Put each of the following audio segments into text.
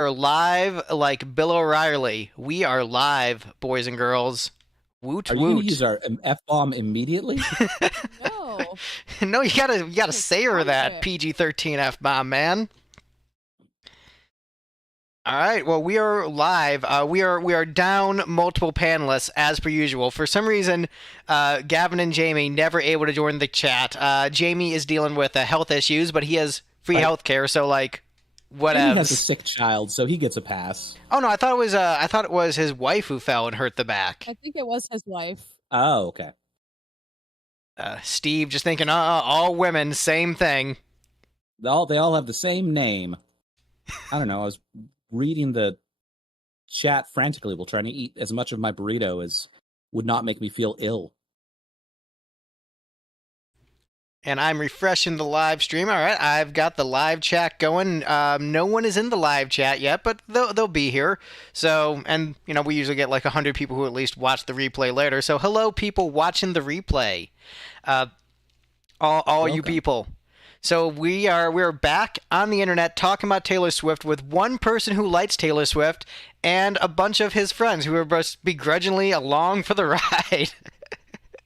Are live like Bill O'Reilly. We are live, boys and girls. Woot Are you going to woot. use our F-bomb immediately? No. No, you gotta say her that PG-13 F-bomb, man. All right, well, we are live. We are down multiple panelists as per usual. For some reason, Gavin and Jamie never able to join the chat. Jamie is dealing with health issues, but he has free health care, so like, whatever. He has a sick child, so he gets a pass. Oh no, I thought it was his wife who fell and hurt the back. I think it was his wife. Oh, okay. Steve just thinking, all women, same thing. They all have the same name. I don't know. I was reading the chat frantically while trying to eat as much of my burrito as would not make me feel ill. And I'm refreshing the live stream. All right, I've got the live chat going. No one is in the live chat yet, but they'll be here. So, and you know, we usually get like 100 people who at least watch the replay later. So, hello, people watching the replay. All you people. So we're back on the internet talking about Taylor Swift with one person who likes Taylor Swift and a bunch of his friends who are just begrudgingly along for the ride.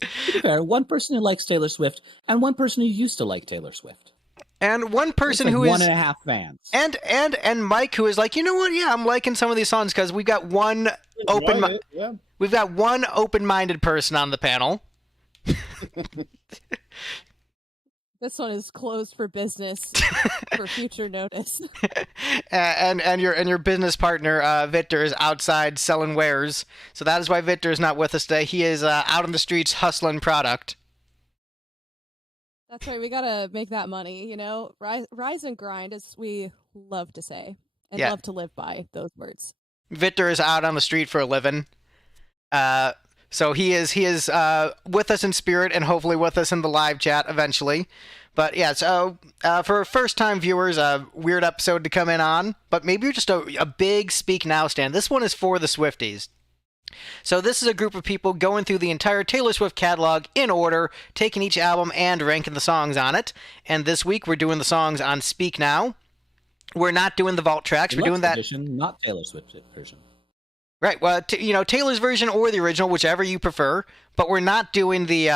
To be fair, one person who likes Taylor Swift and one person who used to like Taylor Swift. And one person like who is 1.5 fans. And Mike, who is like, you know what? Yeah, I'm liking some of these songs because we've got one we've got one open-minded person on the panel. This one is closed for business for future notice. and your business partner Victor is outside selling wares, so that is why Victor is not with us today. He is out on the streets hustling product. That's right. We gotta make that money, you know. Rise and grind, as we love to say and love to live by those words. Victor is out on the street for a living. So he is with us in spirit and hopefully with us in the live chat eventually. But yeah, so for first-time viewers, a weird episode to come in on, but maybe you're just a big Speak Now stan. This one is for the Swifties. So this is a group of people going through the entire Taylor Swift catalog in order, taking each album and ranking the songs on it. And this week we're doing the songs on Speak Now. We're not doing the vault tracks. We're doing that edition, not Taylor Swift version. Right. Well, Taylor's version or the original, whichever you prefer. But we're not doing the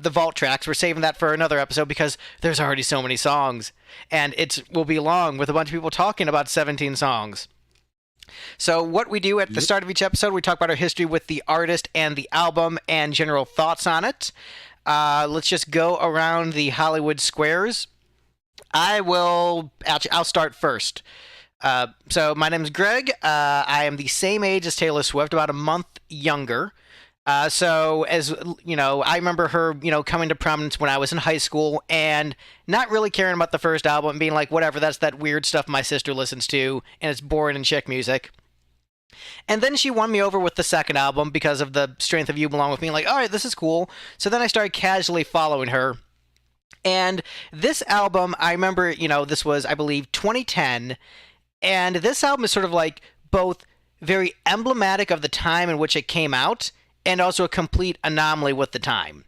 vault tracks. We're saving that for another episode because there's already so many songs, and it will be long with a bunch of people talking about 17 songs. So what we do at the start of each episode, we talk about our history with the artist and the album and general thoughts on it. Let's just go around the Hollywood squares. I'll start first. So my name is Greg. I am the same age as Taylor Swift, about a month younger. So as you know, I remember her, coming to prominence when I was in high school and not really caring about the first album and being like, whatever, that's that weird stuff my sister listens to and it's boring and chick music. And then she won me over with the second album because of the Strength of You Belong With Me. Like, all right, this is cool. So then I started casually following her. And this album, I remember, this was, I believe, 2010. And this album is sort of like both very emblematic of the time in which it came out and also a complete anomaly with the time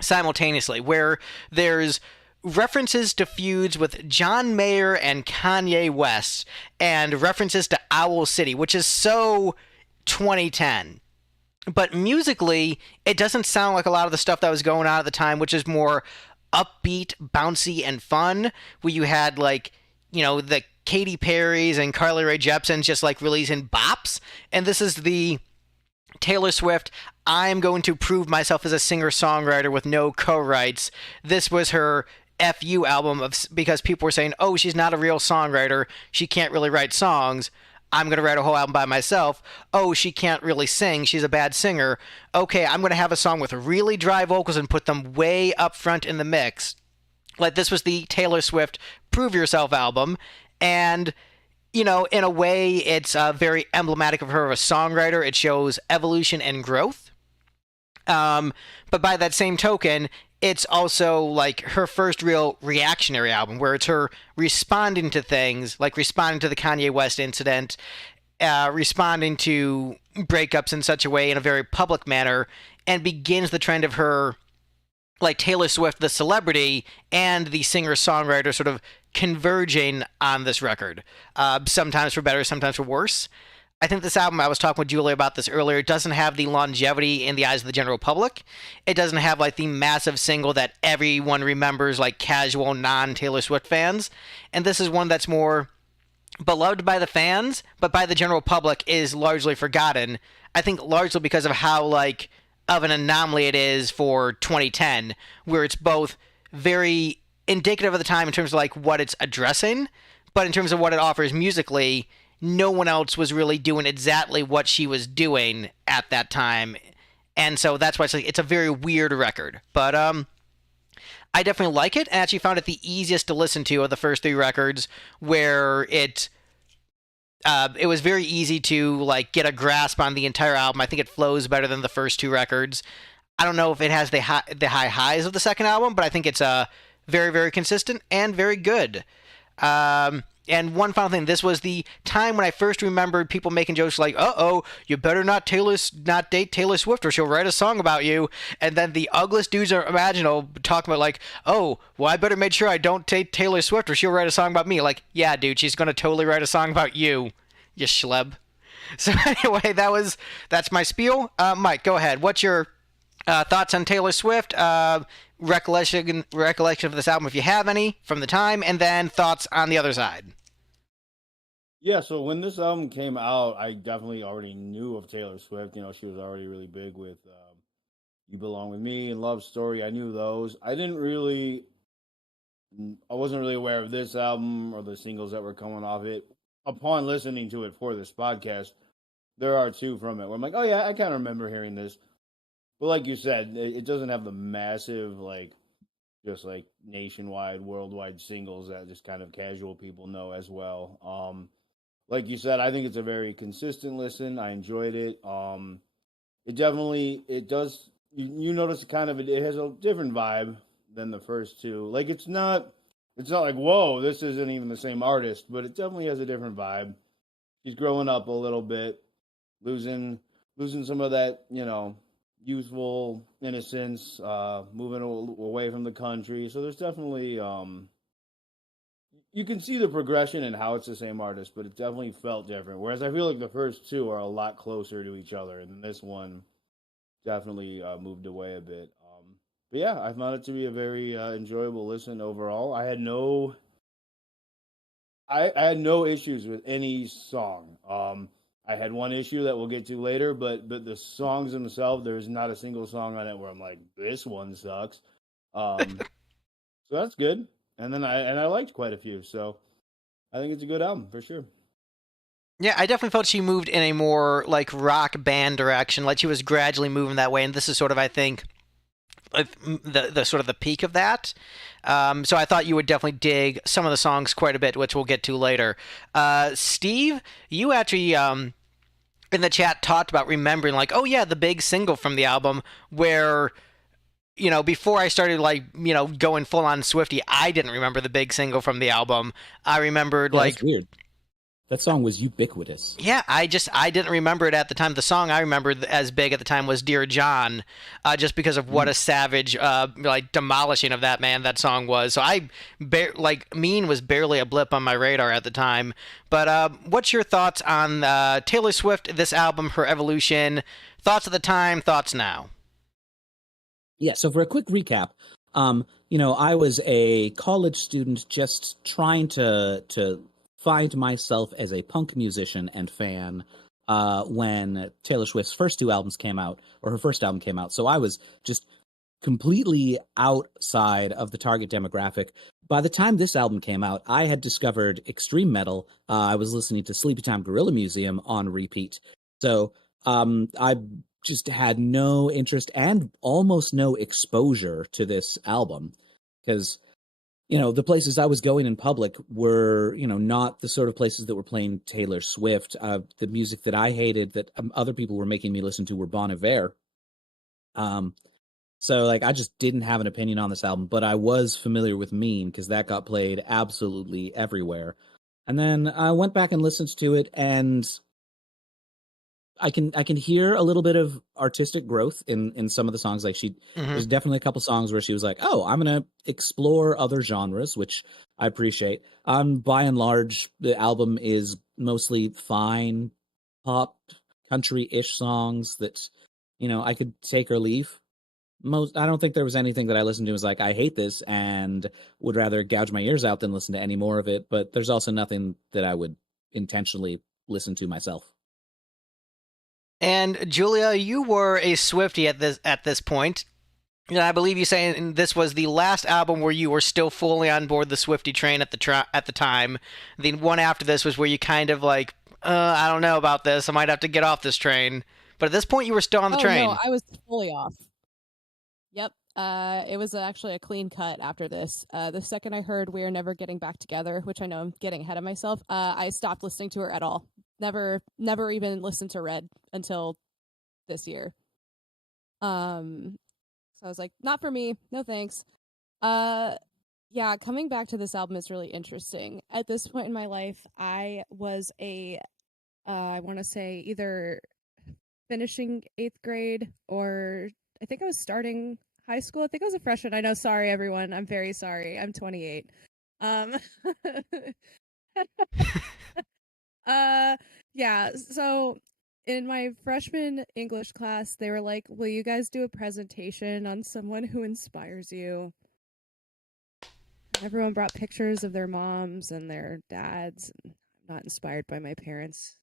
simultaneously, where there's references to feuds with John Mayer and Kanye West and references to Owl City, which is so 2010. But musically, it doesn't sound like a lot of the stuff that was going on at the time, which is more upbeat, bouncy, and fun, where you had like, the Katy Perry's and Carly Rae Jepsen's just like releasing bops. And this is the Taylor Swift, I'm going to prove myself as a singer-songwriter with no co-writes. This was her FU album because people were saying, oh, she's not a real songwriter. She can't really write songs. I'm going to write a whole album by myself. Oh, she can't really sing. She's a bad singer. Okay, I'm going to have a song with really dry vocals and put them way up front in the mix. Like, this was the Taylor Swift Prove Yourself album. And, in a way, it's very emblematic of her as a songwriter. It shows evolution and growth. But by that same token, it's also like her first real reactionary album, where it's her responding to things, like responding to the Kanye West incident, responding to breakups in such a way in a very public manner, and begins the trend of her, like Taylor Swift, the celebrity, and the singer-songwriter sort of converging on this record, sometimes for better, sometimes for worse. I think this album, I was talking with Julie about this earlier, it doesn't have the longevity in the eyes of the general public. It doesn't have like the massive single that everyone remembers, like casual non-Taylor Swift fans. And this is one that's more beloved by the fans, but by the general public is largely forgotten. I think largely because of how like of an anomaly it is for 2010, where it's both very indicative of the time in terms of like what it's addressing, but in terms of what it offers musically, no one else was really doing exactly what she was doing at that time. And so that's why it's a very weird record. But I definitely like it, and actually found it the easiest to listen to of the first 3 records, where it was very easy to like get a grasp on the entire album. I think it flows better than the first 2 records. I don't know if it has the high highs of the second album, but I think it's very, very consistent and very good. And one final thing, this was the time when I first remembered people making jokes like, "Uh-oh, you better not date Taylor Swift or she'll write a song about you." And then the ugliest dudes imaginable talking about like, "Oh, well, I better make sure I don't date Taylor Swift or she'll write a song about me." Like, yeah, dude, she's going to totally write a song about you, you schleb. So anyway, that's my spiel. Mike, go ahead. What's your thoughts on Taylor Swift? Recollection of this album, if you have any, from the time, and then thoughts on the other side. Yeah, so when this album came out, I definitely already knew of Taylor Swift. You know, she was already really big with You Belong With Me and Love Story. I knew those. I wasn't really aware of this album or the singles that were coming off it. Upon listening to it for this podcast, there are 2 from it where I'm like, oh yeah, I kind of remember hearing this. But like you said, it doesn't have the massive, like, just like nationwide, worldwide singles that just kind of casual people know as well. Like you said, I think it's a very consistent listen. I enjoyed it. It does. You notice it has a different vibe than the first 2. Like it's not like, whoa, this isn't even the same artist, but it definitely has a different vibe. She's growing up a little bit, losing some of that, youthful innocence, moving away from the country. So there's definitely you can see the progression and how it's the same artist, but it definitely felt different. Whereas I feel like the first 2 are a lot closer to each other, and this one definitely moved away a bit. But yeah, I found it to be a very enjoyable listen overall. I had no issues with any song. I had one issue that we'll get to later, but the songs themselves, there's not a single song on it where I'm like, this one sucks. So that's good. And then I liked quite a few, so I think it's a good album for sure. Yeah, I definitely felt she moved in a more like rock band direction, like she was gradually moving that way, and this is sort of, I think, the sort of the peak of that. So I thought you would definitely dig some of the songs quite a bit, which we'll get to later. Steve, you actually in the chat talked about remembering like, oh yeah, the big single from the album where, before I started going full on Swiftie, I didn't remember the big single from the album. I remembered That's weird. That song was ubiquitous. Yeah, I didn't remember it at the time. The song I remembered as big at the time was Dear John, just because of what a savage, demolishing of that man that song was. So Mean was barely a blip on my radar at the time. But what's your thoughts on Taylor Swift, this album, her evolution? Thoughts at the time, thoughts now? Yeah, so for a quick recap, I was a college student just trying to find myself as a punk musician and fan when Taylor Swift's first 2 albums came out, or her first album came out. So I was just completely outside of the target demographic. By the time this album came out, I had discovered extreme metal. I was listening to Sleepytime Gorilla Museum on repeat. So I just had no interest and almost no exposure to this album because the places I was going in public were, not the sort of places that were playing Taylor Swift. The music that I hated that other people were making me listen to were Bon Iver. So I just didn't have an opinion on this album, but I was familiar with Mean because that got played absolutely everywhere. And then I went back and listened to it, and I can hear a little bit of artistic growth in some of the songs. Like there's definitely a couple songs where she was like, "Oh, I'm gonna explore other genres," which I appreciate. By and large, the album is mostly fine pop, country-ish songs that, I could take or leave. I don't think there was anything that I listened to was like, I hate this and would rather gouge my ears out than listen to any more of it. But there's also nothing that I would intentionally listen to myself. And Julia, you were a Swiftie at this point. And I believe you saying this was the last album where you were still fully on board the Swiftie train at the time. The one after this was where you kind of like, I don't know about this. I might have to get off this train. But at this point, you were still on the train. No, I was fully off. Yep. It was actually a clean cut after this. The second I heard "We Are Never Getting Back Together," which I know I'm getting ahead of myself, I stopped listening to her at all. Never even listened to Red until this year. So I was like, not for me. No thanks. Yeah, coming back to this album is really interesting. At this point in my life, I was I want to say either finishing 8th grade or I think I was starting high school. I think I was a freshman. I know, sorry everyone. I'm very sorry. I'm 28. Yeah, so in my freshman English class, they were like, "Will you guys do a presentation on someone who inspires you?" Everyone brought pictures of their moms and their dads. I'm not inspired by my parents.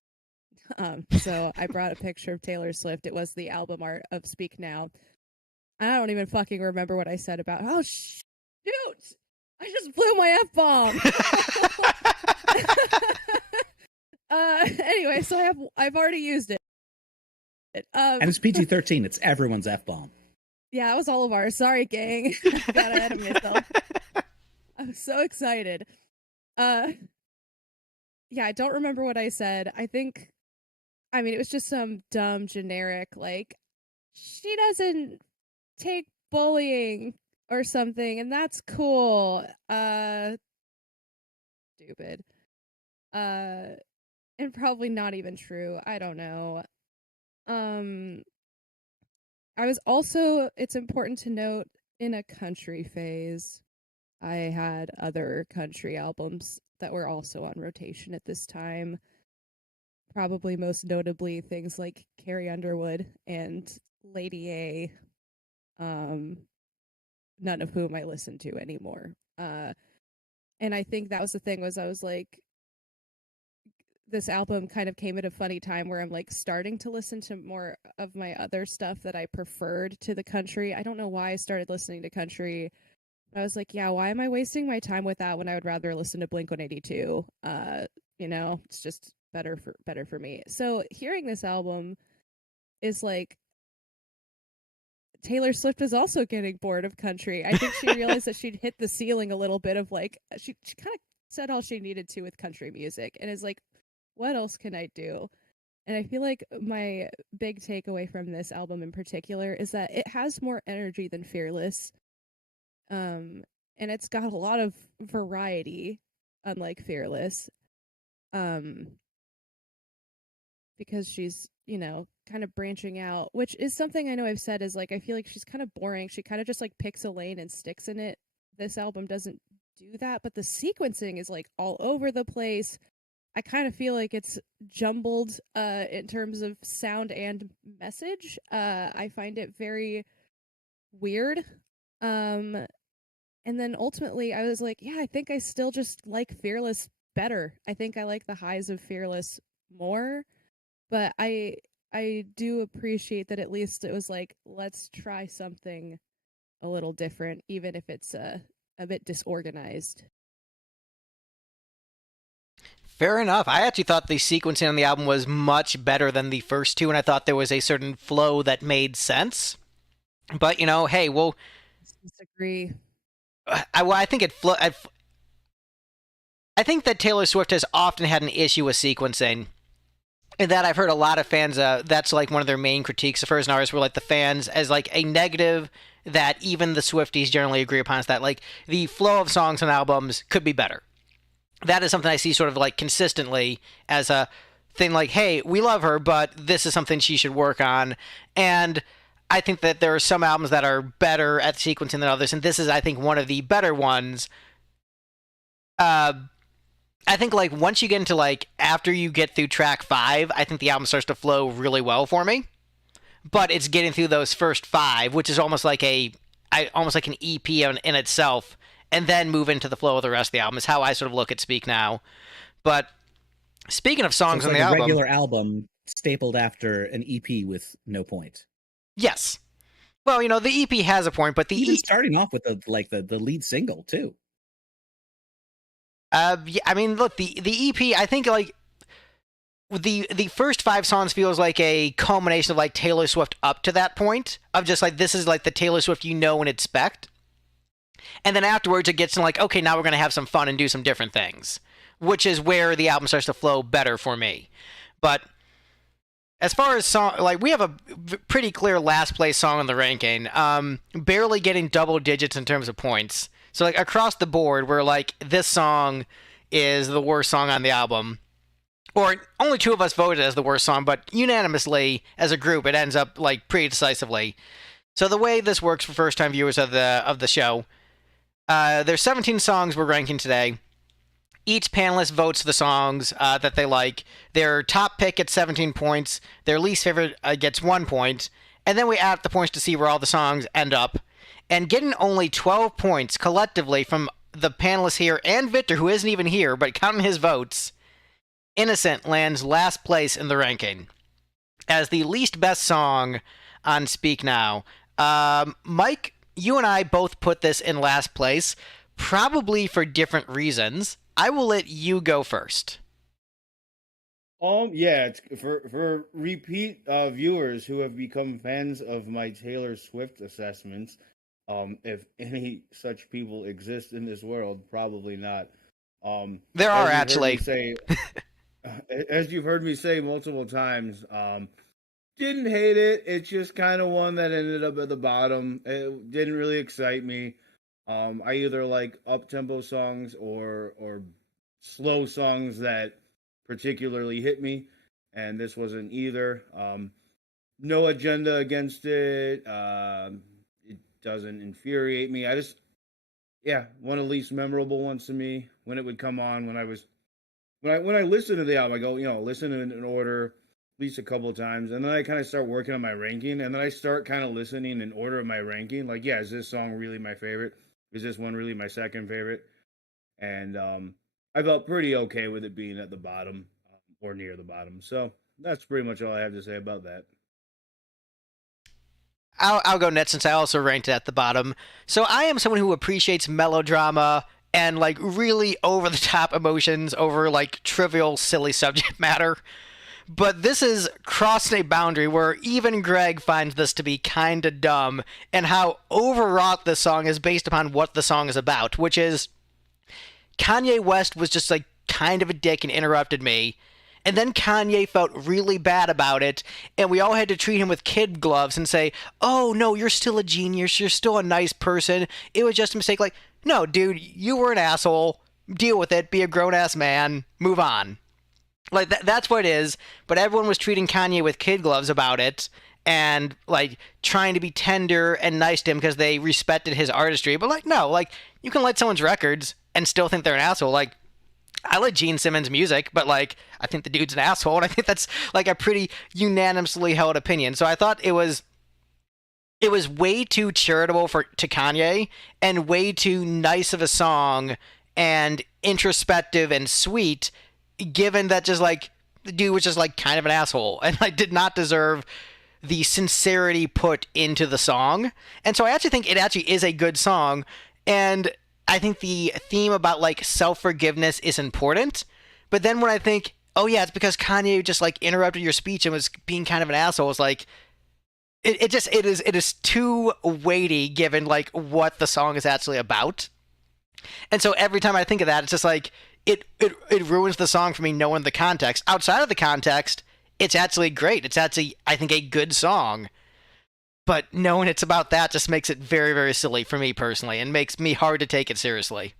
So I brought a picture of Taylor Swift. It was the album art of Speak Now. I don't even fucking remember what I said about, oh, shoot! I just blew my F-bomb! Anyway, so I've already used it. And it's PG-13. It's everyone's F-bomb. Yeah, it was all of ours. Sorry, gang. Got ahead of myself. I'm so excited. Yeah, I don't remember what I said. It was just some dumb, generic, like, she doesn't take bullying or something, and that's cool. Stupid. And probably not even true. I don't know. I was also, it's important to note, in a country phase. I had other country albums that were also on rotation at this time. Probably most notably things like Carrie Underwood and Lady A, none of whom I listen to anymore. And I think that was the thing, was I was like, this album kind of came at a funny time where I'm like starting to listen to more of my other stuff that I preferred to the country. I don't know why I started listening to country. I was like, yeah, why am I wasting my time with that when I would rather listen to Blink-182? It's just better for me. So hearing this album is like, Taylor Swift is also getting bored of country. I think she realized that she'd hit the ceiling a little bit of like, she kind of said all she needed to with country music and is like, what else can I do? And I feel like my big takeaway from this album in particular is that it has more energy than Fearless. And it's got a lot of variety, unlike Fearless. Because she's, kind of branching out, which is something I know I've said is like, I feel like she's kind of boring. She kind of just like picks a lane and sticks in it. This album doesn't do that, but the sequencing is like all over the place. I kind of feel like it's jumbled in terms of sound and message. I find it very weird. And then ultimately I was like, yeah, I think I still just like Fearless better. I think I like the highs of Fearless more. But I do appreciate that at least it was like, let's try something a little different, even if it's a bit disorganized. Fair enough. I actually thought the sequencing on the album was much better than the first two, and I thought there was a certain flow that made sense. But, hey, well... Disagree. I think I think that Taylor Swift has often had an issue with sequencing. And that I've heard a lot of fans, that's like one of their main critiques of hers and ours, were like the fans as like a negative that even the Swifties generally agree upon, is that like the flow of songs and albums could be better. That is something I see sort of like consistently as a thing like, hey, we love her, but this is something she should work on. And I think that there are some albums that are better at sequencing than others, and this is, I think, one of the better ones. I think, like, once you get into, like, after you get through track 5, I think the album starts to flow really well for me. But it's getting through those first 5, which is almost like an EP in itself, and then move into the flow of the rest of the album is how I sort of look at Speak Now. But speaking of songs so on like the a album, regular album stapled after an EP with no point. yes. Well, you know, the EP has a point, but the even starting off with the lead single too. Yeah, I mean, look, the EP, I think, like, the first 5 songs feels like a culmination of, like, Taylor Swift up to that point of just, like, this is, like, the Taylor Swift you know and expect. And then afterwards it gets to, like, okay, now we're going to have some fun and do some different things, which is where the album starts to flow better for me. But as far as song, like, we have a pretty clear last place song in the ranking, barely getting double digits in terms of points. So, like, across the board, we're like, this song is the worst song on the album. Or only 2 of us voted as the worst song, but unanimously, as a group, it ends up, like, pretty decisively. So the way this works for first-time viewers of the show, there's 17 songs we're ranking today. Each panelist votes the songs that they like. Their top pick gets 17 points. Their least favorite gets 1 point. And then we add up the points to see where all the songs end up. And getting only 12 points collectively from the panelists here and Victor, who isn't even here, but counting his votes, Innocent lands last place in the ranking as the least best song on Speak Now. Mike, you and I both put this in last place, probably for different reasons. I will let you go first. Yeah, it's for repeat viewers who have become fans of my Taylor Swift assessments. If any such people exist in this world, probably not. There are actually. As you've heard me say multiple times, didn't hate it. It's just kind of one that ended up at the bottom. It didn't really excite me. I either like up-tempo songs or slow songs that particularly hit me, and this wasn't either. No agenda against it. It doesn't infuriate me. One of the least memorable ones to me. When it would come on, when I listened to the album, I go, listen in order at least a couple of times, and then I kind of start working on my ranking, and then I start kind of listening in order of my ranking. Like, is this song really my favorite? Is this one really my second favorite? And I felt pretty okay with it being at the bottom or near the bottom. So that's pretty much all I have to say about that. I'll go next since I also ranked it at the bottom. So I am someone who appreciates melodrama and, like, really over-the-top emotions over, like, trivial, silly subject matter. But this is crossing a boundary where even Greg finds this to be kind of dumb, and how overwrought this song is based upon what the song is about, which is Kanye West was just, like, kind of a dick and interrupted me, and then Kanye felt really bad about it, and we all had to treat him with kid gloves and say, oh, no, you're still a genius, you're still a nice person, it was just a mistake. Like, no, dude, you were an asshole, deal with it, be a grown-ass man, move on. Like, that's what it is, but everyone was treating Kanye with kid gloves about it, and, like, trying to be tender and nice to him because they respected his artistry, but, like, no, like, you can like someone's records and still think they're an asshole. Like, I like Gene Simmons' music, but, like, I think the dude's an asshole, and I think that's, like, a pretty unanimously held opinion. So I thought it was way too charitable to Kanye, and way too nice of a song, and introspective and sweet, given that just, like, the dude was just, like, kind of an asshole, and, like, did not deserve the sincerity put into the song. And so I actually think it actually is a good song, and I think the theme about, like, self-forgiveness is important, but then when I think, oh yeah, it's because Kanye just, like, interrupted your speech and was being kind of an asshole, it's like, it is too weighty given, like, what the song is actually about. And so every time I think of that, it's just like, it ruins the song for me knowing the context. Outside of the context, it's actually great. It's actually, I think, a good song. But knowing it's about that just makes it very, very silly for me personally, and makes me hard to take it seriously.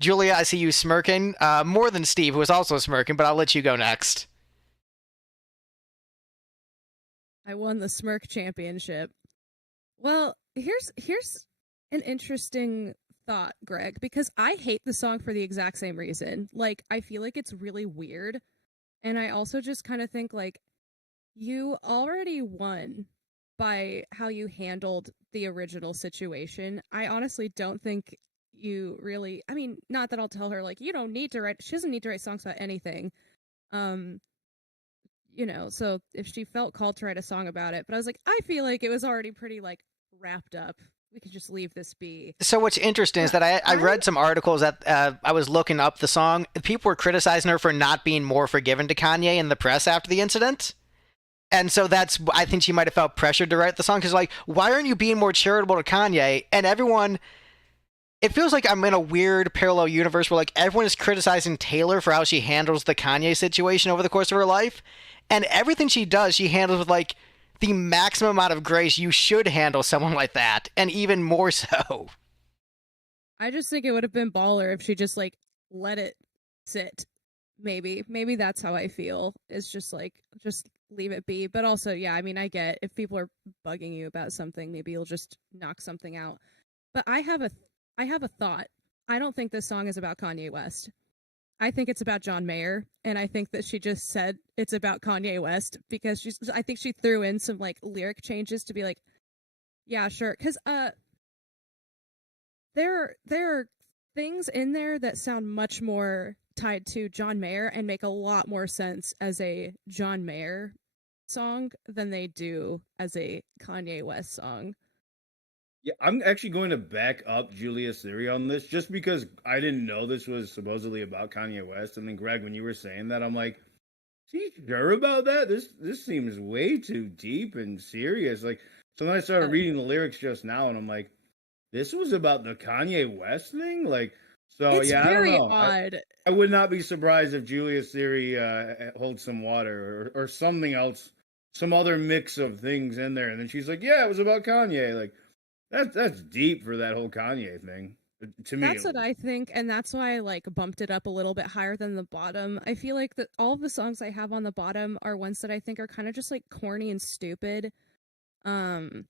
Julia, I see you smirking. More than Steve, who is also smirking, but I'll let you go next. I won the Smirk Championship. Well, here's an interesting thought, Greg, because I hate the song for the exact same reason. Like, I feel like it's really weird, and I also just kind of think like you already won by how you handled the original situation. I honestly don't think you really, I mean, not that I'll tell her like you don't need to write, she doesn't need to write songs about anything. Um so if she felt called to write a song about it, but I was like, I feel like it was already pretty like wrapped up. We could just leave this be. So what's interesting is that I read some articles that I was looking up the song. People were criticizing her for not being more forgiving to Kanye in the press after the incident. And so I think she might have felt pressured to write the song because, like, why aren't you being more charitable to Kanye? And everyone, it feels like I'm in a weird parallel universe where, like, everyone is criticizing Taylor for how she handles the Kanye situation over the course of her life. And everything she does, she handles with, like, the maximum amount of grace you should handle someone like that, and even more so. I just think it would have been baller if she just, like, let it sit. Maybe that's how I feel. It's just like, just leave it be. But also, yeah, I mean, I get if people are bugging you about something, maybe you'll just knock something out. But I have a thought. I don't think this song is about Kanye West. I think it's about John Mayer, and I think that she just said it's about Kanye West because I think she threw in some like lyric changes to be like, yeah, sure, because there are things in there that sound much more tied to John Mayer and make a lot more sense as a John Mayer song than they do as a Kanye West song. Yeah, I'm actually going to back up Julia's theory on this just because I didn't know this was supposedly about Kanye West. And then Greg, when you were saying that, I'm like, is he sure about that? This seems way too deep and serious. Like, so then I started reading the lyrics just now, and I'm like, this was about the Kanye West thing? Like, so it's yeah, very I don't know. odd. I would not be surprised if Julia's theory holds some water or something else, some other mix of things in there. And then she's like, yeah, it was about Kanye. Like, that's deep for that whole Kanye thing. To me, that's what I think, and that's why I like bumped it up a little bit higher than the bottom. I feel like that all of the songs I have on the bottom are ones that I think are kind of just like corny and stupid. And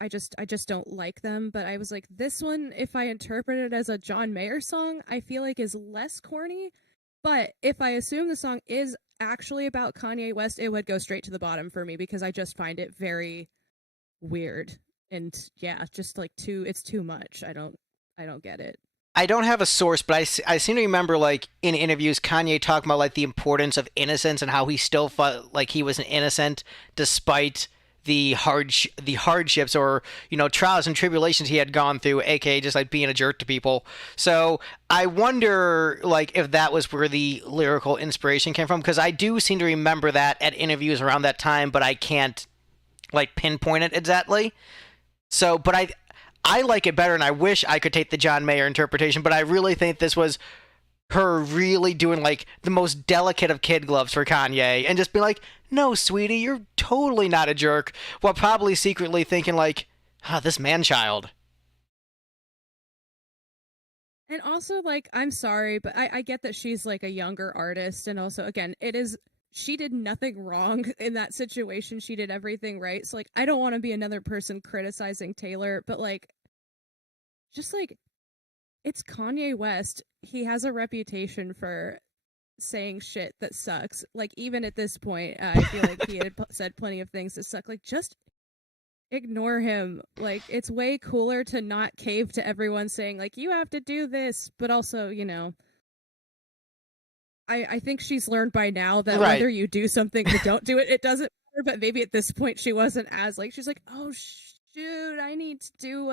I just don't like them, but I was like, this one, if I interpret it as a John Mayer song, I feel like is less corny. But if I assume the song is actually about Kanye West, it would go straight to the bottom for me because I just find it very weird. And yeah, just like it's too much. I don't get it. I don't have a source, but I seem to remember, like, in interviews, Kanye talking about, like, the importance of innocence and how he still felt like he was an innocent despite the hardships or, trials and tribulations he had gone through, aka just, like, being a jerk to people. So I wonder, like, if that was where the lyrical inspiration came from, because I do seem to remember that at interviews around that time, but I can't, like, pinpoint it exactly. So, but I like it better, and I wish I could take the John Mayer interpretation, but I really think this was her really doing, like, the most delicate of kid gloves for Kanye, and just being like, no, sweetie, you're totally not a jerk, while probably secretly thinking, like, this man-child. And also, like, I'm sorry, but I get that she's, like, a younger artist, and also, again, she did nothing wrong in that situation. She did everything right. So, like, I don't want to be another person criticizing Taylor, but, like, just, like, it's Kanye West. He has a reputation for saying shit that sucks. Like, even at this point, I feel like he had said plenty of things that suck. Like, just ignore him. Like, it's way cooler to not cave to everyone saying, like, you have to do this, but also, I think she's learned by now that Right. whether you do something or don't do it, it doesn't matter. But maybe at this point she wasn't as like, she's like, oh shoot, I need to do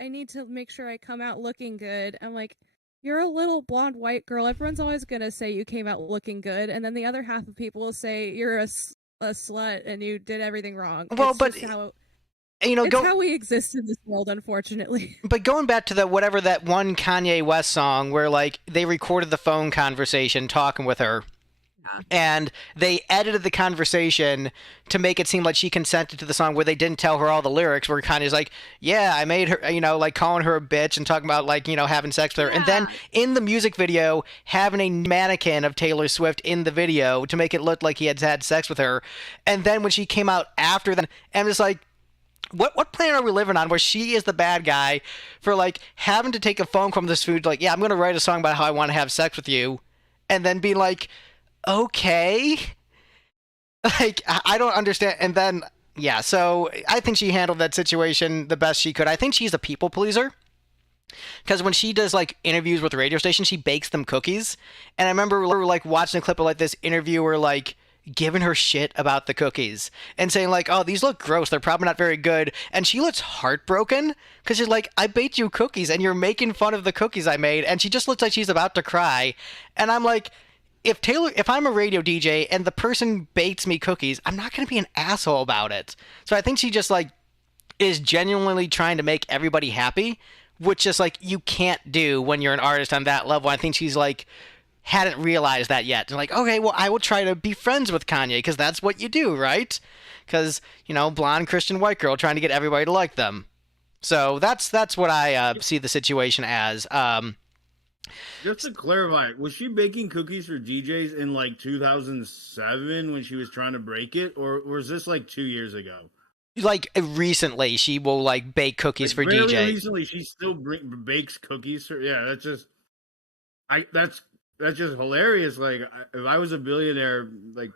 I need to make sure I come out looking good. I'm like, you're a little blonde white girl. Everyone's always gonna say you came out looking good, and then the other half of people will say you're a slut and you did everything wrong. Well, it's but it's how we exist in this world, unfortunately. But going back to that one Kanye West song where, like, they recorded the phone conversation talking with her, And they edited the conversation to make it seem like she consented to the song, where they didn't tell her all the lyrics, where Kanye's like, yeah, I made her, like calling her a bitch and talking about like, having sex with her. And then in the music video, having a mannequin of Taylor Swift in the video to make it look like he had had sex with her. And then when she came out after that, I'm just like, what planet are we living on where she is the bad guy for like having to take a phone call from this food, like, yeah, I'm going to write a song about how I want to have sex with you, and then be like, okay, like I don't understand. And then yeah, so I think she handled that situation the best she could. I think she's a people pleaser, because when she does like interviews with radio stations, she bakes them cookies. And I remember like watching a clip of like this interviewer like giving her shit about the cookies and saying like, oh, these look gross, they're probably not very good. And she looks heartbroken because she's like, I baked you cookies and you're making fun of the cookies I made. And she just looks like she's about to cry. And I'm like, if I'm a radio DJ and the person bakes me cookies, I'm not going to be an asshole about it. So I think she just like is genuinely trying to make everybody happy, which is like you can't do when you're an artist on that level. I think she's like hadn't realized that yet. And like, okay, well, I will try to be friends with Kanye because that's what you do, right? Because blonde Christian white girl trying to get everybody to like them. So that's what I see the situation as. Just to clarify, was she baking cookies for DJs in like 2007 when she was trying to break it, or was this like 2 years ago? Like recently, she will like bake cookies for very DJ. Recently, she still bakes cookies for. Yeah, that's just hilarious. Like if I was a billionaire, like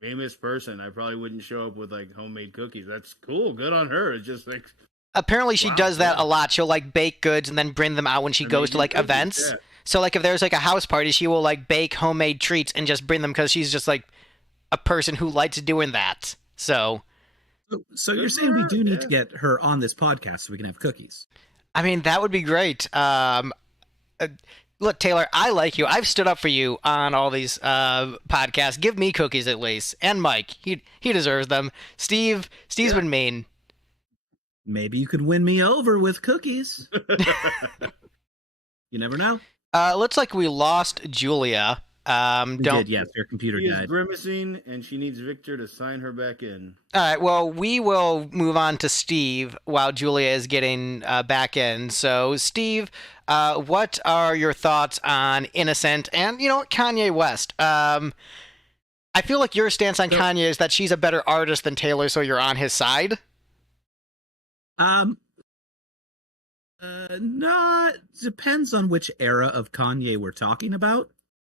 famous person, I probably wouldn't show up with like homemade cookies. That's cool. Good on her. It's just like. Apparently she does that a lot. She'll like bake goods and then bring them out when she goes to like events. Yeah. So like if there's like a house party, she will like bake homemade treats and just bring them because she's just like a person who likes doing that. So you're saying we do need to get her on this podcast so we can have cookies? I mean, that would be great. Look, Taylor, I like you. I've stood up for you on all these podcasts. Give me cookies at least. And Mike, he deserves them. Steve's been mean. Maybe you could win me over with cookies. You never know. Looks like we lost Julia. Did, yes, your computer died. She is grimacing, and she needs Victor to sign her back in. All right, well, we will move on to Steve while Julia is getting back in. So, Steve, what are your thoughts on Innocent and, Kanye West? I feel like your stance on Kanye is that she's a better artist than Taylor, so you're on his side. Not depends on which era of Kanye we're talking about.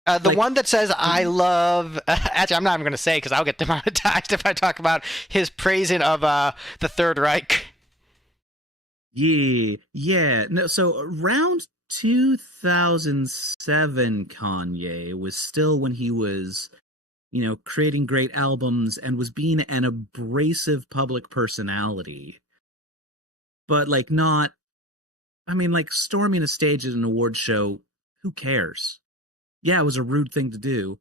The one that says I love. Actually, I'm not even going to say because I'll get demonetized if I talk about his praising of the Third Reich. Yeah. No, so around 2007, Kanye was still when he was, creating great albums and was being an abrasive public personality. But storming a stage at an award show, who cares? Yeah, it was a rude thing to do.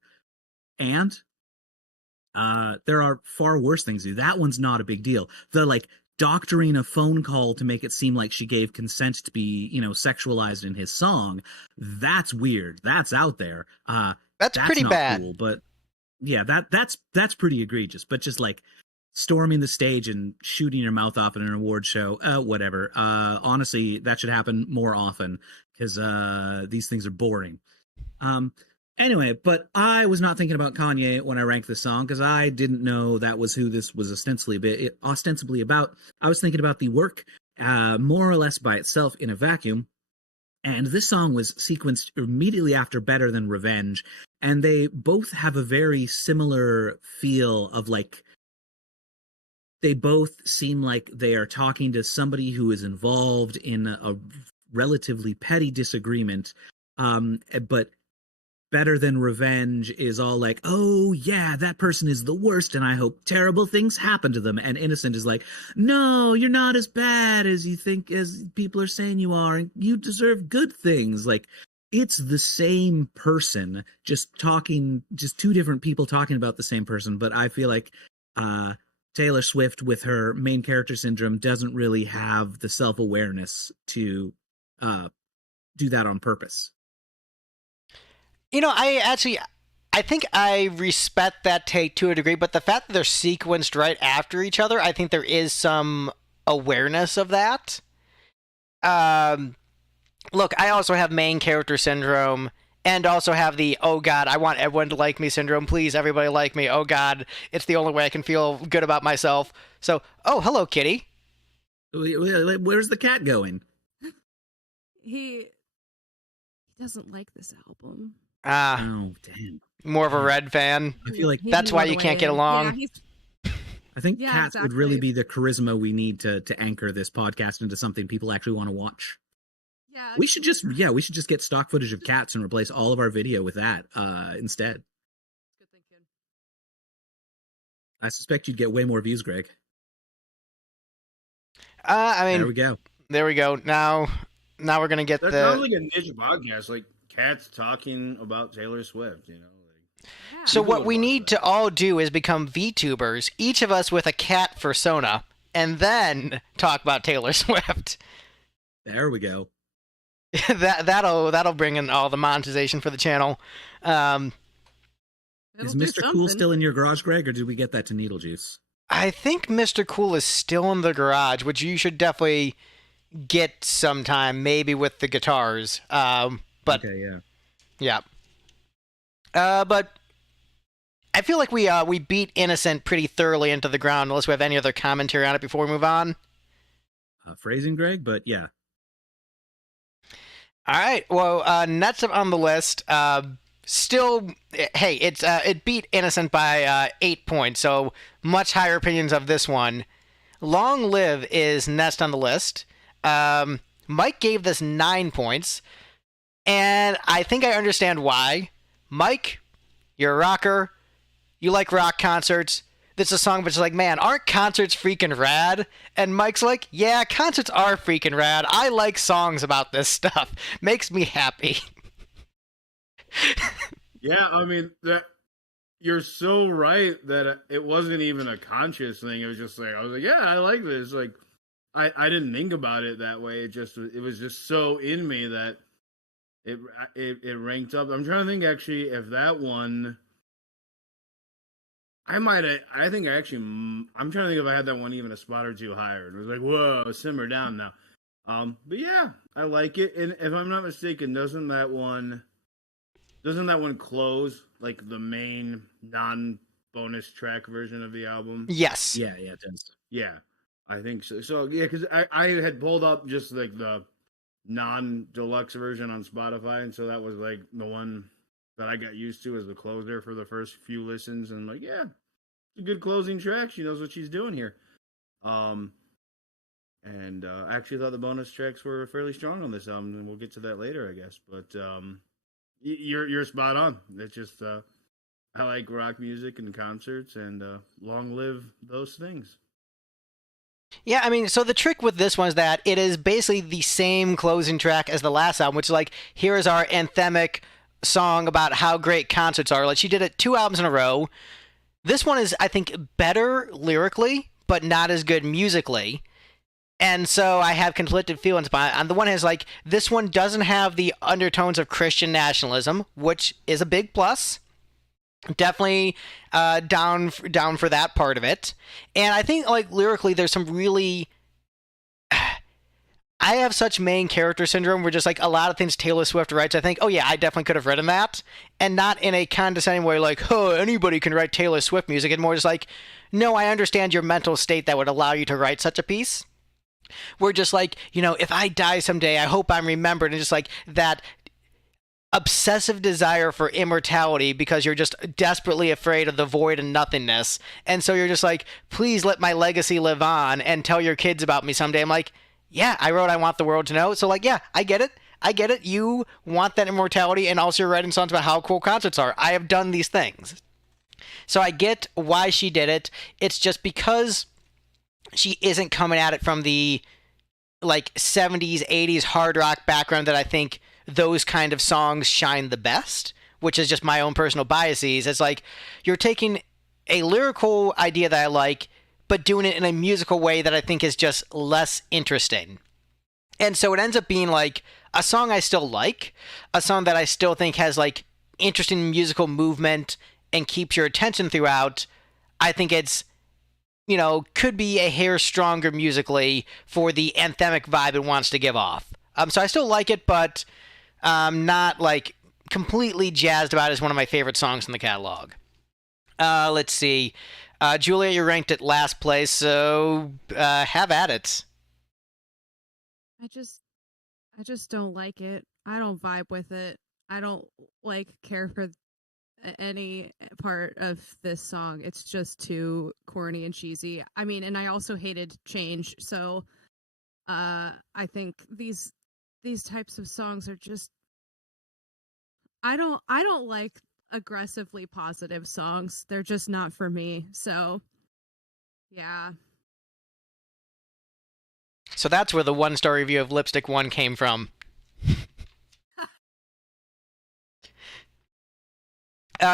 And there are far worse things to do. That one's not a big deal. The doctoring a phone call to make it seem like she gave consent to be, sexualized in his song, that's weird. That's out there. That's pretty not bad. Cool, but yeah, that's pretty egregious. But just storming the stage and shooting your mouth off at an award show, whatever. Honestly, that should happen more often because these things are boring. Anyway, but I was not thinking about Kanye when I ranked this song because I didn't know that was who this was ostensibly about. I was thinking about the work more or less by itself in a vacuum. And this song was sequenced immediately after Better Than Revenge. And they both have a very similar feel of they both seem like they are talking to somebody who is involved in a relatively petty disagreement. But Better Than Revenge is all like, oh yeah, that person is the worst and I hope terrible things happen to them. And Innocent is like, no, you're not as bad as you think, as people are saying you are, and you deserve good things. It's the same person, just two different people talking about the same person. But I feel like Taylor Swift with her main character syndrome doesn't really have the self-awareness to do that on purpose. I I think I respect that take to a degree, but the fact that they're sequenced right after each other, I think there is some awareness of that. Look, I also have main character syndrome, and also have the, oh god, I want everyone to like me syndrome. Please, everybody like me. Oh god, it's the only way I can feel good about myself. So, oh, hello, kitty. Where's the cat going? He doesn't like this album. Oh, damn. More of a Red fan. I feel like That's why you can't get along. Yeah, I think Yeah, cats would exactly. really be the charisma we need to anchor this podcast into something people actually want to watch. yeah. We should just get stock footage of cats and replace all of our video with that instead. Good thinking. I suspect you'd get way more views, Greg. I mean, There we go. Now we're gonna get That sounds like a niche podcast, like cats talking about Taylor Swift, you know? Yeah. So People what would we watch need that. to all do is become VTubers, each of us with a cat persona, and then talk about Taylor Swift. There we go. that'll bring in all the monetization for the channel. It'll Is do Mr. Cool something. still in your garage, Greg, or did we get that to Needle Juice? I think Mr. Cool is still in the garage, which you should definitely get sometime, maybe with the guitars. But Okay, yeah. yeah. But I feel like we beat Innocent pretty thoroughly into the ground, unless we have any other commentary on it before we move on. Phrasing, Greg, but yeah. All right. Well, next up on the list, still, hey, it beat Innocent by 8 points, so much higher opinions of this one. Long Live is next on the list. Mike gave this 9 points, and I think I understand why. Mike, you're a rocker. You like rock concerts. This is a song which is like, man, aren't concerts freaking rad? And Mike's like, yeah, concerts are freaking rad. I like songs about this stuff. Makes me happy. Yeah, I mean, that you're so right that it wasn't even a conscious thing. It was just like, I was like, yeah, I like this. Like, I didn't think about it that way. It was just so in me that it ranked up. I'm trying to think actually if that one. I'm trying to think if I had that one even a spot or two higher. It was like, whoa, simmer down now. But yeah, I like it. And if I'm not mistaken, doesn't that one close like the main non-bonus track version of the album? Yes. Yeah, it does. Yeah, I think so. So yeah, because I had pulled up just like the non-deluxe version on Spotify, and so that was like the one that I got used to as the closer for the first few listens, and I'm like, yeah, it's a good closing track. She knows what she's doing here. And I actually thought the bonus tracks were fairly strong on this album, and we'll get to that later, I guess. But you're spot on. It's just I like rock music and concerts, and long live those things. Yeah, I mean, so the trick with this one is that it is basically the same closing track as the last album, which is like, here is our anthemic song about how great concerts are. Like, she did it 2 albums in a row. This one is, I think, better lyrically, but not as good musically. And so I have conflicted feelings about it. On the one hand, it's like, this one doesn't have the undertones of Christian nationalism, which is a big plus. Definitely down for that part of it. And I think, like, lyrically, there's some really... I have such main character syndrome where just like a lot of things Taylor Swift writes, I think, oh yeah, I definitely could have written that. And not in a condescending way like, oh, anybody can write Taylor Swift music. And more just like, no, I understand your mental state that would allow you to write such a piece. We're just like, you know, if I die someday, I hope I'm remembered. And just like that obsessive desire for immortality because you're just desperately afraid of the void and nothingness. And so you're just like, please let my legacy live on and tell your kids about me someday. I'm like, yeah, I wrote I want the world to know. So, like, yeah, I get it. You want that immortality, and also you're writing songs about how cool concerts are. I have done these things. So I get why she did it. It's just because she isn't coming at it from the, like, 70s, 80s hard rock background that I think those kind of songs shine the best, which is just my own personal biases. It's like, you're taking a lyrical idea that I like, but doing it in a musical way that I think is just less interesting. And so it ends up being like a song I still like, a song that I still think has like interesting musical movement and keeps your attention throughout, I think it's, you know, could be a hair stronger musically for the anthemic vibe it wants to give off. So I still like it, but not like completely jazzed about it as one of my favorite songs in the catalog. Let's see. Julia, you're ranked at last place, so have at it. I just don't like it. I don't vibe with it. I don't care for any part of this song. It's just too corny and cheesy. I mean, and I also hated Change, so I think these types of songs are just I don't like aggressively positive songs. They're just not for me. So yeah. So that's where the one-star review of Lipstick 1 came from.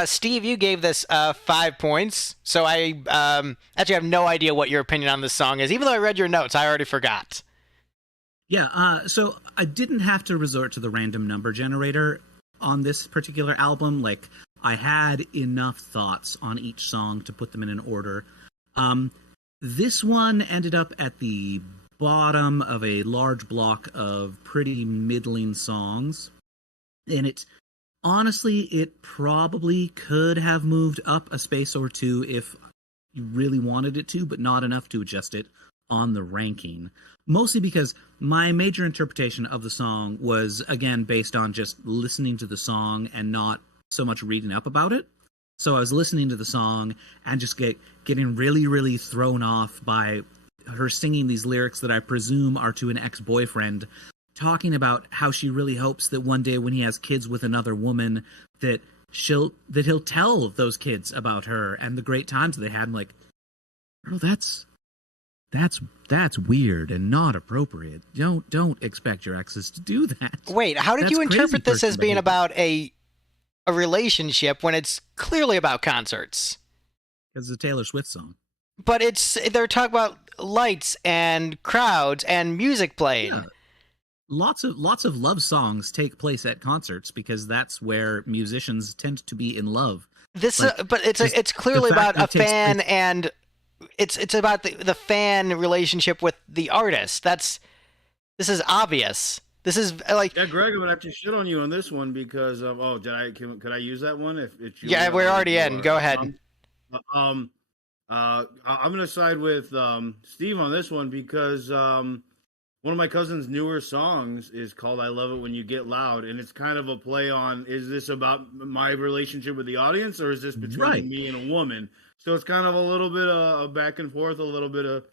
Steve, you gave this 5 points, so I actually have no idea what your opinion on this song is. Even though I read your notes, I already forgot. Yeah, so I didn't have to resort to the random number generator on this particular album. Like, I had enough thoughts on each song to put them in an order. This one ended up at the bottom of a large block of pretty middling songs, and honestly, it probably could have moved up a space or two if you really wanted it to, but not enough to adjust it on the ranking. Mostly because my major interpretation of the song was, again, based on just listening to the song and not so much reading up about it. So I was listening to the song and just getting really, really thrown off by her singing these lyrics that I presume are to an ex-boyfriend, talking about how she really hopes that one day when he has kids with another woman, that he'll tell those kids about her and the great times they had. I'm like, bro, that's weird and not appropriate. Don't expect your exes to do that. Wait, how did you interpret this as being about a relationship when it's clearly about concerts? Because it's a Taylor Swift song. But they're talking about lights and crowds and music playing. Yeah. Lots of love songs take place at concerts because that's where musicians tend to be in love. But it's clearly about a fan, and it's about the fan relationship with the artist. This is obvious. This is like, yeah, Greg, I'm gonna have to shit on you on this one because could I use that one? If you we're already in. Go ahead. I'm gonna side with Steve on this one because one of my cousin's newer songs is called "I Love It When You Get Loud," and it's kind of a play on: is this about my relationship with the audience, or is this between me and a woman? So it's kind of a little bit of back and forth, a little bit of,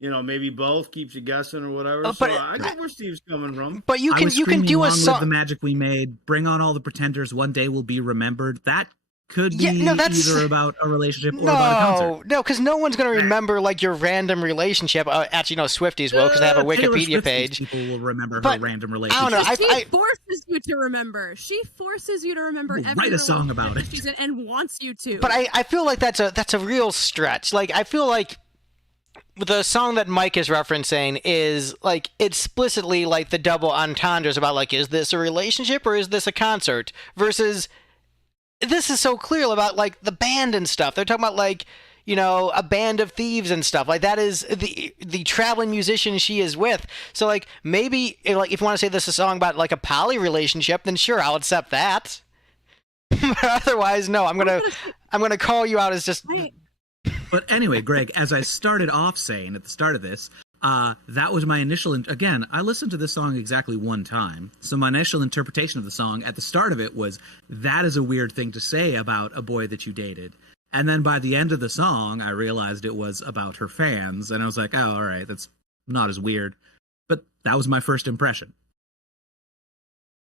maybe both, keeps you guessing or whatever. So I get where Steve's coming from. But you can do a song. With the magic we made, bring on all the pretenders. One day we'll be remembered. That could be either about a relationship or about a concert. No, because no one's going to remember like your random relationship. Actually, no, Swifties will because they have a Wikipedia page. People will remember her random relationship. I don't know. She forces you to remember. She forces you to remember. Write a song about it. She's in and wants you to. But I feel like that's a real stretch. Like, I feel like the song that Mike is referencing is like explicitly like the double entendres about like, is this a relationship or is this a concert? Versus this is so clear about like the band and stuff. They're talking about like, a band of thieves and stuff. Like, that is the traveling musician she is with. So like, maybe like if you want to say this is a song about like a poly relationship, then sure, I'll accept that. But otherwise, no, I'm gonna call you out as just. But anyway, Greg, as I started off saying at the start of this, that was my initial. Again, I listened to this song exactly one time, so my initial interpretation of the song at the start of it was, that is a weird thing to say about a boy that you dated. And then by the end of the song, I realized it was about her fans, and I was like, oh, all right, that's not as weird. But that was my first impression.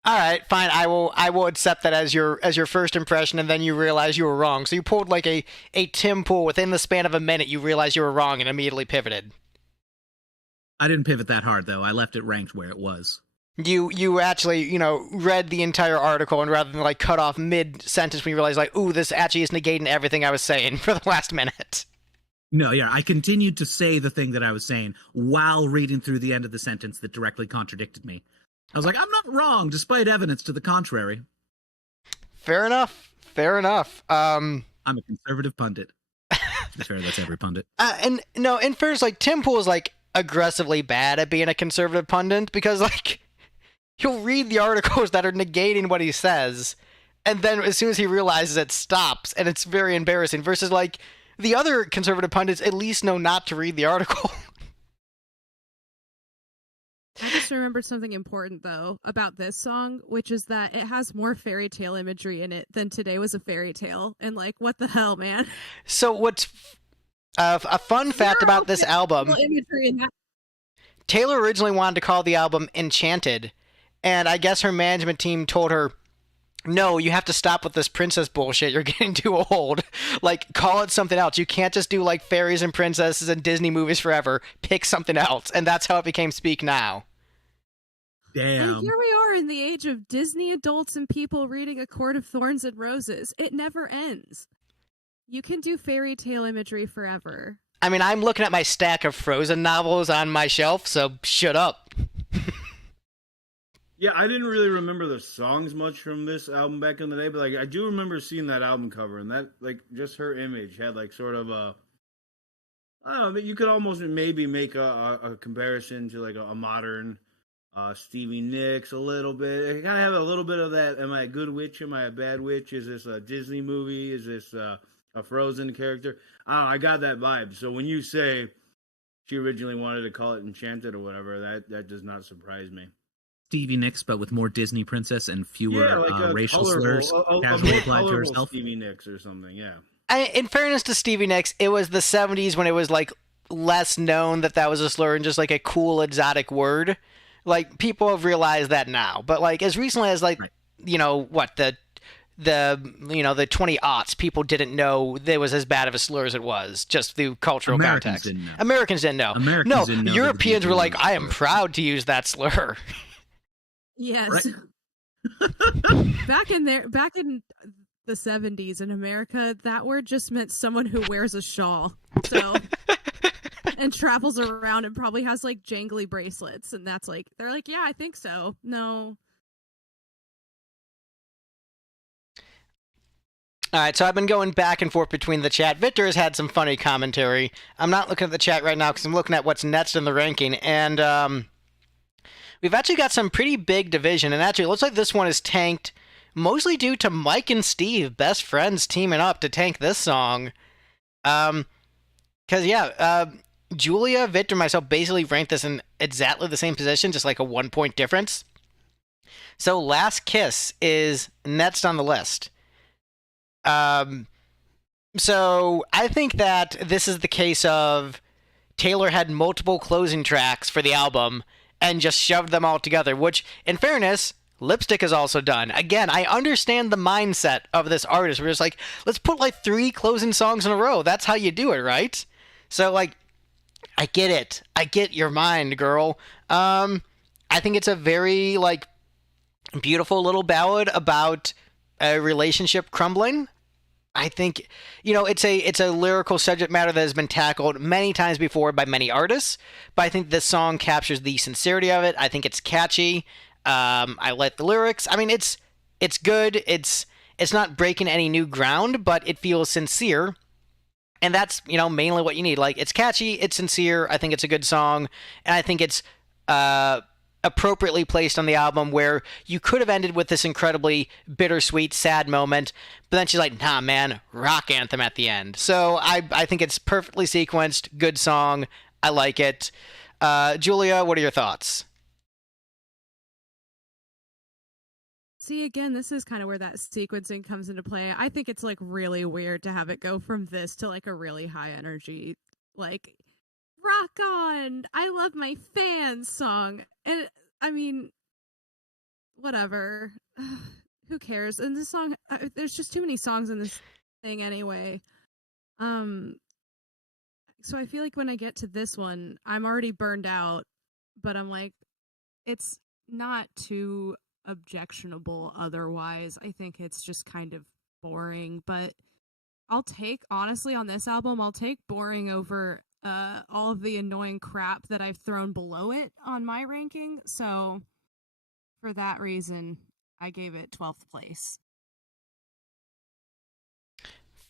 All right, fine. I will accept that as your first impression, and then you realize you were wrong. So you pulled like a Tim pool within the span of a minute. You realized you were wrong and immediately pivoted. I didn't pivot that hard though. I left it ranked where it was. You actually read the entire article, and rather than like cut off mid sentence when you realize like, ooh, this actually is negating everything I was saying for the last minute. No, yeah, I continued to say the thing that I was saying while reading through the end of the sentence that directly contradicted me. I was like, I'm not wrong, despite evidence to the contrary. Fair enough. Fair enough. I'm a conservative pundit. To be fair, that's every pundit. And no, in fairness, like Tim Pool is like aggressively bad at being a conservative pundit because like he'll read the articles that are negating what he says, and then as soon as he realizes it, stops, and it's very embarrassing. Versus like the other conservative pundits at least know not to read the article. I just remembered something important, though, about this song, which is that it has more fairy tale imagery in it than Today Was a Fairy Tale. And, like, what the hell, man? So what's a fun fact about this album, imagery in that. Taylor originally wanted to call the album Enchanted, and I guess her management team told her, no, you have to stop with this princess bullshit. You're getting too old. Like, call it something else. You can't just do, like, fairies and princesses and Disney movies forever. Pick something else. And that's how it became Speak Now. Damn. And here we are in the age of Disney adults and people reading A Court of Thorns and Roses. It never ends. You can do fairy tale imagery forever. I mean, I'm looking at my stack of Frozen novels on my shelf, so shut up. Yeah, I didn't really remember the songs much from this album back in the day, but like I do remember seeing that album cover, and that like just her image had like sort of a, I don't know, you could almost maybe make a comparison to like a modern Stevie Nicks a little bit. It kind of have a little bit of that. Am I a good witch? Am I a bad witch? Is this a Disney movie? Is this a Frozen character? I don't know, I got that vibe. So when you say she originally wanted to call it Enchanted or whatever, that does not surprise me. Stevie Nicks, but with more Disney princess and fewer racial slurs casually applied to herself. Stevie Nicks or something, yeah. In fairness to Stevie Nicks, it was the 70s when it was like less known that was a slur and just like a cool exotic word. Like people have realized that now, but like as recently as like you know what the 20-aughts, people didn't know it was as bad of a slur as it was, just through cultural context. Americans didn't know. Didn't know Europeans were like, I am proud to use that slur. Yes. Right. Back in the 70s in America, that word just meant someone who wears a shawl. So and travels around and probably has like jangly bracelets, and that's like they're like, yeah, I think so. No. All right, so I've been going back and forth between the chat. Victor has had some funny commentary. I'm not looking at the chat right now because I'm looking at what's next in the ranking, and we've actually got some pretty big division, and actually it looks like this one is tanked mostly due to Mike and Steve, best friends, teaming up to tank this song. Because, Julia, Victor, and myself basically ranked this in exactly the same position, just like a 1-point difference. So Last Kiss is next on the list. So I think that this is the case of Taylor had multiple closing tracks for the album and just shoved them all together, which, in fairness, Lipstick is also done. Again, I understand the mindset of this artist. We're just like, let's put like 3 closing songs in a row. That's how you do it, right? So, like, I get it. I get your mind, girl. I think it's a very, like, beautiful little ballad about a relationship crumbling. I think, it's a lyrical subject matter that has been tackled many times before by many artists, but I think this song captures the sincerity of it. I think it's catchy. I like the lyrics. I mean, it's good. It's not breaking any new ground, but it feels sincere. And that's, mainly what you need. Like, it's catchy, it's sincere, I think it's a good song, and I think it's appropriately placed on the album where you could have ended with this incredibly bittersweet, sad moment, but then she's like, nah, man, rock anthem at the end. So I think it's perfectly sequenced, good song, I like it. Julia, what are your thoughts? See, again, this is kind of where that sequencing comes into play. I think it's like really weird to have it go from this to like a really high energy, like, rock on, I love my fans song. And I mean, whatever. Who cares? And this song, there's just too many songs in this thing anyway. So I feel like when I get to this one, I'm already burned out, but I'm like, it's not too objectionable otherwise. I think it's just kind of boring, but honestly, on this album, I'll take boring over all of the annoying crap that I've thrown below it on my ranking. So for that reason, I gave it 12th place.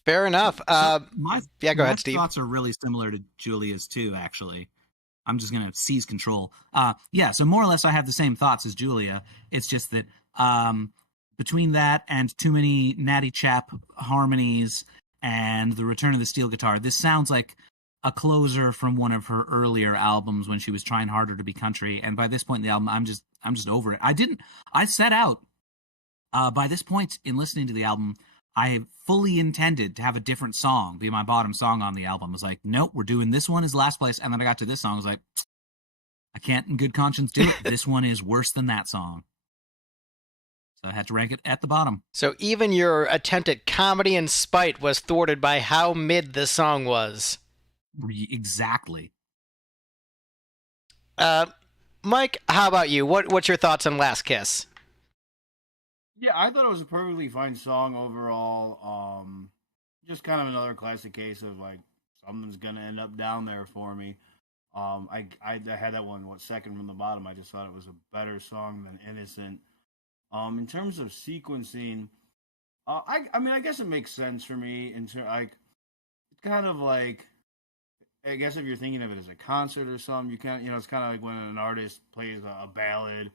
Fair enough. My yeah, go ahead, Steve. thoughts are really similar to Julia's too, actually. I'm just going to seize control. So more or less I have the same thoughts as Julia. It's just that between that and too many Natty Chap harmonies and the return of the steel guitar, this sounds like a closer from one of her earlier albums when she was trying harder to be country. And by this point in the album, I'm just over it. I set out by this point in listening to the album, I fully intended to have a different song be my bottom song on the album. I was like, nope, we're doing this one as last place. And then I got to this song. I was like, I can't in good conscience do it. This one is worse than that song. So I had to rank it at the bottom. So even your attempt at comedy and spite was thwarted by how mid this song was. Exactly. Mike, how about you? What's your thoughts on Last Kiss? Yeah, I thought it was a perfectly fine song overall. Just kind of another classic case of like something's gonna end up down there for me. I had that one second from the bottom. I just thought it was a better song than Innocent. In terms of sequencing, I guess it makes sense for me. It's kind of like, I guess if you're thinking of it as a concert or something, it's kind of like when an artist plays a ballad.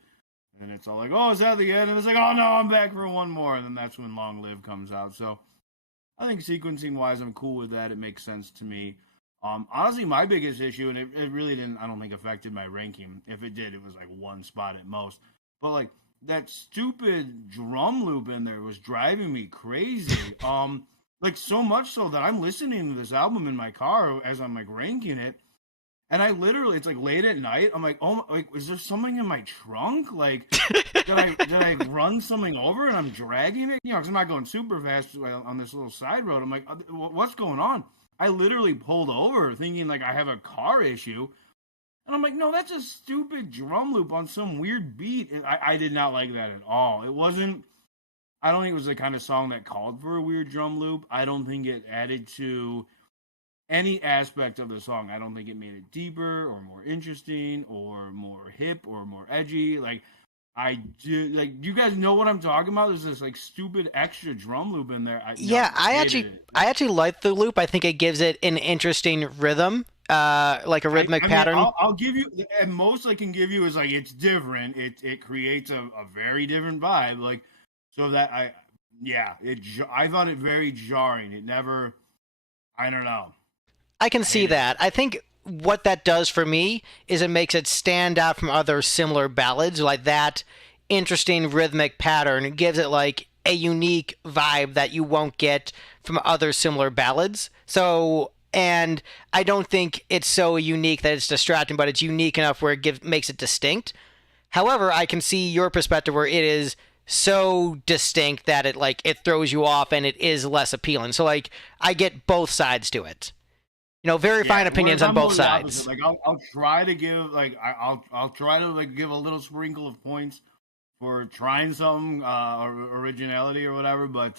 And it's all like, oh, is that the end? And it's like, oh, no, I'm back for one more. And then that's when Long Live comes out. So I think sequencing-wise, I'm cool with that. It makes sense to me. Honestly, my biggest issue, and it really didn't, I don't think, affected my ranking. If it did, it was like one spot at most. But, like, that stupid drum loop in there was driving me crazy. Like, so much so that I'm listening to this album in my car as I'm, like, ranking it. And I literally, it's like late at night. I'm like, oh, like, is there something in my trunk? Like, did I run something over and I'm dragging it? Because I'm not going super fast on this little side road. I'm like, what's going on? I literally pulled over thinking like I have a car issue. And I'm like, no, that's a stupid drum loop on some weird beat. I did not like that at all. It wasn't, I don't think it was the kind of song that called for a weird drum loop. I don't think it added to any aspect of the song. I don't think it made it deeper or more interesting or more hip or more edgy. Like, you guys know what I'm talking about? There's this like stupid extra drum loop in there. I actually like the loop. I think it gives it an interesting rhythm, like a rhythmic pattern. I'll give you, at most I can give you is like, it's different. It creates a very different vibe. Like, so that I found it very jarring. It never, I don't know. I can see that. I think what that does for me is it makes it stand out from other similar ballads. Like that interesting rhythmic pattern gives it like a unique vibe that you won't get from other similar ballads. So, and I don't think it's so unique that it's distracting, but it's unique enough where it makes it distinct. However, I can see your perspective where it is so distinct that it throws you off and it is less appealing. So like I get both sides to it. Very fine opinions on both sides. Like I'll try to give I'll try to give a little sprinkle of points for trying something or originality or whatever. But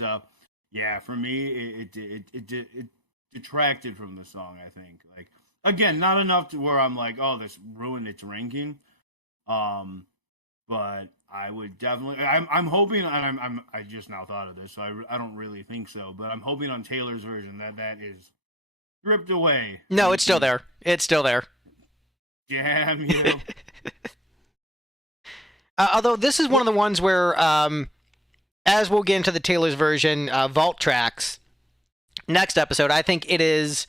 for me it detracted from the song. I think again not enough to where I'm like, oh, this ruined its ranking. But I would definitely. I'm hoping, and I just now thought of this, so I don't really think so. But I'm hoping on Taylor's version that is stripped away. No, it's still there. It's still there. Damn you. Although this is one of the ones where, as we'll get into the Taylor's version, vault tracks next episode, I think it is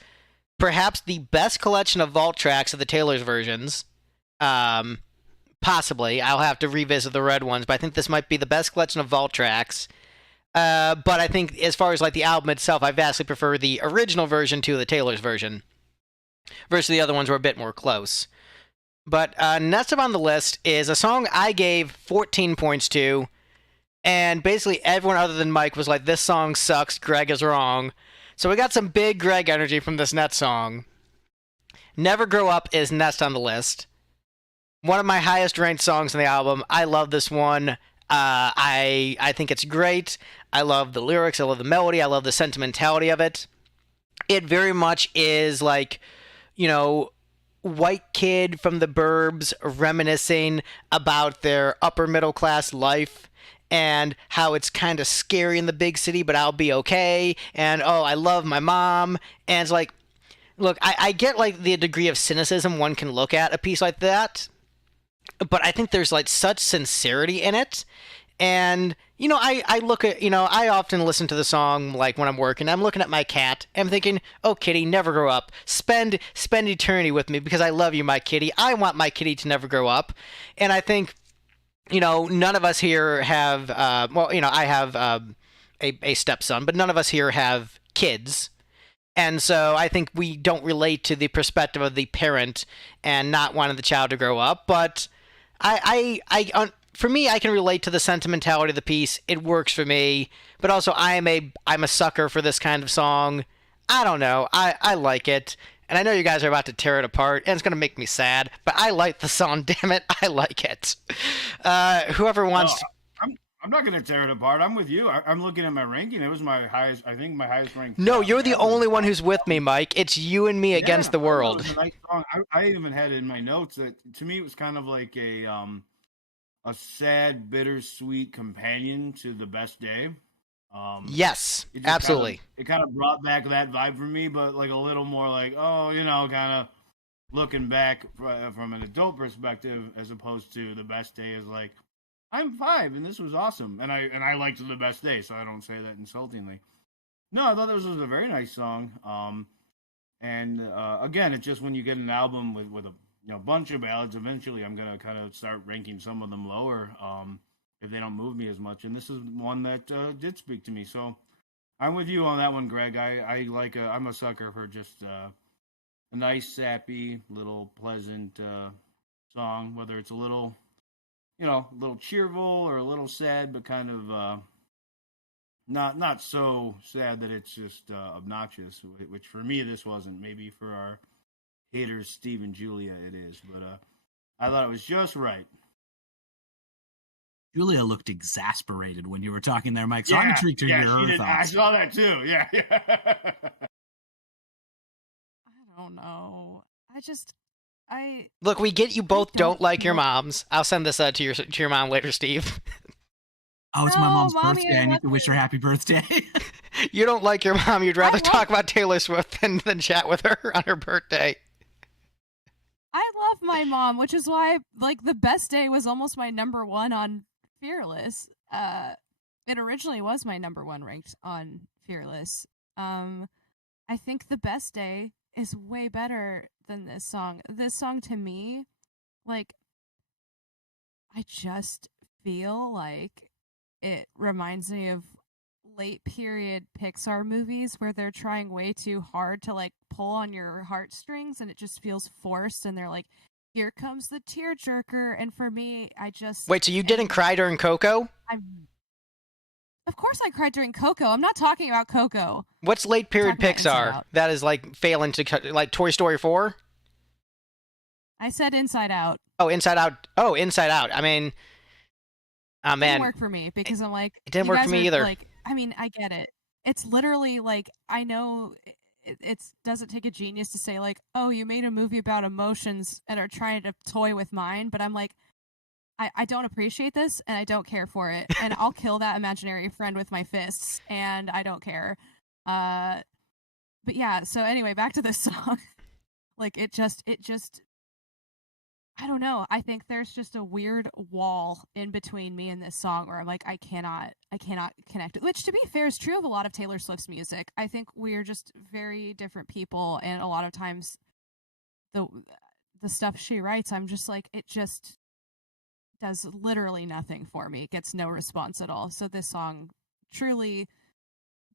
perhaps the best collection of vault tracks of the Taylor's versions. Possibly. I'll have to revisit the red ones, but I think this might be the best collection of vault tracks. But I think as far as the album itself, I vastly prefer the original version to the Taylor's version. Versus the other ones were a bit more close. But next up on the list is a song I gave 14 points to. And basically everyone other than Mike was like, this song sucks, Greg is wrong. So we got some big Greg energy from this next song. Never Grow Up is next on the list. One of my highest ranked songs on the album. I love this one. I think it's great. I love the lyrics. I love the melody. I love the sentimentality of it. It very much is white kid from the burbs reminiscing about their upper middle class life and how it's kind of scary in the big city, but I'll be okay. And oh, I love my mom. And it's like, look, I get like the degree of cynicism one can look at a piece like that, but I think there's like such sincerity in it. And, I look at, I often listen to the song like when I'm working. I'm looking at my cat. I'm thinking, oh, kitty, never grow up. Spend eternity with me because I love you, my kitty. I want my kitty to never grow up. And I think, none of us here have, I have a stepson, but none of us here have kids. And so I think we don't relate to the perspective of the parent and not wanting the child to grow up. But for me, I can relate to the sentimentality of the piece. It works for me. But also, I'm a sucker for this kind of song. I don't know. I like it. And I know you guys are about to tear it apart, and it's going to make me sad. But I like the song, damn it. I like it. Whoever wants... I'm not going to tear it apart. I'm with you. I'm looking at my ranking. It was my highest, I think my highest ranked. No, you're the only one who's with me, Mike. It's you and me against the world. It was a nice song. I even had it in my notes that to me it was kind of like a sad, bittersweet companion to The Best Day. Yes, absolutely. It kind of brought back that vibe for me, but like a little more like, kind of looking back from an adult perspective as opposed to The Best Day is like, I'm 5 and this was awesome. And I liked The Best Day, so I don't say that insultingly. No, I thought this was a very nice song. And again, it's just when you get an album with a bunch of ballads, eventually I'm going to kind of start ranking some of them lower if they don't move me as much. And this is one that did speak to me. So I'm with you on that one, Greg. I'm a sucker for just a nice, sappy, little pleasant song, whether it's a little cheerful or a little sad, but kind of not so sad that it's just obnoxious, which for me this wasn't. Maybe for our haters, Steve and Julia, it is. But I thought it was just right. Julia looked exasperated when you were talking there, Mike, so I'm intrigued to hear her thoughts. I saw that too, yeah. I don't know. Look, we get you both don't like your moms. I'll send this to your mom later, Steve. Oh, it's my mom's birthday. I need to wish her happy birthday. You don't like your mom. You'd rather talk about Taylor Swift than chat with her on her birthday. I love my mom, which is why, like, The Best Day was almost my number 1 on Fearless. It originally was my number 1 ranked on Fearless. I think The Best Day is way better than this song. This song, to me, like, I just feel like it reminds me of late period Pixar movies where they're trying way too hard to like pull on your heartstrings and it just feels forced, and they're like, here comes the tearjerker. And for me, I just... Wait, so you didn't cry during Coco? Of course I cried during Coco. I'm not talking about Coco. What's late period Pixar that is like failing to, like, Toy Story 4? I said Inside Out. Oh, Inside Out. Oh, Inside Out. I mean, oh man, it didn't work for me because I'm like, it didn't work for me either. Like, I mean, I get it. It's literally like, I know it doesn't take a genius to say like, oh, you made a movie about emotions and are trying to toy with mine, but I'm like, I don't appreciate this and I don't care for it, and I'll kill that imaginary friend with my fists, and I don't care. But yeah, so anyway, back to this song. Like, it just I don't know. I think there's just a weird wall in between me and this song where I'm like, I cannot connect. Which, to be fair, is true of a lot of Taylor Swift's music. I think we're just very different people, and a lot of times the stuff she writes, I'm just like, it just does literally nothing for me. It gets no response at all. So this song truly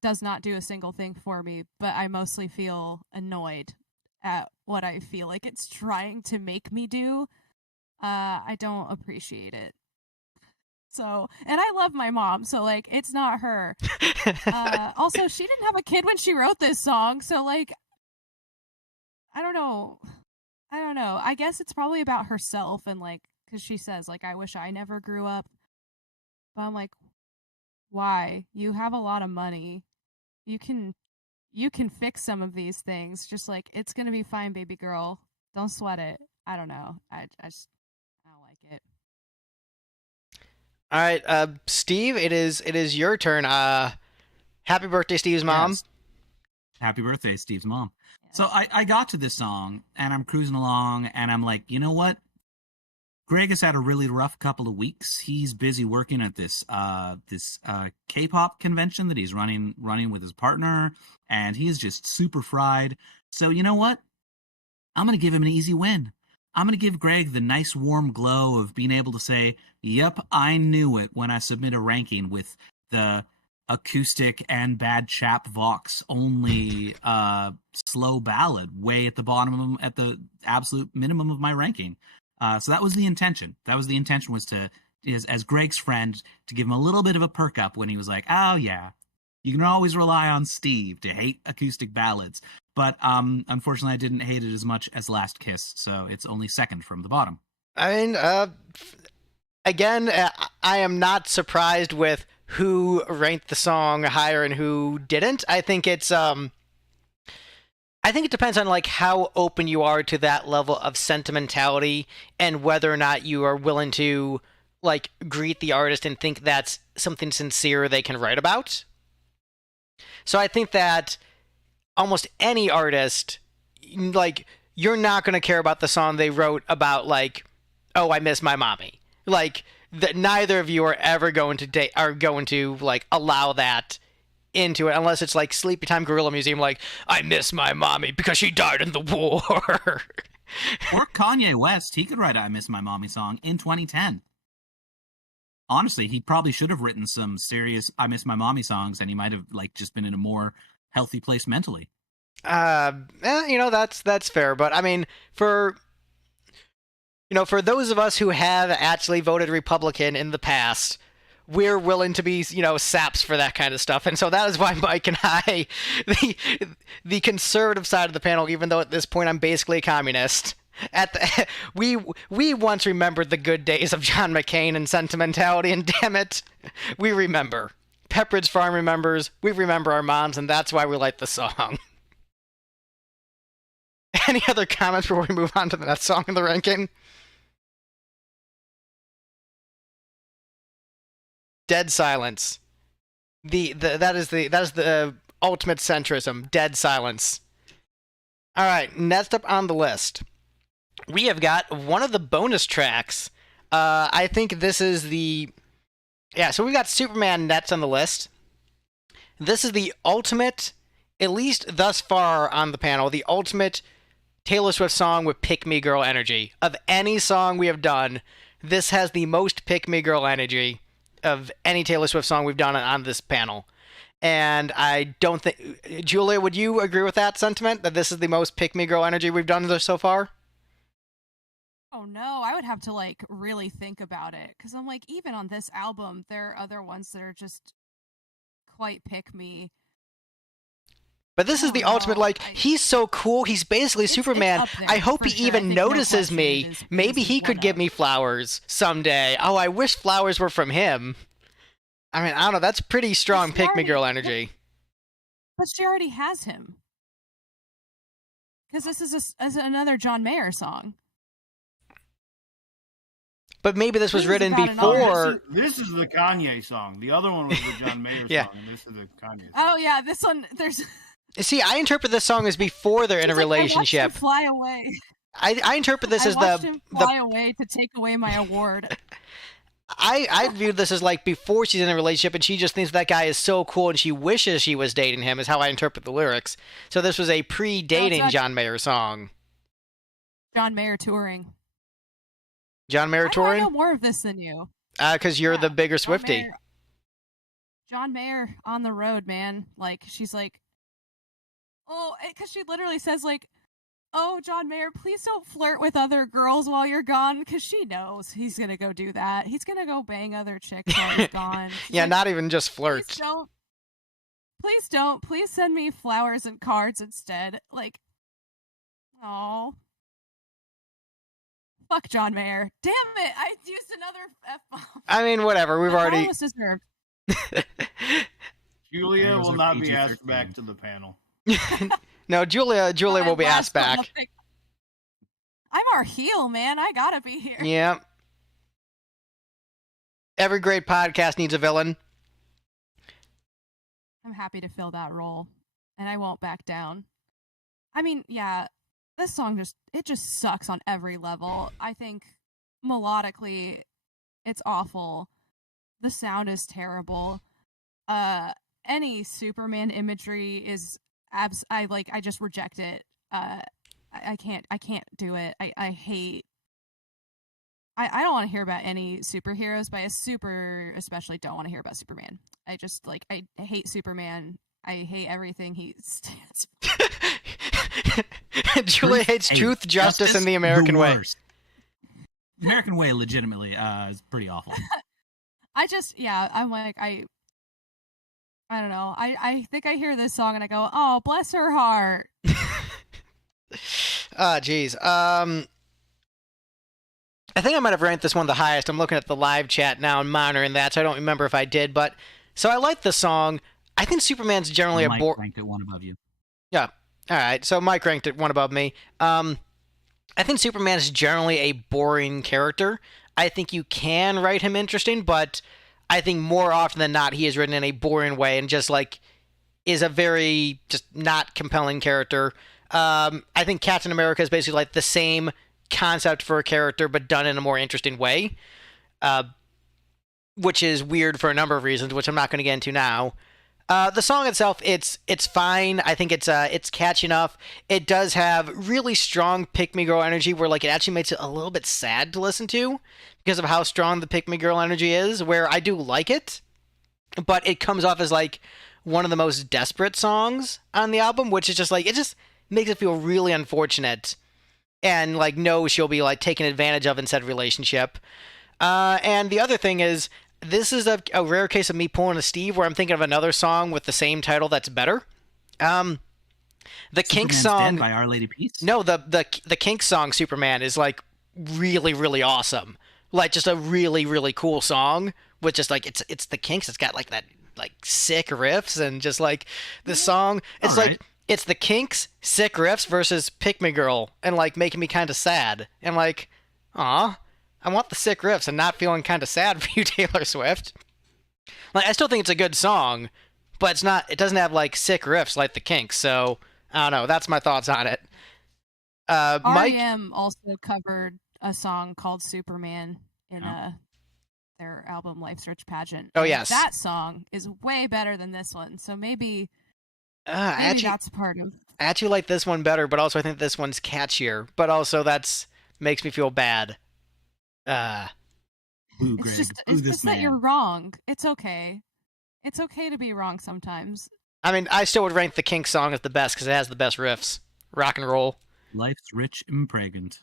does not do a single thing for me, but I mostly feel annoyed at what I feel like it's trying to make me do. I don't appreciate it. So, and I love my mom, so like, it's not her. Also, she didn't have a kid when she wrote this song, so like, I don't know. I guess it's probably about herself, and like, because she says like, I wish I never grew up. But I'm like, why? You have a lot of money. You can fix some of these things. Just like, it's gonna be fine, baby girl. Don't sweat it. I don't know. I don't like it. All right, Steve, it is your turn. Happy birthday, Steve's mom. Yes. Happy birthday, Steve's mom. So I got to this song, and I'm cruising along, and I'm like, you know what? Greg has had a really rough couple of weeks. He's busy working at this K-pop convention that he's running with his partner, and he's just super fried. So you know what? I'm going to give him an easy win. I'm going to give Greg the nice warm glow of being able to say, yep, I knew it when I submit a ranking with the acoustic and bad chap vox only slow ballad way at the bottom, at the absolute minimum of my ranking. So that was the intention. Was to, as Greg's friend, to give him a little bit of a perk up when he was like, oh yeah, you can always rely on Steve to hate acoustic ballads. But unfortunately, I didn't hate it as much as Last Kiss, so it's only second from the bottom. I mean, again, I am not surprised with who ranked the song higher and who didn't. I think it depends on like how open you are to that level of sentimentality and whether or not you are willing to like greet the artist and think that's something sincere they can write about. So I think that almost any artist, like, you're not going to care about the song they wrote about, like, oh, I miss my mommy. Like, that neither of you are ever going to like allow that into it unless it's like Sleepy Time Gorilla Museum, like, I miss my mommy because she died in the war. Or Kanye West, he could write a I Miss My Mommy song in 2010. Honestly, he probably should have written some serious I Miss My Mommy songs, and he might have like just been in a more healthy place mentally. That's fair, but I mean, for those of us who have actually voted Republican in the past, we're willing to be, saps for that kind of stuff. And so that is why Mike and I, the conservative side of the panel, even though at this point I'm basically a communist, we once remembered the good days of John McCain and sentimentality, and damn it, we remember. Pepperidge Farm remembers, we remember our moms, and that's why we like the song. Any other comments before we move on to the next song in the ranking? Dead silence. That is the ultimate centrism. Dead silence. All right, next up on the list, we have got one of the bonus tracks. I think this is so we've got Superman next on the list. This is the ultimate, at least thus far on the panel, the ultimate Taylor Swift song with Pick Me Girl energy. Of any song we have done, this has the most Pick Me Girl energy of any Taylor Swift song we've done on this panel. And I don't think... Julia, would you agree with that sentiment? That this is the most Pick Me Girl energy we've done so far? Oh no, I would have to like really think about it. Because I'm like, even on this album, there are other ones that are just quite pick me. But this is the ultimate, like, he's so cool, he's basically Superman. I hope he even notices me. Maybe he could give me flowers someday. Oh, I wish flowers were from him. I mean, I don't know, that's pretty strong pick-me-girl energy. But she already has him. Because this is another John Mayer song. But maybe this was written before... This is the Kanye song. The other one was the John Mayer song, and this is the Kanye song. Oh, yeah, this one, there's... See, I interpret this song as before they're in a relationship. I watched him fly away. I interpret this as watched him fly away to take away my award. I view this as like before she's in a relationship and she just thinks that guy is so cool and she wishes she was dating him, is how I interpret the lyrics. So this was a pre-dating John Mayer song. John Mayer touring. John Mayer touring? I know more of this than you. Because you're the bigger Swiftie. John Mayer on the road, man. Like, she's like, oh, because she literally says, like, oh, John Mayer, please don't flirt with other girls while you're gone, because she knows he's going to go do that. He's going to go bang other chicks while he's gone. Yeah, like, not even just flirt. Please don't. Please send me flowers and cards instead. Like, oh. Fuck John Mayer. Damn it, I used another F-bomb. I mean, whatever, we've already... Almost deserved. Julia will not be asked back to the panel. No, Julia will be asked back. I'm our heel, man. I gotta be here. Yeah. Every great podcast needs a villain. I'm happy to fill that role, and I won't back down. I mean, yeah, this song just sucks on every level. I think melodically, it's awful. The sound is terrible. Any Superman imagery is I just reject it. I can't do it. I hate. I don't want to hear about any superheroes, but I especially don't want to hear about Superman. I just I hate Superman. I hate everything he stands for. Julie hates truth, justice, and the American way. American way, legitimately, is pretty awful. I'm like, I don't know. I think I hear this song and I go, oh, bless her heart. Geez. I think I might have ranked this one the highest. I'm looking at the live chat now and monitoring that, so I don't remember if I did. But so I like the song. I think Superman's generally Mike ranked it one above you. Yeah. All right. So Mike ranked it one above me. I think Superman is generally a boring character. I think you can write him interesting, but I think more often than not he is written in a boring way and just is a very just not compelling character. I think Captain America is basically the same concept for a character but done in a more interesting way, which is weird for a number of reasons, which I'm not going to get into now. The song itself, it's fine. I think it's catchy enough. It does have really strong Pick Me Girl energy where it actually makes it a little bit sad to listen to because of how strong the Pick Me Girl energy is, where I do like it, but it comes off as one of the most desperate songs on the album, which is just it just makes it feel really unfortunate and knows she'll be taken advantage of in said relationship. And the other thing is, this is a rare case of me pulling a Steve where I'm thinking of another song with the same title that's better. The Kinks song Dead by Our Lady Peace? No, the Kinks song Superman is really, really awesome. Just a really, really cool song with just it's the Kinks. It's got that sick riffs and just the song. It's right. It's the Kinks sick riffs versus Pick Me Girl and making me kind of sad and aw. I want the sick riffs and not feeling kind of sad for you, Taylor Swift. I still think it's a good song, but it doesn't have sick riffs like the Kinks, so I don't know. That's my thoughts on it. Mike? R.E.M. also covered a song called Superman in their album Life Search Pageant. Oh, yes. That song is way better than this one, so maybe that's part of... I actually like this one better, but also I think this one's catchier, but also makes me feel bad. Boo, Greg. It's just that you're wrong. It's okay. It's okay to be wrong sometimes. I mean, I still would rank the Kinks song as the best because it has the best riffs. Rock and roll. Life's rich and pregnant.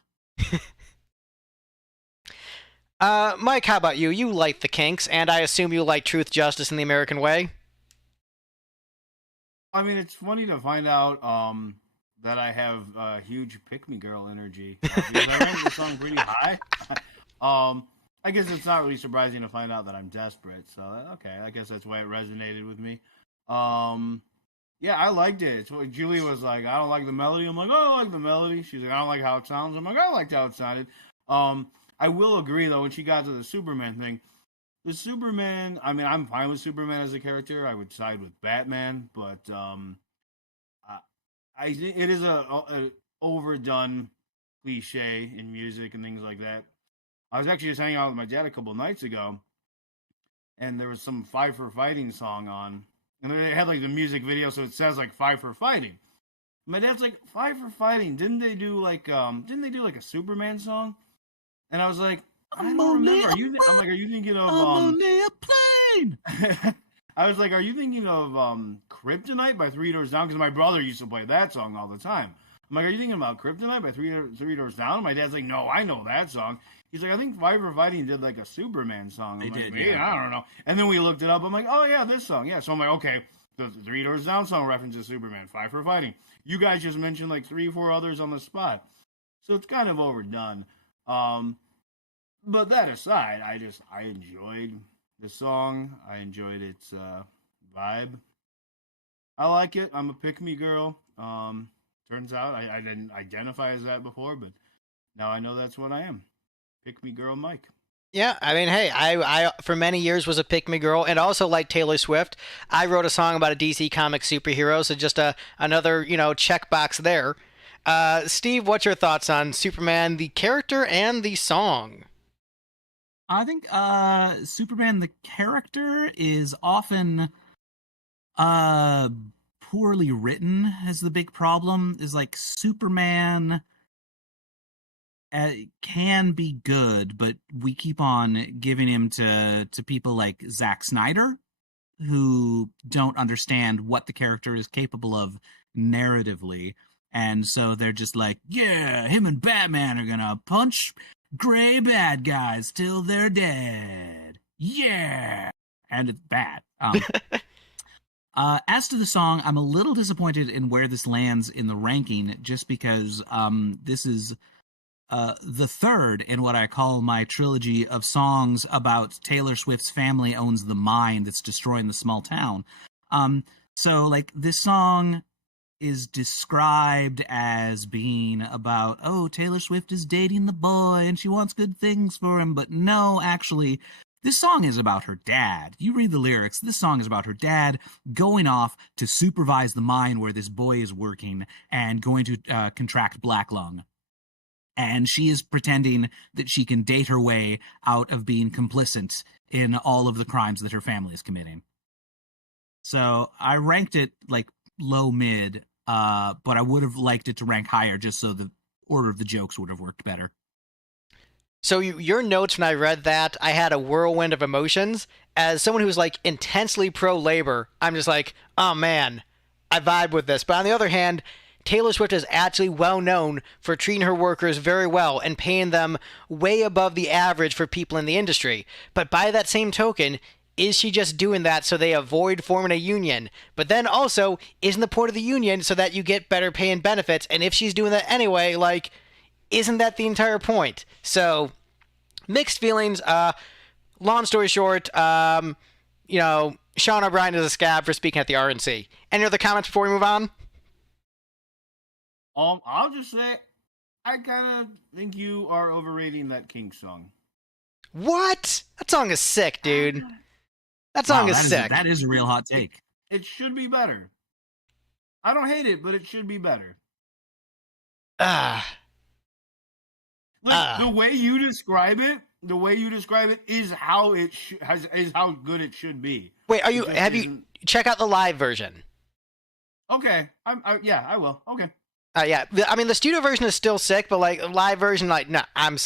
Mike, how about you? You like the Kinks, and I assume you like Truth, Justice, and the American Way? I mean, it's funny to find out that I have huge Pick Me Girl energy. Because I ranked the song pretty high. I guess it's not really surprising to find out that I'm desperate. So, okay, I guess that's why it resonated with me. Yeah, I liked it. So Julie was like, I don't like the melody. I'm like, oh, I like the melody. She's like, I don't like how it sounds. I'm like, I liked how it sounded. I will agree, though, when she got to the Superman thing, the Superman, I mean, I'm fine with Superman as a character. I would side with Batman, but it is a overdone cliche in music and things like that. I was actually just hanging out with my dad a couple nights ago, and there was some Five for Fighting song on, and they had the music video, so it says Five for Fighting. My dad's like, Five for Fighting? Didn't they do a Superman song? And I was like, I don't remember. I'm like, are you thinking of I'm only a plane? I was like, are you thinking of Kryptonite by Three Doors Down? Because my brother used to play that song all the time. I'm like, are you thinking about Kryptonite by Three Doors Down? And my dad's like, no, I know that song. He's like, I think Five for Fighting did a Superman song. They did, yeah. I don't know. And then we looked it up. I'm like, oh yeah, this song. Yeah. So I'm like, okay, the Three Doors Down song references Superman. Five for Fighting. You guys just mentioned 3 or 4 others on the spot. So it's kind of overdone. But that aside, I enjoyed the song. I enjoyed its vibe. I like it. I'm a pick-me girl. Turns out I didn't identify as that before, but now I know that's what I am. Pick-me girl Mike. Yeah, I mean, hey, I for many years was a pick me girl, and also like Taylor Swift. I wrote a song about a DC comic superhero, so just another checkbox there. Steve, what's your thoughts on Superman, the character and the song? I think Superman the character is often uh poorly written is the big problem. Is like Superman can be good, but we keep on giving him to people like Zack Snyder, who don't understand what the character is capable of narratively. And so they're just like, yeah, him and Batman are gonna punch gray bad guys till they're dead. Yeah. And it's bad. As to the song, I'm a little disappointed in where this lands in the ranking, just because this is the third in what I call my trilogy of songs about Taylor Swift's family owns the mine that's destroying the small town. So like this song is described as being about, oh, Taylor Swift is dating the boy and she wants good things for him, but no, actually, this song is about her dad. You read the lyrics, this song is about her dad going off to supervise the mine where this boy is working and going to contract black lung. And she is pretending that she can date her way out of being complicit in all of the crimes that her family is committing. So I ranked it like low mid, but I would have liked it to rank higher just so the order of the jokes would have worked better. So your notes when I read that, I had a whirlwind of emotions. As someone who's like intensely pro-labor, I'm just like, oh man, I vibe with this. But on the other hand, Taylor Swift is actually well known for treating her workers very well and paying them way above the average for people in the industry. But by that same token, is she just doing that so they avoid forming a union? But then also, isn't the point of the union so that you get better pay and benefits? And if she's doing that anyway, like, isn't that the entire point? So, mixed feelings. Long story short, Sean O'Brien is a scab for speaking at the RNC. Any other comments before we move on? I'll just say, I kind of think you are overrating that King song. What? That song is sick, dude. That song is sick. That is a real hot take. It should be better. I don't hate it, but it should be better. The way you describe it is how it is how good it should be. Wait, have you check out the live version? Okay, I will. Okay. Yeah, I mean the studio version is still sick, but like live version, like no, I'm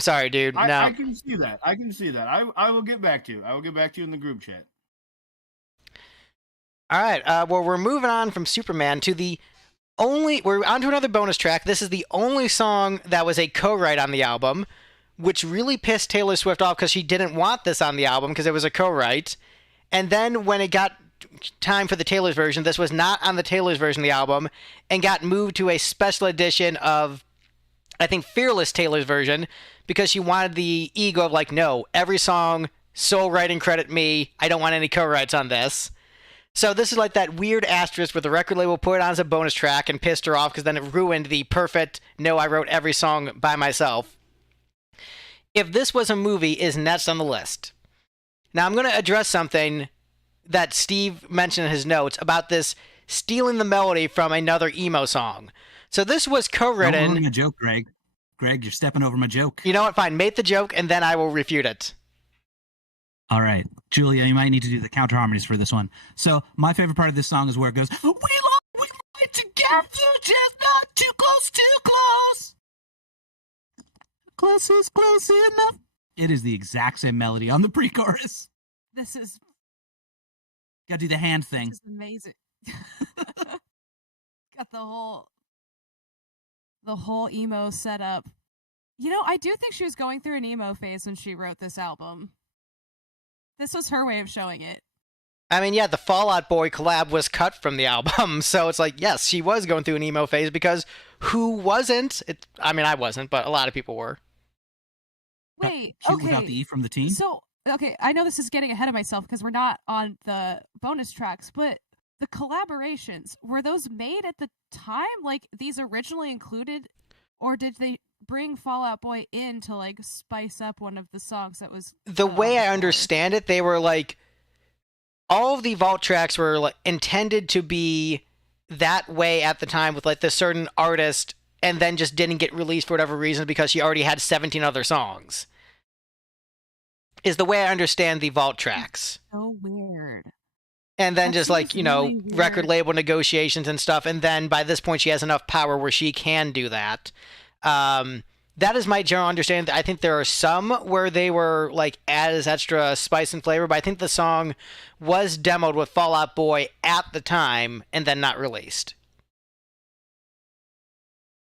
sorry, dude. No, I can see that. I will get back to you. I will get back to you in the group chat. All right. Well, we're moving on from Superman to we're on to another bonus track. This is the only song that was a co-write on the album, which really pissed Taylor Swift off because she didn't want this on the album because it was a co-write. And then when it got time for the Taylor's version, this was not on the Taylor's version of the album and got moved to a special edition of, I think, Fearless Taylor's version because she wanted the ego of like, no, every song, sole writing credit me. I don't want any co-writes on this. So this is like that weird asterisk where the record label put it on as a bonus track and pissed her off because then it ruined the perfect, no, I wrote every song by myself. If This Was a Movie is next on the list. Now I'm going to address something that Steve mentioned in his notes about this stealing the melody from another emo song. So this was co-written... Don't ruin a joke, Greg. Greg, you're stepping over my joke. You know what? Fine. Make the joke, and then I will refute it. All right. Julia, you might need to do the counter harmonies for this one. So my favorite part of this song is where it goes, we lie together, just not too close. Close is close enough. It is the exact same melody on the pre-chorus. This is... Gotta do the hand thing. This is amazing. Got the whole emo setup. I do think she was going through an emo phase when she wrote this album. This was her way of showing it. I mean, yeah, the Fall Out Boy collab was cut from the album, so it's like, yes, she was going through an emo phase because who wasn't? I mean, I wasn't, but a lot of people were. Wait, Cute okay. Without the E from the team? So, okay, I know this is getting ahead of myself because we're not on the bonus tracks, but the collaborations, were those made at the time? Like, these originally included, or did they bring Fall Out Boy in to like spice up one of the songs that was The way I before. understand it, they were like, all of the vault tracks were like, intended to be that way at the time with like this certain artist, and then just didn't get released for whatever reason because she already had 17 other songs. Is the way I understand the vault tracks. So weird. And then That just like, seems you know, really weird. record label negotiations and stuff. And then by this point, she has enough power where she can do that. That is my general understanding. I think there are some where they were like add as extra spice and flavor, but I think the song was demoed with Fall Out Boy at the time and then not released.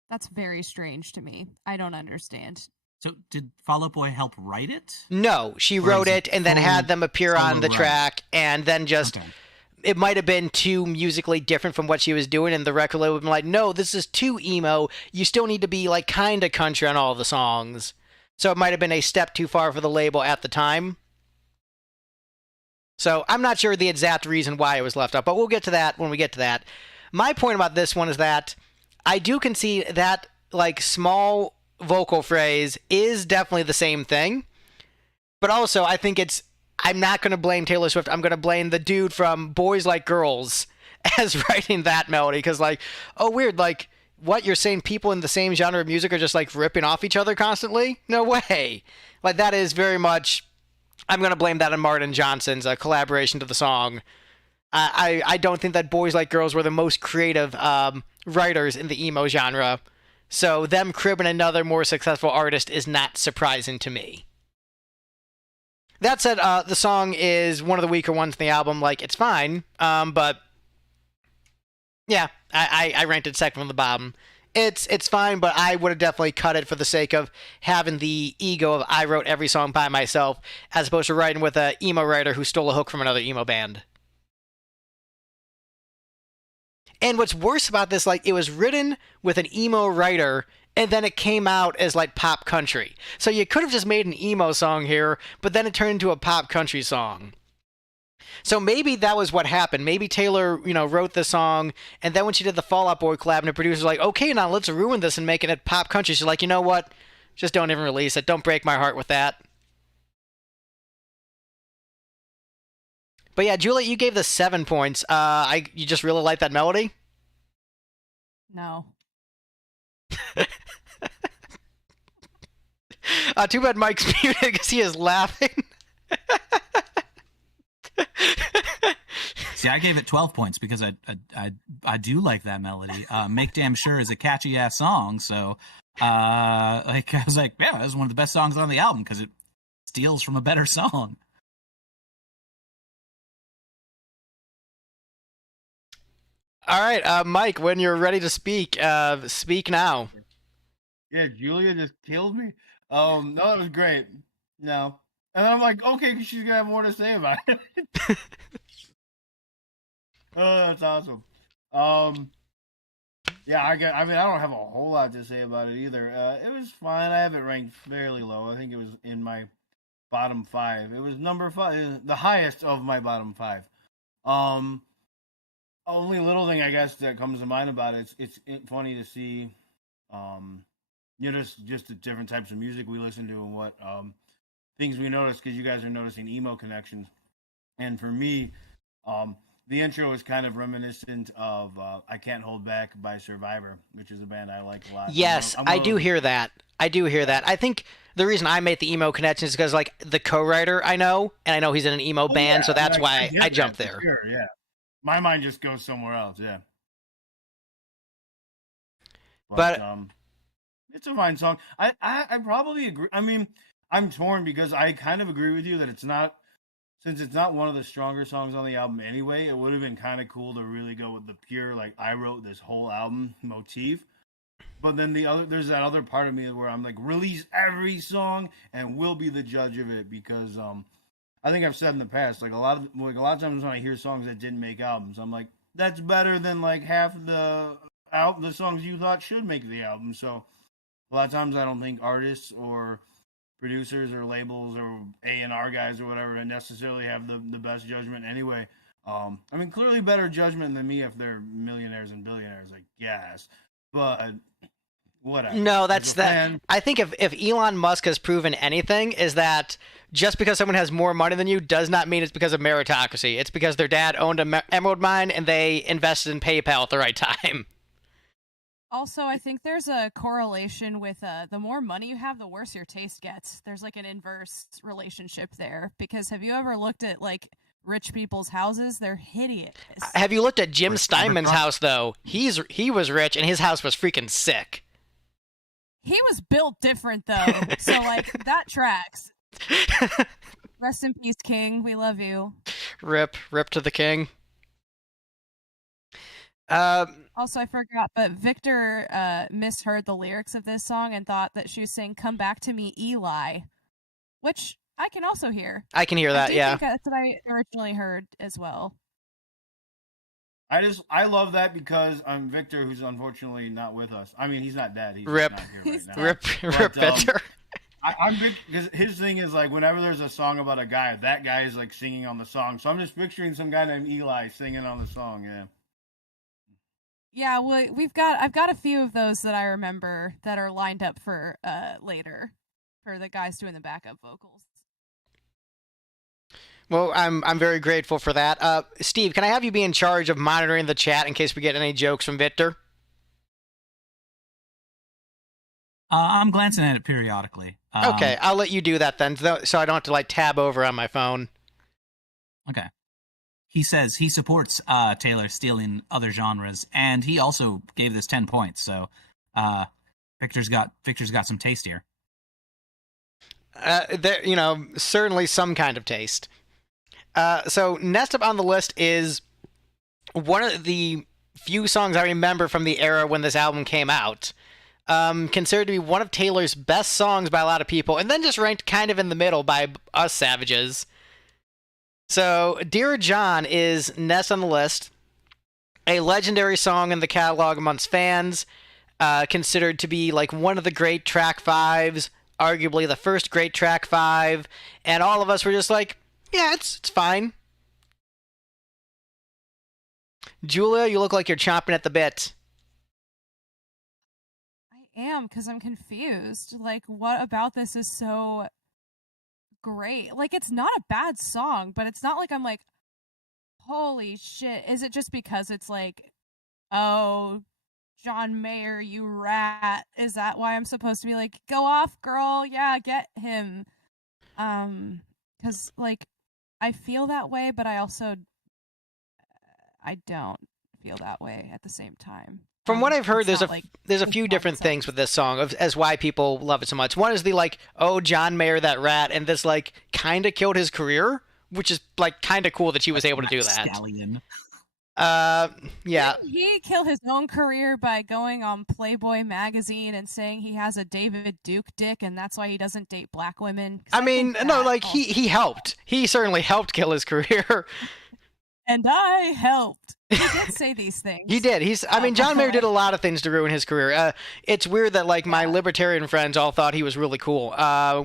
That's very strange to me. I don't understand. So did Fall Out Boy help write it? No, she Or wrote is it it and then full had them appear on solo the write? track, and then just Okay. it might have been too musically different from what she was doing, and the record label would be like, no, this is too emo. You still need to be like kind of country on all the songs. So it might have been a step too far for the label at the time. So I'm not sure the exact reason why it was left up, but we'll get to that when we get to that. My point about this one is that I do concede that like small vocal phrase is definitely the same thing. But also I think I'm not going to blame Taylor Swift. I'm going to blame the dude from Boys Like Girls as writing that melody. Because, like, oh, weird. Like, what? You're saying people in the same genre of music are just, like, ripping off each other constantly? No way. Like, that is very much... I'm going to blame that on Martin Johnson's collaboration to the song. I don't think that Boys Like Girls were the most creative writers in the emo genre. So them cribbing another more successful artist is not surprising to me. That said, the song is one of the weaker ones in the album. Like, it's fine, but yeah, I ranked it second from the bottom. It's fine, but I would have definitely cut it for the sake of having the ego of I wrote every song by myself, as opposed to writing with an emo writer who stole a hook from another emo band. And what's worse about this, like, it was written with an emo writer, and then it came out as, like, pop country. So you could have just made an emo song here, but then it turned into a pop country song. So maybe that was what happened. Maybe Taylor, wrote the song, and then when she did the Fall Out Boy collab, and the producer's like, okay, now let's ruin this and make it pop country. She's like, you know what? Just don't even release it. Don't break my heart with that. But yeah, Juliet, you gave this 7 points. You just really like that melody? No. Too bad Mike's muted because he is laughing. See, I gave it 12 points because I do like that melody. Make Damn Sure is a catchy ass song, so I was like, yeah, this is one of the best songs on the album because it steals from a better song. All right, Mike, when you're ready to speak, speak now. Yeah, Julia just killed me. No, that was great. No. And then I'm like, okay, she's going to have more to say about it. Oh, that's awesome. Yeah, I don't have a whole lot to say about it either. It was fine. I have it ranked fairly low. I think it was in my bottom 5. It was number 5, the highest of my bottom 5. Only little thing I guess that comes to mind about it, it's funny to see, just the different types of music we listen to and what things we notice, because you guys are noticing emo connections. And for me, the intro is kind of reminiscent of I Can't Hold Back by Survivor, which is a band I like a lot. Yes, I do hear that. I think the reason I made the emo connection is because, like, the co-writer I know, and I know he's in an emo band, so that's why I jumped there. Sure, yeah. My mind just goes somewhere else, yeah. But it's a fine song. I probably agree. I mean, I'm torn because I kind of agree with you that since it's not one of the stronger songs on the album anyway, it would have been kind of cool to really go with the pure, like, I wrote this whole album motif. But then there's that other part of me where I'm like, release every song and we'll be the judge of it, because I think I've said in the past, like a lot of times when I hear songs that didn't make albums, I'm like, that's better than like half the songs you thought should make the album. So a lot of times I don't think artists or producers or labels or A&R guys or whatever necessarily have the best judgment anyway. I mean, clearly better judgment than me if they're millionaires and billionaires, I guess. But whatever. No, that's As a that. fan, I think if Elon Musk has proven anything, is that just because someone has more money than you does not mean it's because of meritocracy. It's because their dad owned an emerald mine and they invested in PayPal at the right time. Also, I think there's a correlation with the more money you have, the worse your taste gets. There's like an inverse relationship there. Because have you ever looked at like rich people's houses? They're hideous. Have you looked at Jim Or Steinman's Cyberpunk. house though? He was rich and his house was freaking sick. He was built different though, so like that tracks. Rest in peace, King. We love you. Rip to the king. Also, I forgot, but Victor misheard the lyrics of this song and thought that she was saying "Come back to me, Eli," which I can also hear. I can hear that. I Yeah. think that's what I originally heard as well. I love that because Victor, who's unfortunately not with us. I mean, he's not dead. He's Rip. not here right now. Rip But, Victor. I'm big because his thing is like whenever there's a song about a guy, that guy is like singing on the song. So I'm just picturing some guy named Eli singing on the song. Yeah. Yeah, well, I've got a few of those that I remember that are lined up for later for the guys doing the backup vocals. Well, I'm very grateful for that. Steve, can I have you be in charge of monitoring the chat in case we get any jokes from Victor? I'm glancing at it periodically. Okay, I'll let you do that then, so I don't have to like tab over on my phone. Okay. He says he supports Taylor stealing other genres, and he also gave this 10 points. So Victor's got some taste here. There, certainly some kind of taste. So next up on the list is one of the few songs I remember from the era when this album came out. Considered to be one of Taylor's best songs by a lot of people, and then just ranked kind of in the middle by us savages. So, Dear John is next on the list. A legendary song in the catalog amongst fans, considered to be like one of the great track fives, arguably the first great track five, and all of us were just like, yeah, it's fine. Julia, you look like you're chomping at the bit. I am, because I'm confused. Like, what about this is so great? Like, it's not a bad song, but it's not like I'm like, holy shit. Is it just because it's like, oh, John Mayer, you rat? Is that why I'm supposed to be like, go off, girl? Yeah, get him. Because, like, I feel that way, but I also, I don't feel that way at the same time. From what I've heard, It's there's not a like there's a it's few not different something. things with this song as why people love it so much. One is the like, oh, John Mayer, that rat, and this like kind of killed his career, which is like kind of cool that she was able to do that. Stallion. Yeah. Didn't he kill his own career by going on Playboy magazine and saying he has a David Duke dick and that's why he doesn't date black women? 'Cause I mean, think no, that like also- he helped. He certainly helped kill his career. And I helped. He did say these things. He did. John Mayer did a lot of things to ruin his career. It's weird that like my libertarian friends all thought he was really cool.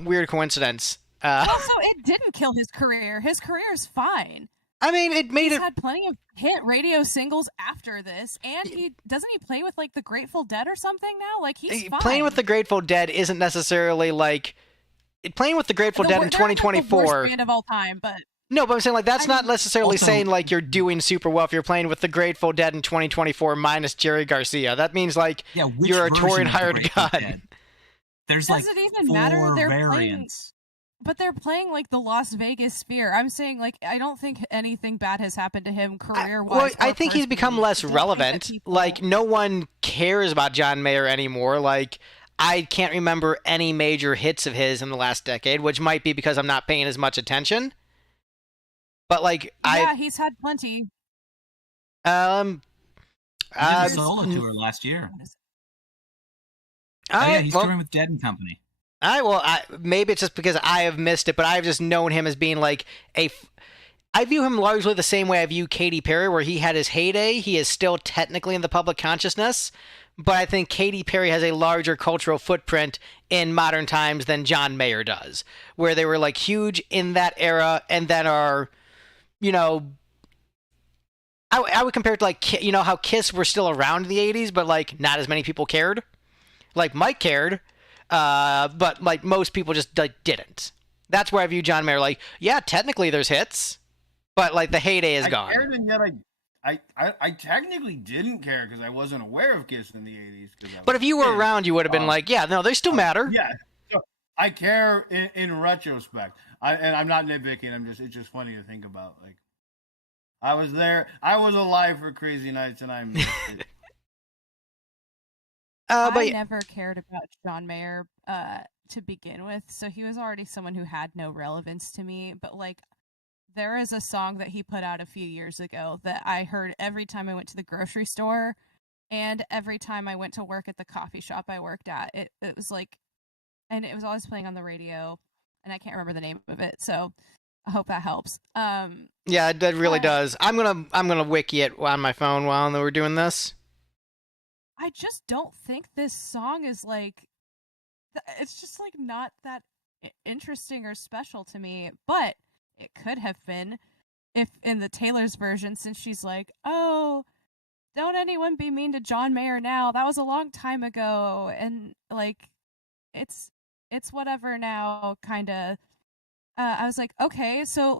Weird coincidence. Also, it didn't kill his career. His career is fine. I mean, it made He's it. had plenty of hit radio singles after this, and doesn't he play with like the Grateful Dead or something now? Like he's fine. Playing with the Grateful Dead isn't necessarily like playing with the Grateful Dead in They're not the 2024. worst band of all time, but No, but I'm saying like that's not necessarily also- saying like you're doing super well if you're playing with the Grateful Dead in 2024 minus Jerry Garcia. That means like Yeah, which you're a version touring of the hired Grateful gun. Dead? There's does like it even 4 matter? They're variants. But they're playing like the Las Vegas Sphere. I'm saying like I don't think anything bad has happened to him career-wise. Well, I or think he's become personally. less I don't think that relevant. people- Like no one cares about John Mayer anymore. Like I can't remember any major hits of his in the last decade, which might be because I'm not paying as much attention. But like yeah, he's had plenty. He did a uh, solo tour last year. all Oh, yeah, right, he's well, touring with Dead and Company. maybe it's just because I have missed it, but I've just known him as being like I view him largely the same way I view Katy Perry, where he had his heyday. He is still technically in the public consciousness, but I think Katy Perry has a larger cultural footprint in modern times than John Mayer does, where they were like huge in that era and then are, I would compare it to like, how Kiss were still around in the 80s, but like not as many people cared. Like Mike cared, but like most people just like didn't. That's where I view John Mayer. Like, yeah, technically there's hits, but like the heyday is gone. I cared, and yet I technically didn't care because I wasn't aware of Kiss in the 80s. But if you were around, you would have been like, yeah, no, they still matter. Yeah, so I care in retrospect. And I'm not nitpicking. It's just funny to think about. Like, I was there. I was alive for Crazy Nights, and I missed it. I never cared about John Mayer to begin with, so he was already someone who had no relevance to me. But like, there is a song that he put out a few years ago that I heard every time I went to the grocery store, and every time I went to work at the coffee shop I worked at. It was like, and it was always playing on the radio, and I can't remember the name of it. So I hope that helps. Yeah, that really does. I'm gonna wiki it on my phone while we're doing this. I just don't think this song is like, it's just like not that interesting or special to me, but it could have been if in the Taylor's version, since she's like, oh, don't anyone be mean to John Mayer now. That was a long time ago. And like, it's whatever now, kind of. I was like, okay, so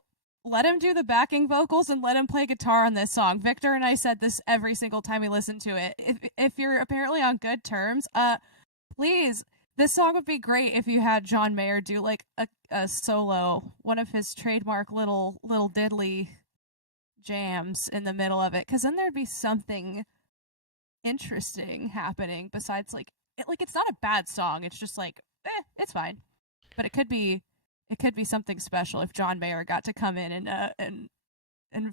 let him do the backing vocals and let him play guitar on this song. Victor and I said this every single time we listened to it. If you're apparently on good terms, please, this song would be great if you had John Mayer do like a solo, one of his trademark little diddly jams in the middle of it, because then there'd be something interesting happening besides like it's not a bad song. It's just like, it's fine, but it could be something special if John Mayer got to come in and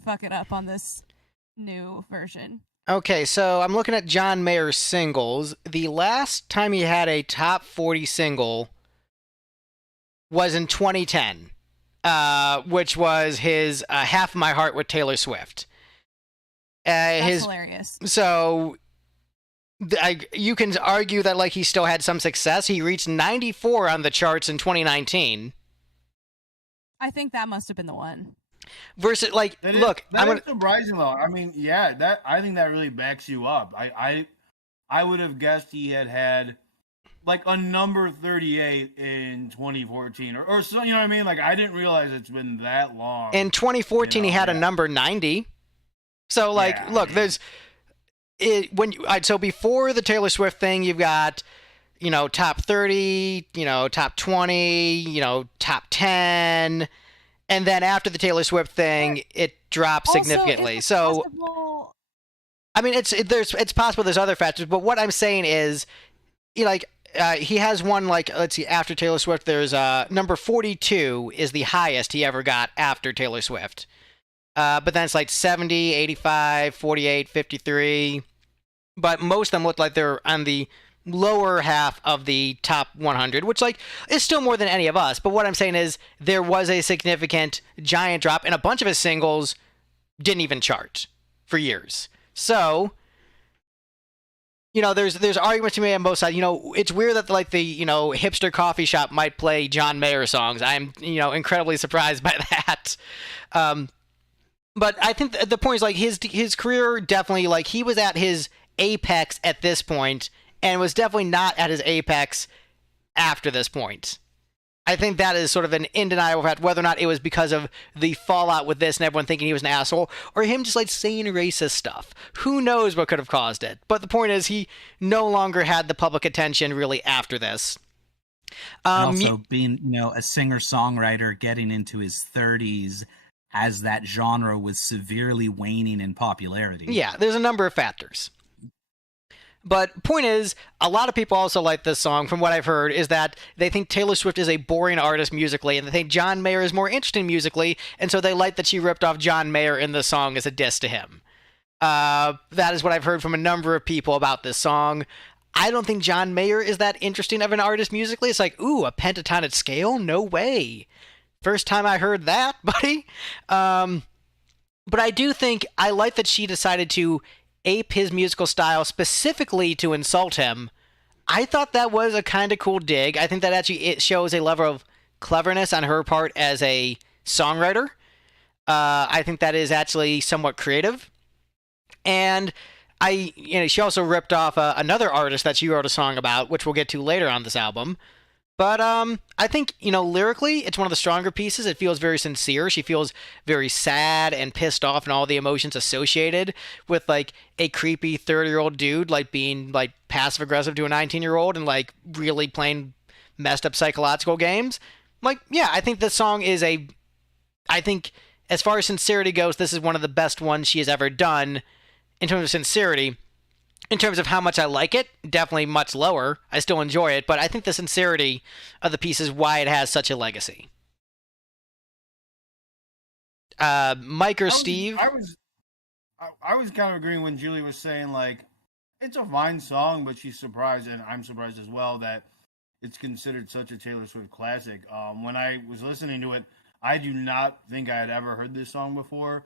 fuck it up on this new version. Okay, so I'm looking at John Mayer's singles. The last time he had a top 40 single was in 2010, which was his Half My Heart with Taylor Swift. That's hilarious. So you can argue that like he still had some success. He reached 94 on the charts in 2019. I think that must have been the one. Versus, like, look, that's surprising though. I mean, yeah, I think that really backs you up. I would have guessed he had like a number 38 in 2014 or so. You know what I mean? Like, I didn't realize it's been that long. In 2014, he had a number 90. So, like, look, there's it so before the Taylor Swift thing, you've got, you know, top 30, you know, top 20, you know, top 10. And then after the Taylor Swift thing, it dropped significantly. So, I mean, it's possible there's other factors, but what I'm saying is, you know, like, he has one, like, let's see, after Taylor Swift, there's number 42 is the highest he ever got after Taylor Swift. But then it's like 70, 85, 48, 53. But most of them look like they're on the lower half of the top 100, which like is still more than any of us. But what I'm saying is there was a significant giant drop, and a bunch of his singles didn't even chart for years. So, you know, there's arguments to be made on both sides. You know, it's weird that like the, you know, hipster coffee shop might play John Mayer songs. I'm, you know, incredibly surprised by that. But I think the point is like his career definitely, like, he was at his apex at this point and was definitely not at his apex after this point. I think that is sort of an undeniable fact, whether or not it was because of the fallout with this and everyone thinking he was an asshole, or him just like saying racist stuff. Who knows what could have caused it? But the point is, he no longer had the public attention really after this. Also, being, you know, a singer-songwriter getting into his 30s as that genre was severely waning in popularity. Yeah, there's a number of factors. But point is, a lot of people also like this song, from what I've heard, is that they think Taylor Swift is a boring artist musically, and they think John Mayer is more interesting musically, and so they like that she ripped off John Mayer in the song as a diss to him. That is what I've heard from a number of people about this song. I don't think John Mayer is that interesting of an artist musically. It's like, ooh, a pentatonic scale? No way. First time I heard that, buddy. But I do think I like that she decided to ape his musical style specifically to insult him. I thought that was a kind of cool dig. I think that actually it shows a level of cleverness on her part as a songwriter. I think that is actually somewhat creative. And she also ripped off another artist that she wrote a song about, which we'll get to later on this album. But I think, lyrically, it's one of the stronger pieces. It feels very sincere. She feels very sad and pissed off and all the emotions associated with, like, a creepy 30-year-old dude, like, being, like, passive-aggressive to a 19-year-old and, like, really playing messed up psychological games. Like, yeah, I think this song is I think, as far as sincerity goes, this is one of the best ones she has ever done in terms of sincerity. In terms of how much I like it, definitely much lower. I still enjoy it, but I think the sincerity of the piece is why it has such a legacy. Mike or Steve? I was kind of agreeing when Julie was saying, like, it's a fine song, but she's surprised, and I'm surprised as well, that it's considered such a Taylor Swift classic. When I was listening to it, I do not think I had ever heard this song before.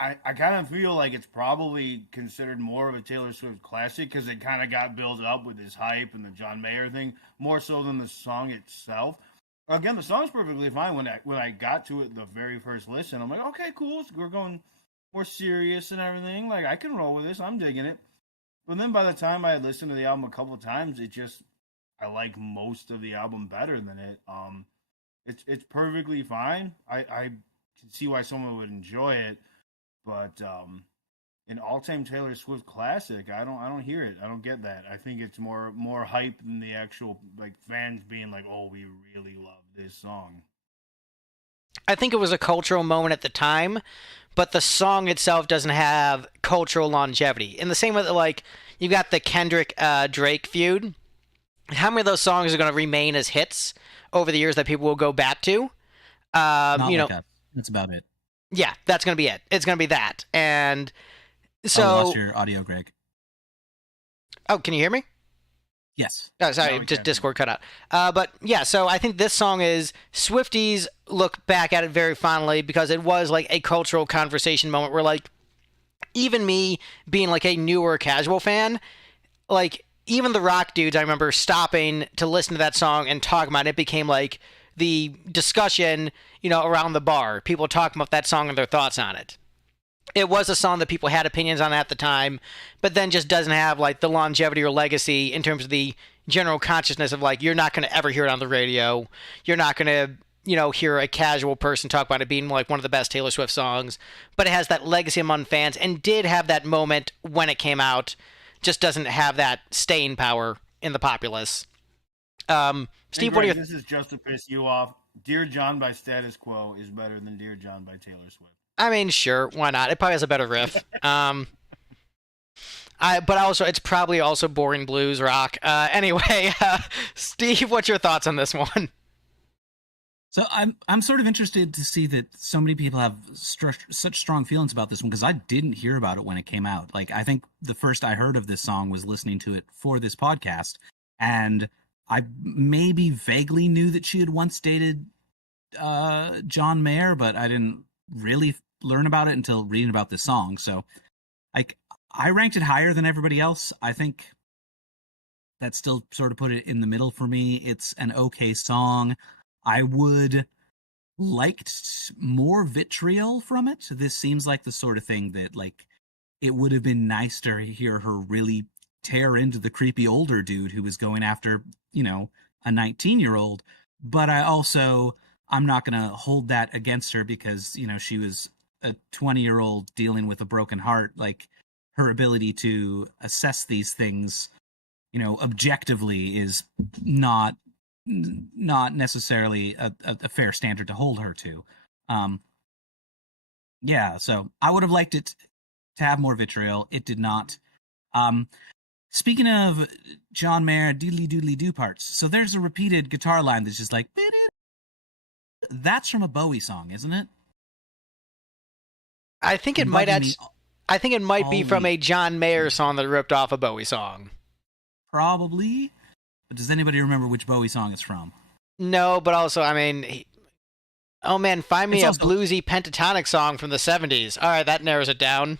I kind of feel like it's probably considered more of a Taylor Swift classic because it kind of got built up with his hype and the John Mayer thing more so than the song itself. Again, the song's perfectly fine. When I got to it the very first listen, I'm like, okay, cool. We're going more serious and everything. Like, I can roll with this. I'm digging it. But then by the time I had listened to the album a couple of times, I like most of the album better than it. It's perfectly fine. I can see why someone would enjoy it. But an all-time Taylor Swift classic, I don't hear it. I don't get that. I think it's more hype than the actual, like, fans being like, "Oh, we really love this song." I think it was a cultural moment at the time, but the song itself doesn't have cultural longevity. In the same way that, like, you got the Kendrick Drake feud. How many of those songs are going to remain as hits over the years that people will go back to? That's about it. Yeah, that's going to be it. It's going to be that. And so... I lost your audio, Greg. Oh, can you hear me? Yes. Oh, sorry, just Discord cut out. But yeah, so I think this song is... Swifties look back at it very fondly because it was like a cultural conversation moment where, like, even me being like a newer casual fan, like, even the rock dudes, I remember stopping to listen to that song and talking about it. It became like the discussion, around the bar. People talking about that song and their thoughts on it. It was a song that people had opinions on at the time, but then just doesn't have, like, the longevity or legacy in terms of the general consciousness of, like, you're not going to ever hear it on the radio. You're not going to, hear a casual person talk about it being, like, one of the best Taylor Swift songs. But it has that legacy among fans and did have that moment when it came out. Just doesn't have that staying power in the populace. Steve, what are your... This is just to piss you off. Dear John by Status Quo is better than Dear John by Taylor Swift. I mean, sure, why not? It probably has a better riff. But also, it's probably also boring blues rock. Anyway, Steve, what's your thoughts on this one? So I'm sort of interested to see that so many people have such strong feelings about this one because I didn't hear about it when it came out. Like, I think the first I heard of this song was listening to it for this podcast, and I maybe vaguely knew that she had once dated John Mayer, but I didn't really learn about it until reading about this song. So, like, I ranked it higher than everybody else. I think that still sort of put it in the middle for me. It's an okay song. I would liked more vitriol from it. This seems like the sort of thing that, like, it would have been nice to hear her really tear into the creepy older dude who was going after, a 19-year-old. But I'm not going to hold that against her because, she was a 20-year-old dealing with a broken heart. Like, her ability to assess these things, objectively is not necessarily a fair standard to hold her to. So I would have liked it to have more vitriol. It did not. Speaking of John Mayer doodly doodly do parts, so there's a repeated guitar line that's just like, that's from a Bowie song, isn't it? I think it might be from a John Mayer song that ripped off a Bowie song. Probably. But does anybody remember which Bowie song it's from? No, but also, I mean, find me a bluesy pentatonic song from the 70s. All right, that narrows it down.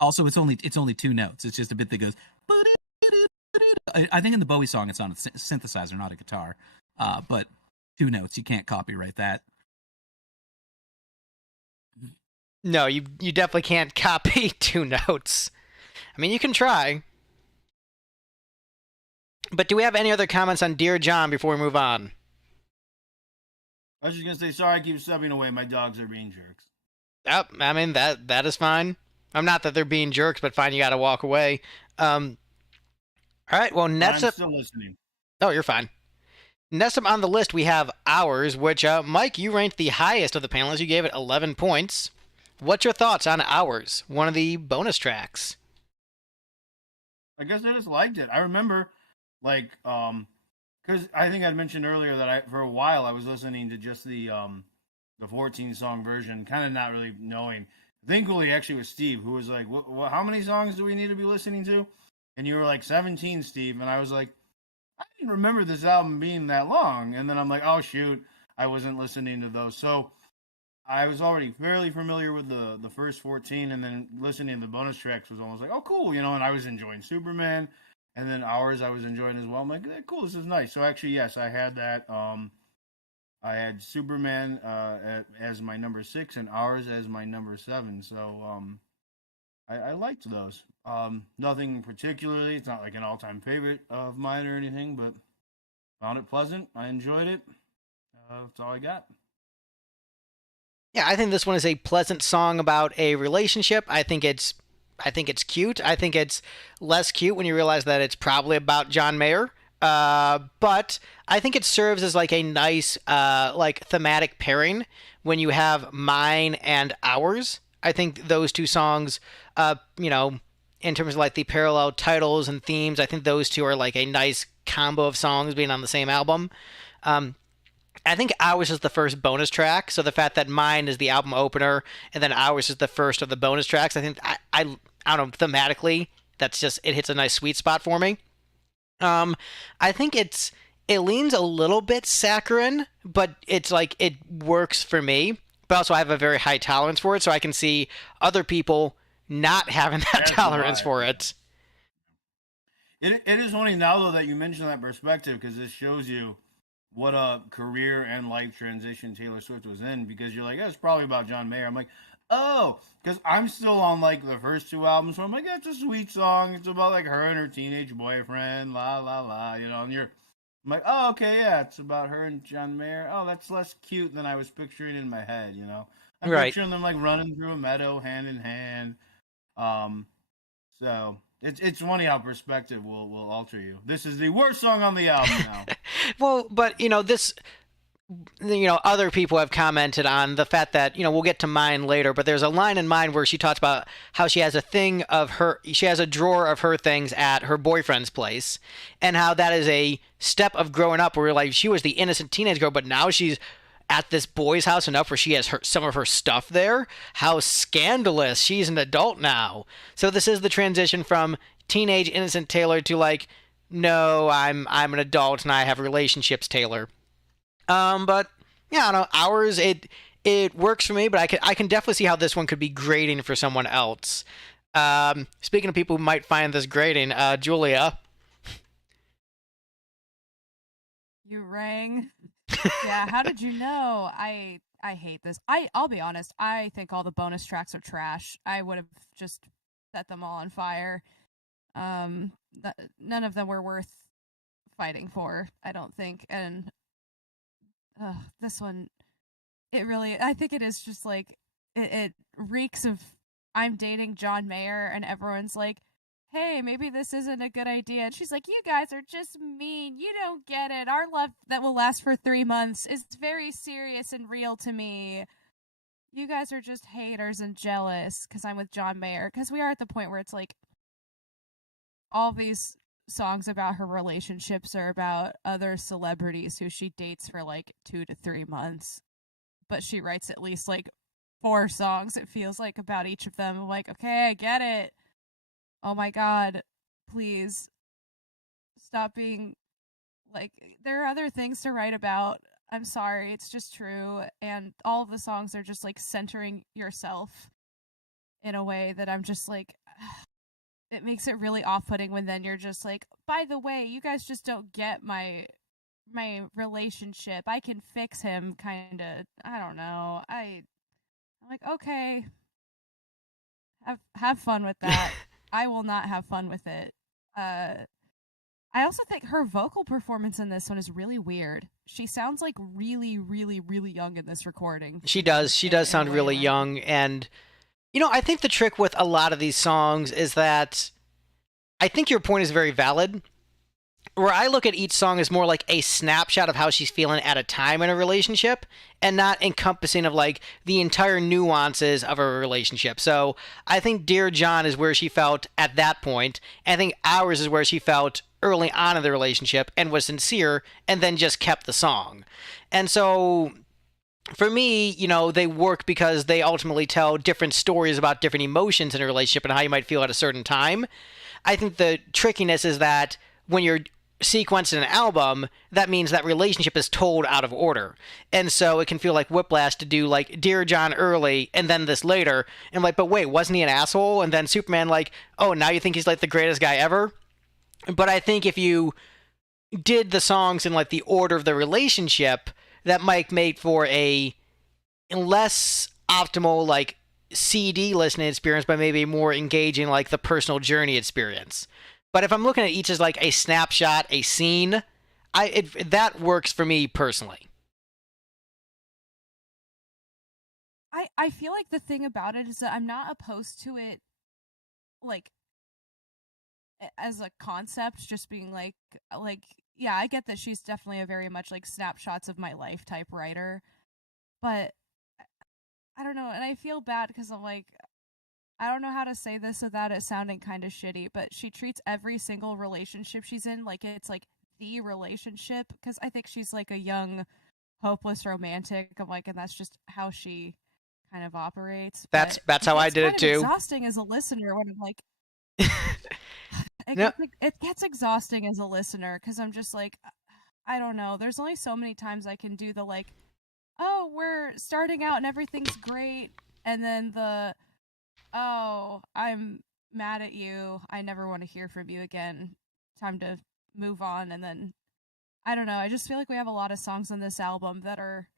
Also, it's only 2 notes. It's just a bit that goes. I think in the Bowie song, it's on a synthesizer, not a guitar. But 2 notes, you can't copyright that. No, you definitely can't copy two notes. I mean, you can try. But do we have any other comments on Dear John before we move on? I was just gonna say, sorry, I keep stepping away. My dogs are being jerks. Oh, I mean that is fine. I'm not that they're being jerks, but fine, you got to walk away. All right, well, But next I'm up. still listening. Oh, you're fine. Next up on the list, we have Hours, which Mike, you ranked the highest of the panelists. You gave it 11 points. What's your thoughts on Hours, one of the bonus tracks? I guess I just liked it. I remember, like, because I think I'd mentioned earlier that for a while I was listening to just the 14 song version, kind of not really knowing. Thankfully, actually, was Steve who was like, how many songs do we need to be listening to?" And you were like, 17, Steve, and I was like, I didn't remember this album being that long. And then I'm like, oh shoot, I wasn't listening to those. So I was already fairly familiar with the first 14, and then listening to the bonus tracks was almost like, oh cool, and I was enjoying Superman, and then Hours I was enjoying as well. I'm like, cool, this is nice. So actually, yes, I had that. I had Superman as my number 6 and Hours as my number 7. So I liked those. Nothing particularly. It's not like an all-time favorite of mine or anything, but found it pleasant. I enjoyed it. That's all I got. Yeah, I think this one is a pleasant song about a relationship. I think it's cute. I think it's less cute when you realize that it's probably about John Mayer. But I think it serves as like a nice like thematic pairing when you have Mine and Ours. I think those two songs, in terms of like the parallel titles and themes, I think those two are like a nice combo of songs being on the same album. I think Hours is the first bonus track, so the fact that Mine is the album opener and then Hours is the first of the bonus tracks, I think I don't know, thematically, that's just, it hits a nice sweet spot for me. I think it leans a little bit saccharine, but it's like it works for me. But also I have a very high tolerance for it, so I can see other people not having that That's tolerance why. for it. It is funny now though that you mention that perspective, because this shows you what a career and life transition Taylor Swift was in, because you're like, it's probably about John Mayer. I'm like, oh, because I'm still on like the first two albums where I'm like, it's a sweet song. It's about like her and her teenage boyfriend, la la la, and I'm like, oh, okay, yeah, it's about her and John Mayer. Oh, that's less cute than I was picturing in my head. I'm Right. picturing them like running through a meadow hand in hand. Um, so it's funny how perspective will alter you. This is the worst song on the album now. Well, but other people have commented on the fact that, we'll get to Mine later, but there's a line in Mine where she talks about how she has a drawer of her things at her boyfriend's place, and how that is a step of growing up where like she was the innocent teenage girl, but now she's at this boy's house enough where she has some of her stuff there. How scandalous. She's an adult now. So this is the transition from teenage innocent Taylor to like, no, I'm an adult and I have relationships Taylor. But yeah, I don't know. Hours, it works for me, but I can definitely see how this one could be grating for someone else. Speaking of people who might find this grating, Julia. You rang. Yeah, how did you know? I hate this. I'll be honest. I think all the bonus tracks are trash. I would have just set them all on fire. None of them were worth fighting for, I don't think. And this one, I think it is just like, it reeks of I'm dating John Mayer, and everyone's like, hey, maybe this isn't a good idea. And she's like, you guys are just mean. You don't get it. Our love that will last for 3 months is very serious and real to me. You guys are just haters and jealous because I'm with John Mayer. Because we are at the point where it's like all these songs about her relationships are about other celebrities who she dates for like 2 to 3 months. But she writes at least like 4 songs, it feels like, about each of them. I'm like, okay, I get it. Oh my God, please stop being like, there are other things to write about. I'm sorry, it's just true. And all of the songs are just like centering yourself in a way that I'm just like, it makes it really off-putting when then you're just like, by the way, you guys just don't get my relationship. I can fix him, kind of. I don't know. I'm like, okay, Have fun with that. I will not have fun with it. I also think her vocal performance in this one is really weird. She sounds like really, really, really young in this recording. She does. She does sound really young. And, I think the trick with a lot of these songs is that I think your point is very valid. Where I look at each song as more like a snapshot of how she's feeling at a time in a relationship and not encompassing of like the entire nuances of a relationship. So I think Dear John is where she felt at that point. And I think Ours is where she felt early on in the relationship and was sincere and then just kept the song. And so for me, they work because they ultimately tell different stories about different emotions in a relationship and how you might feel at a certain time. I think the trickiness is that when you're sequenced in an album, that means that relationship is told out of order. And so it can feel like whiplash to do like Dear John early and then this later. And like, but wait, wasn't he an asshole? And then Superman like, oh, now you think he's like the greatest guy ever? But I think if you did the songs in like the order of the relationship, that might make for a less optimal like CD listening experience, but maybe more engaging like the personal journey experience. But if I'm looking at each as like a snapshot, a scene, that works for me personally. I feel like the thing about it is that I'm not opposed to it, like, as a concept, just being like, yeah, I get that she's definitely a very much like snapshots of my life type writer, but I don't know, and I feel bad because I'm like, I don't know how to say this without it sounding kind of shitty, but she treats every single relationship she's in like it's like the relationship, because I think she's like a young, hopeless romantic. I'm like, and that's just how she kind of operates. That's how I did it too. It's exhausting as a listener when I'm like, it gets exhausting as a listener because I'm just like, I don't know. There's only so many times I can do the like, oh, we're starting out and everything's great, and then the, oh, I'm mad at you. I never want to hear from you again. Time to move on. And then, I don't know. I just feel like we have a lot of songs on this album that are,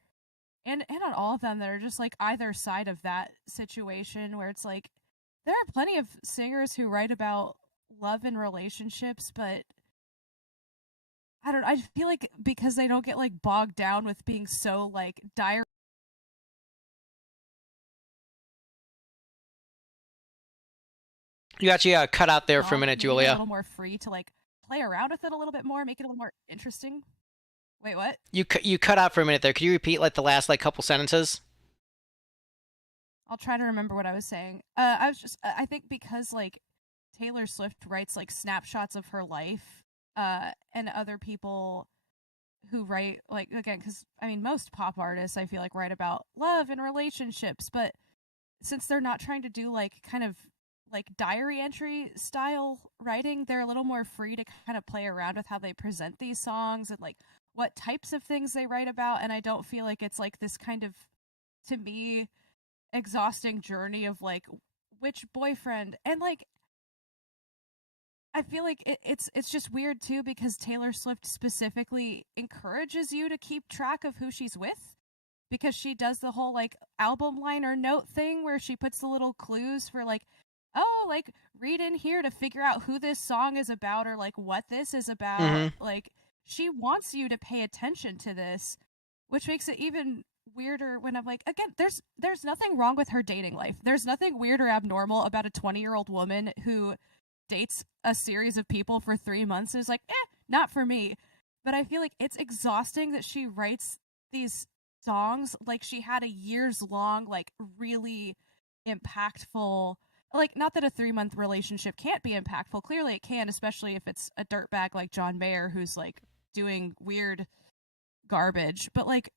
and on all of them, that are just like either side of that situation where it's like, there are plenty of singers who write about love and relationships, but I feel like because they don't get like bogged down with being so like dire. You actually cut out there for a minute, Julia. A little more free to like play around with it a little bit more, make it a little more interesting. Wait, what? You cut out for a minute there. Could you repeat like the last like couple sentences? I'll try to remember what I was saying. I think because like Taylor Swift writes like snapshots of her life, and other people who write like, again, because I mean most pop artists I feel like write about love and relationships, but since they're not trying to do like kind of like diary entry style writing, they're a little more free to kind of play around with how they present these songs and like what types of things they write about. And I don't feel like it's like this kind of, to me, exhausting journey of like which boyfriend. And like I feel like it's just weird too, because Taylor Swift specifically encourages you to keep track of who she's with, because she does the whole like album liner note thing where she puts the little clues for like, oh, like read in here to figure out who this song is about or like what this is about. Mm-hmm. Like she wants you to pay attention to this, which makes it even weirder when I'm like, again, there's nothing wrong with her dating life. There's nothing weird or abnormal about a 20-year-old woman who dates a series of people for 3 months and is like, not for me. But I feel like it's exhausting that she writes these songs like she had a years long, like really impactful, like, not that a 3-month relationship can't be impactful. Clearly it can, especially if it's a dirtbag like John Mayer who's like doing weird garbage. But like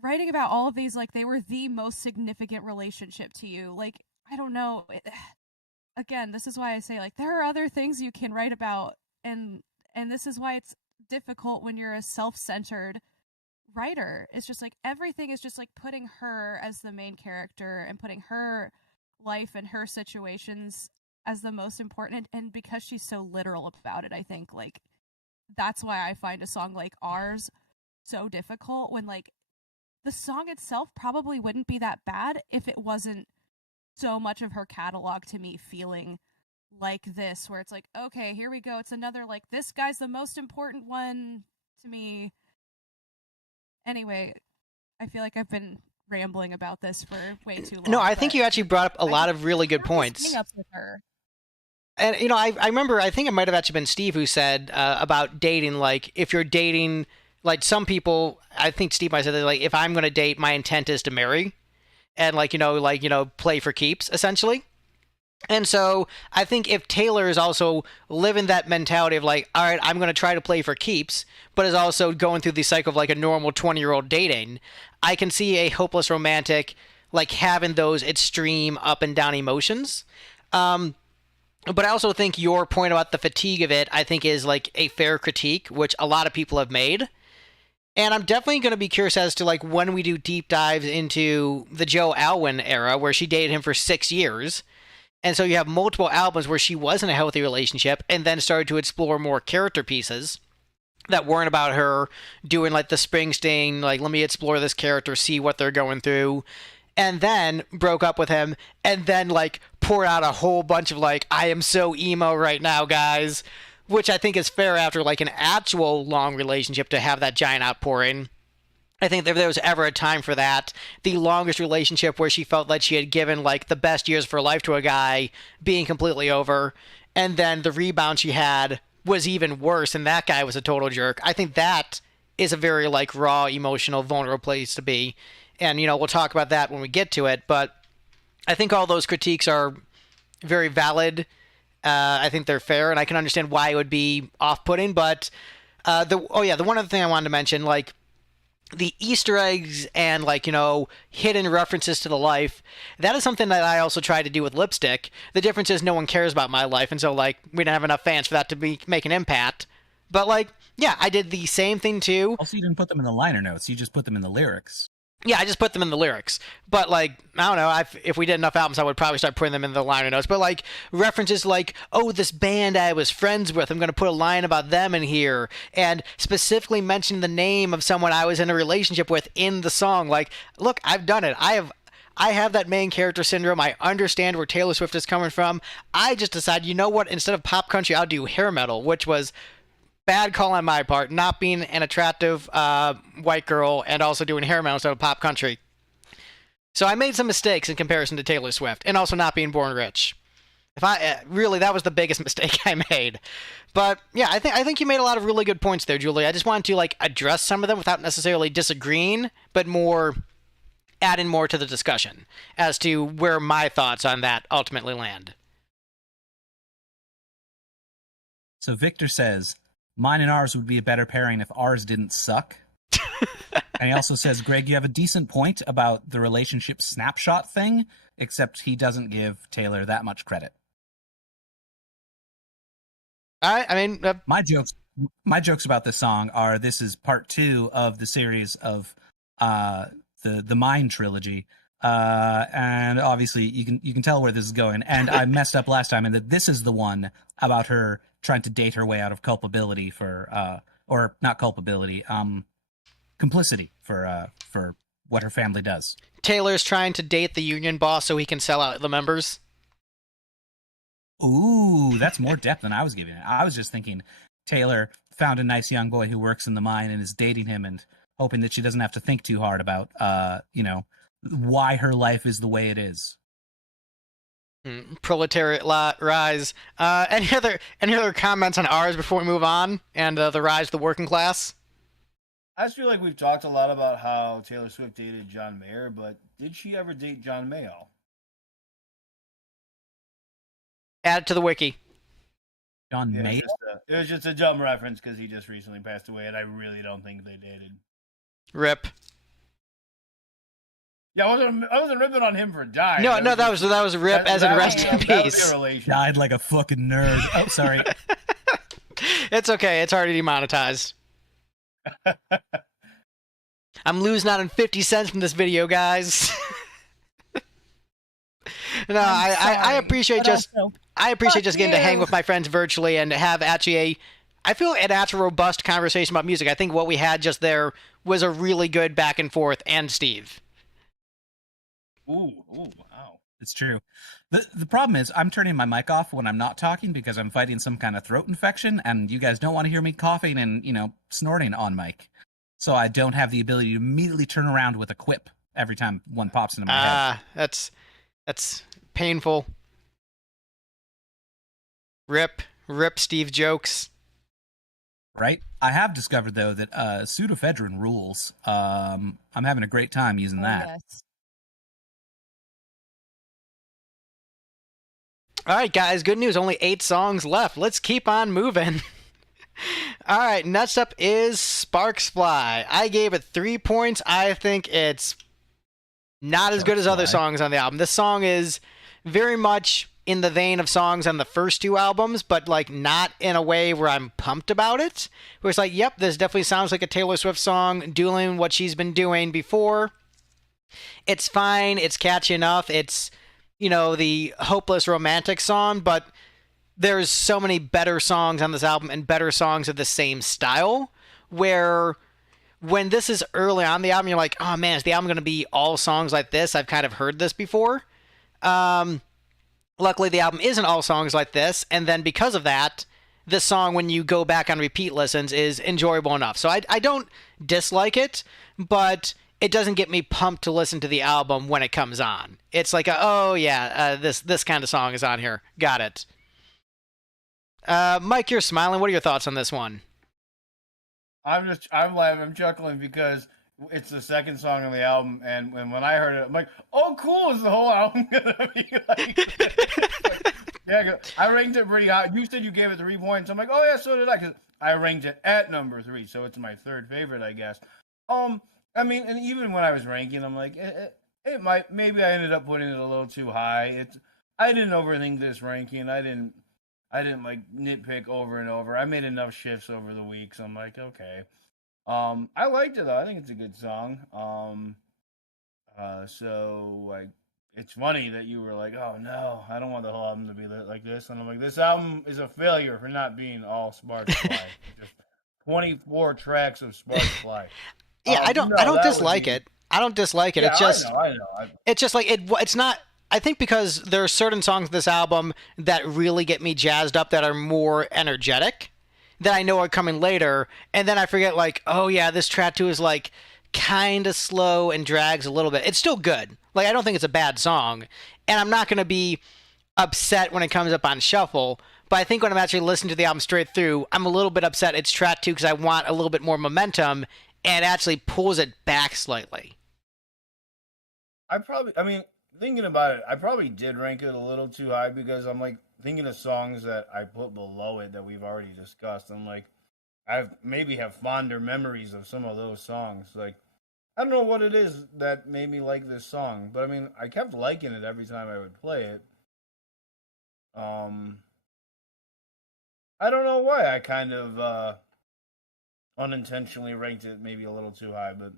writing about all of these like they were the most significant relationship to you, like, I don't know. Again, this is why I say like there are other things you can write about, and this is why it's difficult when you're a self-centered writer. It's just like everything is just like putting her as the main character and putting her life and her situations as the most important. And because she's so literal about it, I think like that's why I find a song like Ours so difficult, when like the song itself probably wouldn't be that bad if it wasn't so much of her catalog to me feeling like this, where it's like, okay, here we go. It's another, like, this guy's the most important one to me. Anyway, I feel like I've been rambling about this for way too long. No, I think you actually brought up a lot of really good points. Up with her. And, you know, I remember, I think it might have actually been Steve who said about dating, like, if you're dating, like, some people, I think Steve might have said, like, if I'm going to date, my intent is to marry. And, like, play for keeps, essentially. And so I think if Taylor is also living that mentality of, like, all right, I'm going to try to play for keeps, but is also going through the cycle of, like, a normal 20-year-old dating, I can see a hopeless romantic, like, having those extreme up and down emotions. But I also think your point about the fatigue of it, I think, is, like, a fair critique, which a lot of people have made. And I'm definitely going to be curious as to, like, when we do deep dives into the Joe Alwyn era, where she dated him for 6 years. And so you have multiple albums where she was in a healthy relationship and then started to explore more character pieces that weren't about her doing, like, the Springsteen, like, let me explore this character, see what they're going through. And then broke up with him and then, like, poured out a whole bunch of, like, I am so emo right now, guys. Which I think is fair after, like, an actual long relationship to have that giant outpouring. I think if there was ever a time for that, the longest relationship where she felt like she had given, like, the best years of her life to a guy being completely over, and then the rebound she had was even worse, and that guy was a total jerk. I think that is a very, like, raw, emotional, vulnerable place to be. And, we'll talk about that when we get to it, but I think all those critiques are very valid. I think they're fair, and I can understand why it would be off-putting, but the one other thing I wanted to mention, like, the Easter eggs and, like, hidden references to the life, that is something that I also try to do with Lipstick. The difference is no one cares about my life, and so, like, we didn't have enough fans for that to make an impact. But, like, yeah, I did the same thing, too. Also, you didn't put them in the liner notes. You just put them in the lyrics. Yeah, I just put them in the lyrics. But, like, I don't know, if we did enough albums, I would probably start putting them in the liner notes. But, like, references like, oh, this band I was friends with, I'm going to put a line about them in here. And specifically mentioning the name of someone I was in a relationship with in the song. Like, look, I've done it. I have that main character syndrome. I understand where Taylor Swift is coming from. I just decided, you know what, instead of pop country, I'll do hair metal, which was bad call on my part, not being an attractive white girl and also doing hair metal instead of pop country. So I made some mistakes in comparison to Taylor Swift, and also not being born rich. Really, that was the biggest mistake I made. But yeah, I think you made a lot of really good points there, Julie. I just wanted to, like, address some of them without necessarily disagreeing, but more adding more to the discussion as to where my thoughts on that ultimately land. So Victor says, mine and ours would be a better pairing if ours didn't suck. And he also says, Greg, you have a decent point about the relationship snapshot thing, except he doesn't give Taylor that much credit. I mean, my jokes about this song are, this is part 2 of the series of the Mine trilogy. And obviously you can tell where this is going. And I messed up last time in that this is the one about her trying to date her way out of culpability for or not culpability, complicity for what her family does. Taylor's trying to date the union boss so he can sell out the members. Ooh, that's more depth than I was giving it. I was just thinking Taylor found a nice young boy who works in the mine and is dating him and hoping that she doesn't have to think too hard about why her life is the way it is. Proletariat rise. Any other comments on ours before we move on and the rise of the working class? I just feel like we've talked a lot about how Taylor Swift dated John Mayer, but did she ever date John Mayall? Add it to the wiki. John Mayer? It was just a dumb reference because he just recently passed away, and I really don't think they dated. Rip. Yeah, I wasn't ripping on him for dying. No, that was a rip, as in rest in peace. Died like a fucking nerd. Oh, sorry. It's okay. It's already demonetized. I'm losing out on 50 cents from this video, guys. No, I appreciate just getting to hang with my friends virtually and have actually I feel an actual robust conversation about music. I think what we had just there was a really good back and forth, and Steve. Ooh, wow. It's true. The problem is I'm turning my mic off when I'm not talking because I'm fighting some kind of throat infection, and you guys don't want to hear me coughing and, snorting on mic. So I don't have the ability to immediately turn around with a quip every time one pops into my head. That's painful. Rip Steve jokes. Right? I have discovered, though, that pseudoephedrine rules. I'm having a great time using that. Yes. All right, guys, good news. Only 8 songs left. Let's keep on moving. All right, next up is Sparks Fly. I gave it 3 points. I think it's not as good as other songs on the album. This song is very much in the vein of songs on the first 2 albums, but like not in a way where I'm pumped about it. Where it's like, yep, this definitely sounds like a Taylor Swift song doing what she's been doing before. It's fine. It's catchy enough. It's, the hopeless romantic song, but there's so many better songs on this album and better songs of the same style where when this is early on the album, you're like, oh man, is the album going to be all songs like this? I've kind of heard this before. Luckily, the album isn't all songs like this, and then because of that, this song, when you go back on repeat listens, is enjoyable enough. So I don't dislike it, but it doesn't get me pumped to listen to the album when it comes on. It's like, this kind of song is on here. Got it. Mike, you're smiling. What are your thoughts on this one? I'm laughing, I'm chuckling because it's the second song on the album, and when I heard it, I'm like, oh, cool, is the whole album gonna be like? Yeah, I ranked it pretty high. You said you gave it 3 points. I'm like, oh yeah, so did I, because I ranked it at number 3, so it's my third favorite, I guess. I mean, and even when I was ranking, I'm like, it might, maybe I ended up putting it a little too high. I didn't overthink this ranking. I didn't like nitpick over and over. I made enough shifts over the week, so I'm like, okay. I liked it though. I think it's a good song. It's funny that you were like, oh no, I don't want the whole album to be like this, and I'm like, this album is a failure for not being all Sparks Fly. Just 24 tracks of Sparks Fly. Yeah, I don't dislike it. I don't dislike it. Yeah, it's just I know. It's just like it's not. I think because there are certain songs in this album that really get me jazzed up that are more energetic that I know are coming later, and then I forget like, oh yeah, this track 2 is like kind of slow and drags a little bit. It's still good. Like I don't think it's a bad song, and I'm not going to be upset when it comes up on shuffle. But I think when I'm actually listening to the album straight through, I'm a little bit upset it's track 2 because I want a little bit more momentum, and it actually pulls it back slightly. Thinking about it, I probably did rank it a little too high because I'm like thinking of songs that I put below it that we've already discussed. I'm like, I maybe have fonder memories of some of those songs. Like, I don't know what it is that made me like this song, but I mean, I kept liking it every time I would play it. I don't know why I kind of unintentionally ranked it maybe a little too high, but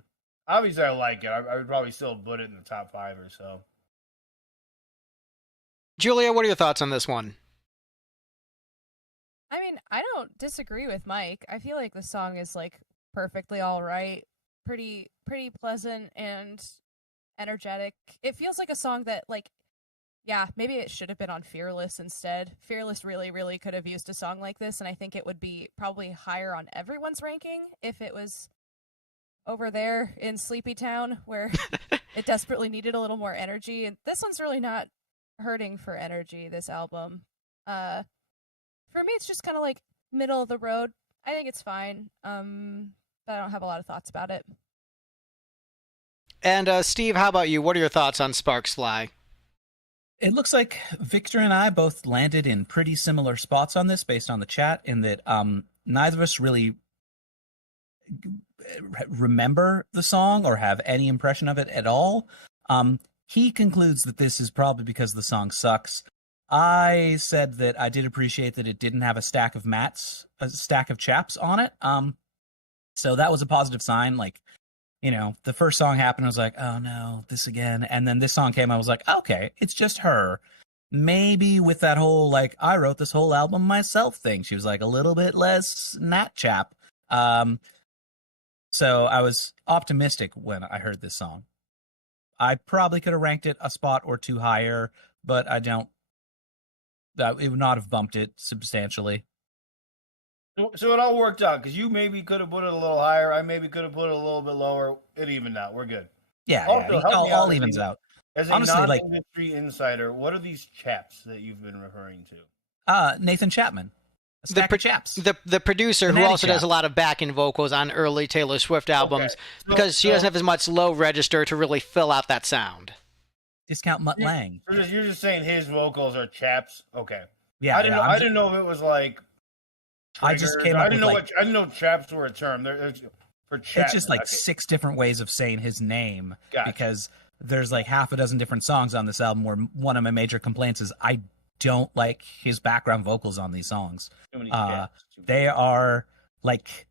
obviously I like it. I would probably still put it in the top 5 or so. Julia, what are your thoughts on this one? I mean, I don't disagree with Mike. I feel like the song is like perfectly all right, pretty pleasant and energetic. It feels like a song that like, yeah, maybe it should have been on Fearless instead. Fearless really, really could have used a song like this, and I think it would be probably higher on everyone's ranking if it was over there in Sleepy Town where it desperately needed a little more energy. And this one's really not hurting for energy, this album. For me, it's just kind of like middle of the road. I think it's fine, but I don't have a lot of thoughts about it. And Steve, how about you? What are your thoughts on Sparks Fly? It looks like Victor and I both landed in pretty similar spots on this based on the chat, in that neither of us really remember the song or have any impression of it at all. He concludes that this is probably because the song sucks. I said that I did appreciate that it didn't have a stack of chaps on it. So that was a positive sign. Like, the first song happened, I was like, oh no, this again. And then this song came, I was like, okay, it's just her. Maybe with that whole, like, I wrote this whole album myself thing, she was like a little bit less Nat Chap. So I was optimistic when I heard this song. I probably could have ranked it a spot or two higher, but I don't. It would not have bumped it substantially. So it all worked out because you maybe could have put it a little higher. I maybe could have put it a little bit lower. It evened out. We're good. Yeah, Also, yeah, help me all out evens out. As a Honestly, like non-industry insider, what are these chaps that you've been referring to? Nathan Chapman, a stack of chaps. The producer The who natty also does chap. a lot of backing vocals on early Taylor Swift albums because she doesn't have as much low register to really fill out that sound. Discount Mutt Lang. You're just saying his vocals are chaps. Okay. Yeah, I didn't know if it was like. I just came up with like. I didn't know chaps were a term. For chaps. It's just like 6 different ways of saying his name Gotcha. because there's like half a dozen different songs on this album where one of my major complaints is I don't like his background vocals on these songs. Too many chaps. They are like,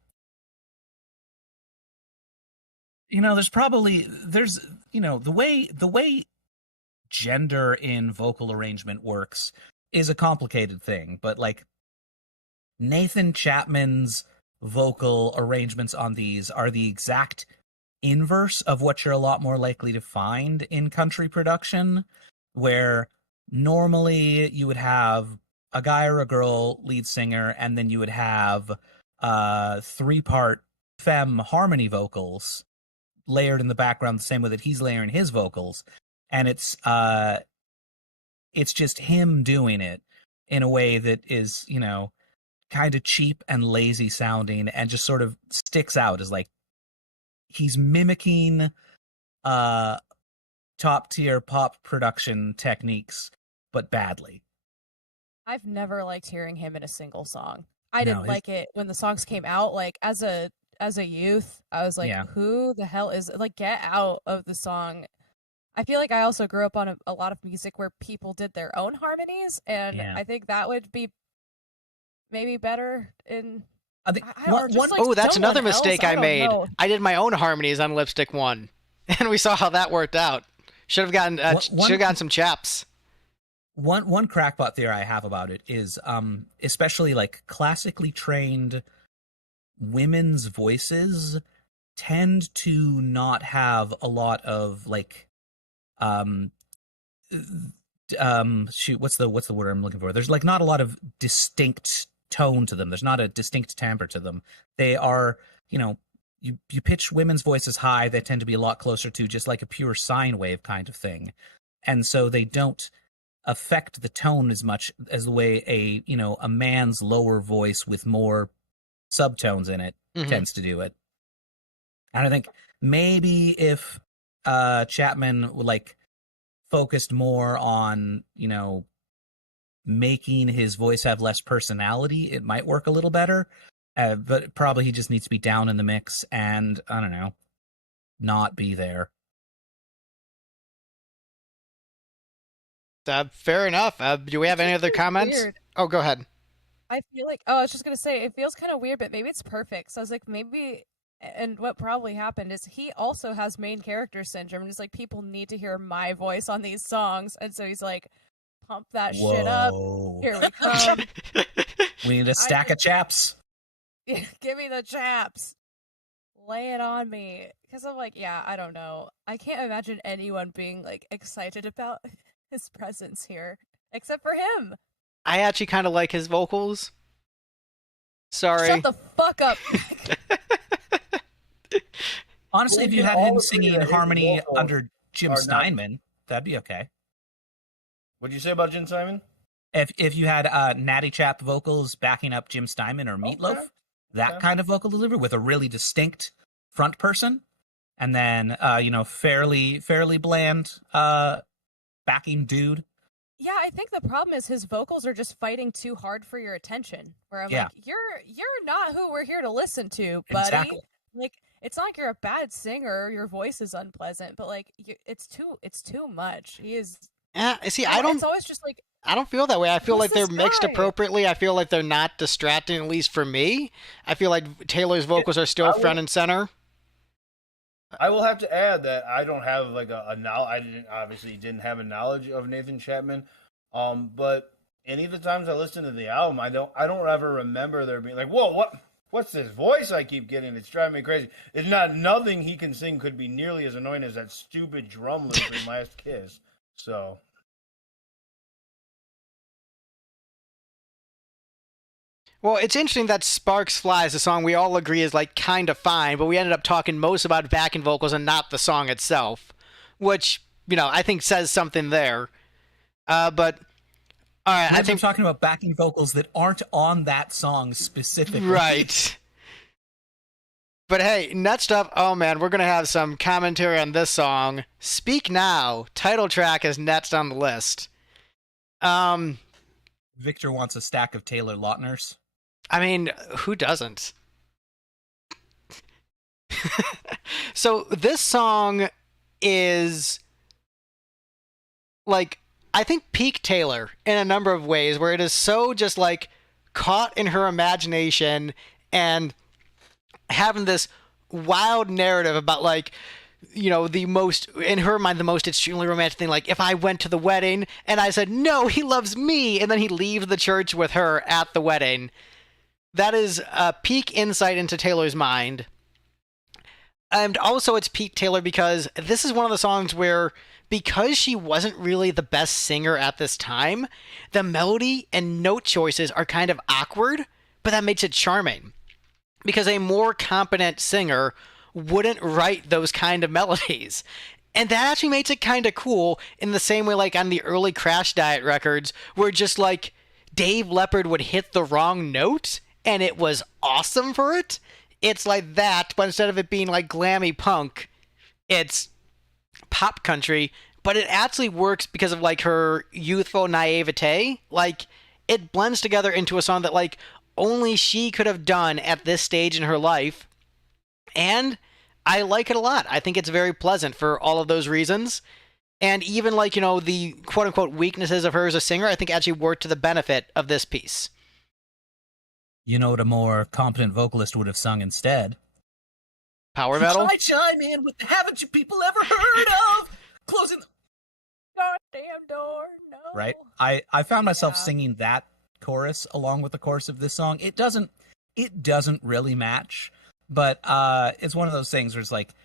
there's the way gender in vocal arrangement works is a complicated thing, but like Nathan Chapman's vocal arrangements on these are the exact inverse of what you're a lot more likely to find in country production, where normally you would have a guy or a girl lead singer, and then you would have 3-part femme harmony vocals layered in the background the same way that he's layering his vocals, and it's just him doing it in a way that is, kind of cheap and lazy sounding and just sort of sticks out as like he's mimicking top tier pop production techniques, but badly. I've never liked hearing him in a single song. I didn't like it when the songs came out. Like as a youth, I was like, who the hell is like, get out of the song. I feel like I also grew up on a lot of music where people did their own harmonies, and I think that would be maybe better in. That's another mistake I made. I did my own harmonies on Lipstick One, and we saw how that worked out. Should have gotten some chaps. One crackpot theory I have about it is, especially like classically trained women's voices tend to not have a lot of like, what's the word I'm looking for? There's like not a lot of distinct tone to them. There's not a distinct timbre to them. They are, you pitch women's voices high, they tend to be a lot closer to just like a pure sine wave kind of thing. And so they don't affect the tone as much as the way a man's lower voice with more subtones in it tends to do it. And I think maybe if Chapman like focused more on, making his voice have less personality, it might work a little better. But probably he just needs to be down in the mix and, I don't know, not be there. Fair enough. Do we have any other comments? Weird. Oh, go ahead. I feel like, I was just going to say, it feels kind of weird, but maybe it's perfect. So I was like, maybe, and what probably happened is he also has main character syndrome. And it's like, people need to hear my voice on these songs. And so he's like, pump that shit up. Here we come. We need a stack of chaps. Give me the chaps. Lay it on me. Because I'm like, I don't know. I can't imagine anyone being like excited about his presence here, except for him. I actually kind of like his vocals. Sorry. Shut the fuck up. Honestly, if you had him singing in harmony under Jim Steinman, that'd be okay. What'd you say about Jim Steinman? If you had Natty Chap vocals backing up Jim Steinman or Meatloaf, that kind of vocal delivery with a really distinct front person, and then fairly bland backing dude. Yeah, I think the problem is his vocals are just fighting too hard for your attention. Where I'm like, you're not who we're here to listen to, buddy. Exactly. Like, it's not like you're a bad singer, your voice is unpleasant, but like, it's too much. He is. See, I don't. It's always just like. I don't feel that way. I feel like they're mixed appropriately. I feel like they're not distracting, at least for me. I feel like Taylor's vocals are still front and center. I will have to add that I don't have like a knowledge. Didn't have a knowledge of Nathan Chapman. But any of the times I listen to the album, I don't ever remember there being like, whoa, what? what's this voice I keep getting? It's driving me crazy. It's not nothing he can sing could be nearly as annoying as that stupid drum loop in Last Kiss. So Well, it's interesting that Sparks Flies, a song we all agree is like kind of fine, but we ended up talking most about backing vocals and not the song itself, which, I think says something there. But all right, I think we're talking about backing vocals that aren't on that song specifically. Right. But hey, next up, oh man, we're going to have some commentary on this song. Speak Now, title track is next on the list. Victor wants a stack of Taylor Lautners. I mean, who doesn't? So this song is like, I think peak Taylor in a number of ways, where it is so just like caught in her imagination and having this wild narrative about like, the most, in her mind, the most extremely romantic thing, like if I went to the wedding and I said, no, he loves me, and then he leaves the church with her at the wedding. That is a peak insight into Taylor's mind. And also it's peak Taylor because this is one of the songs where, because she wasn't really the best singer at this time, the melody and note choices are kind of awkward, but that makes it charming. Because a more competent singer wouldn't write those kind of melodies. And that actually makes it kind of cool in the same way like on the early Crash Diet records, where just like Dave Leppard would hit the wrong note and it was awesome for it. It's like that, but instead of it being like glammy punk, it's pop country, but it actually works because of like her youthful naivete. Like it blends together into a song that like only she could have done at this stage in her life. And I like it a lot. I think it's very pleasant for all of those reasons. And even like, the quote unquote weaknesses of her as a singer, I think actually work to the benefit of this piece. What a more competent vocalist would have sung instead? Power metal? I chime in with the haven't you people ever heard of closing the goddamn door? No. Right? I found myself singing that chorus along with the chorus of this song. It doesn't really match, but it's one of those things where it's like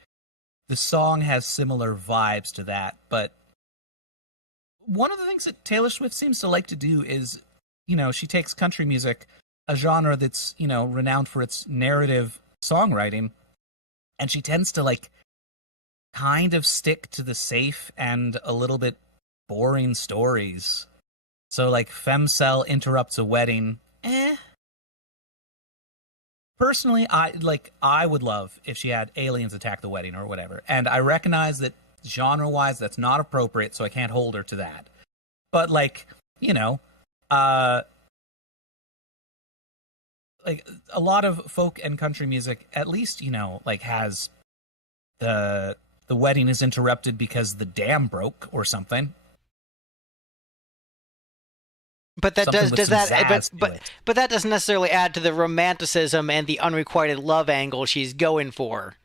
the song has similar vibes to that. But one of the things that Taylor Swift seems to like to do is, she takes country music, a genre that's, renowned for its narrative songwriting, and she tends to like kind of stick to the safe and a little bit boring stories. So like Femcell interrupts a wedding. Personally, I would love if she had aliens attack the wedding or whatever. And I recognize that genre-wise that's not appropriate, so I can't hold her to that. But like, like a lot of folk and country music, at least, like has the wedding is interrupted because the dam broke or something. But that Something does with some that zazz to it. but that doesn't necessarily add to the romanticism and the unrequited love angle she's going for.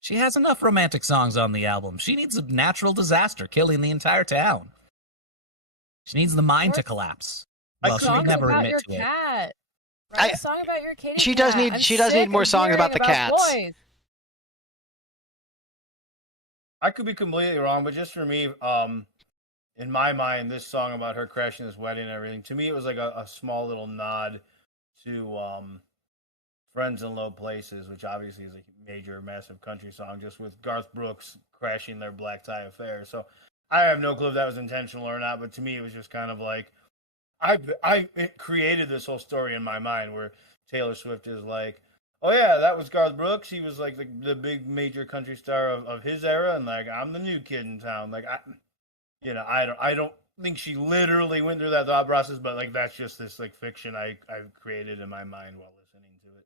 She has enough romantic songs on the album. She needs a natural disaster killing the entire town. She needs the mine to collapse. Well, she would never admit to it. Cat. Write a song about your kitty She cat. does need I'm she does sick need more of songs hearing about the cats. boys. I could be completely wrong, but just for me, in my mind, this song about her crashing this wedding and everything, to me, it was like a small little nod to Friends in Low Places, which obviously is a major, massive country song, just with Garth Brooks crashing their black tie affair. So I have no clue if that was intentional or not, but to me, it was just kind of like, it created this whole story in my mind where Taylor Swift is like, oh yeah, that was Garth Brooks. He was like the big major country star of his era, and like I'm the new kid in town. Like I don't think she literally went through that thought process, but like that's just this like fiction I've created in my mind while listening to it.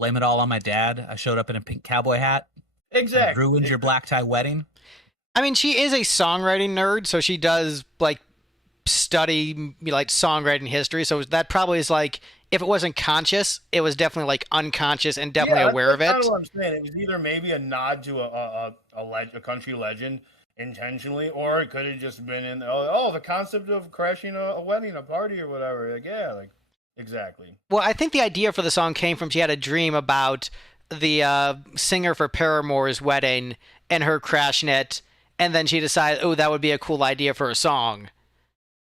Blame it all on my dad. I showed up in a pink cowboy hat. Exactly. Ruined your black tie wedding. I mean, she is a songwriting nerd, so she does like study like songwriting history. So that probably is like, if it wasn't conscious, it was definitely like unconscious and definitely aware of it. That's what I'm saying. It was either maybe a nod to a country legend intentionally, or it could have just been in the concept of crashing a wedding, a party, or whatever. Like Exactly. Well, I think the idea for the song came from she had a dream about the singer for Paramore's wedding and her crashing it, and then she decided, oh, that would be a cool idea for a song.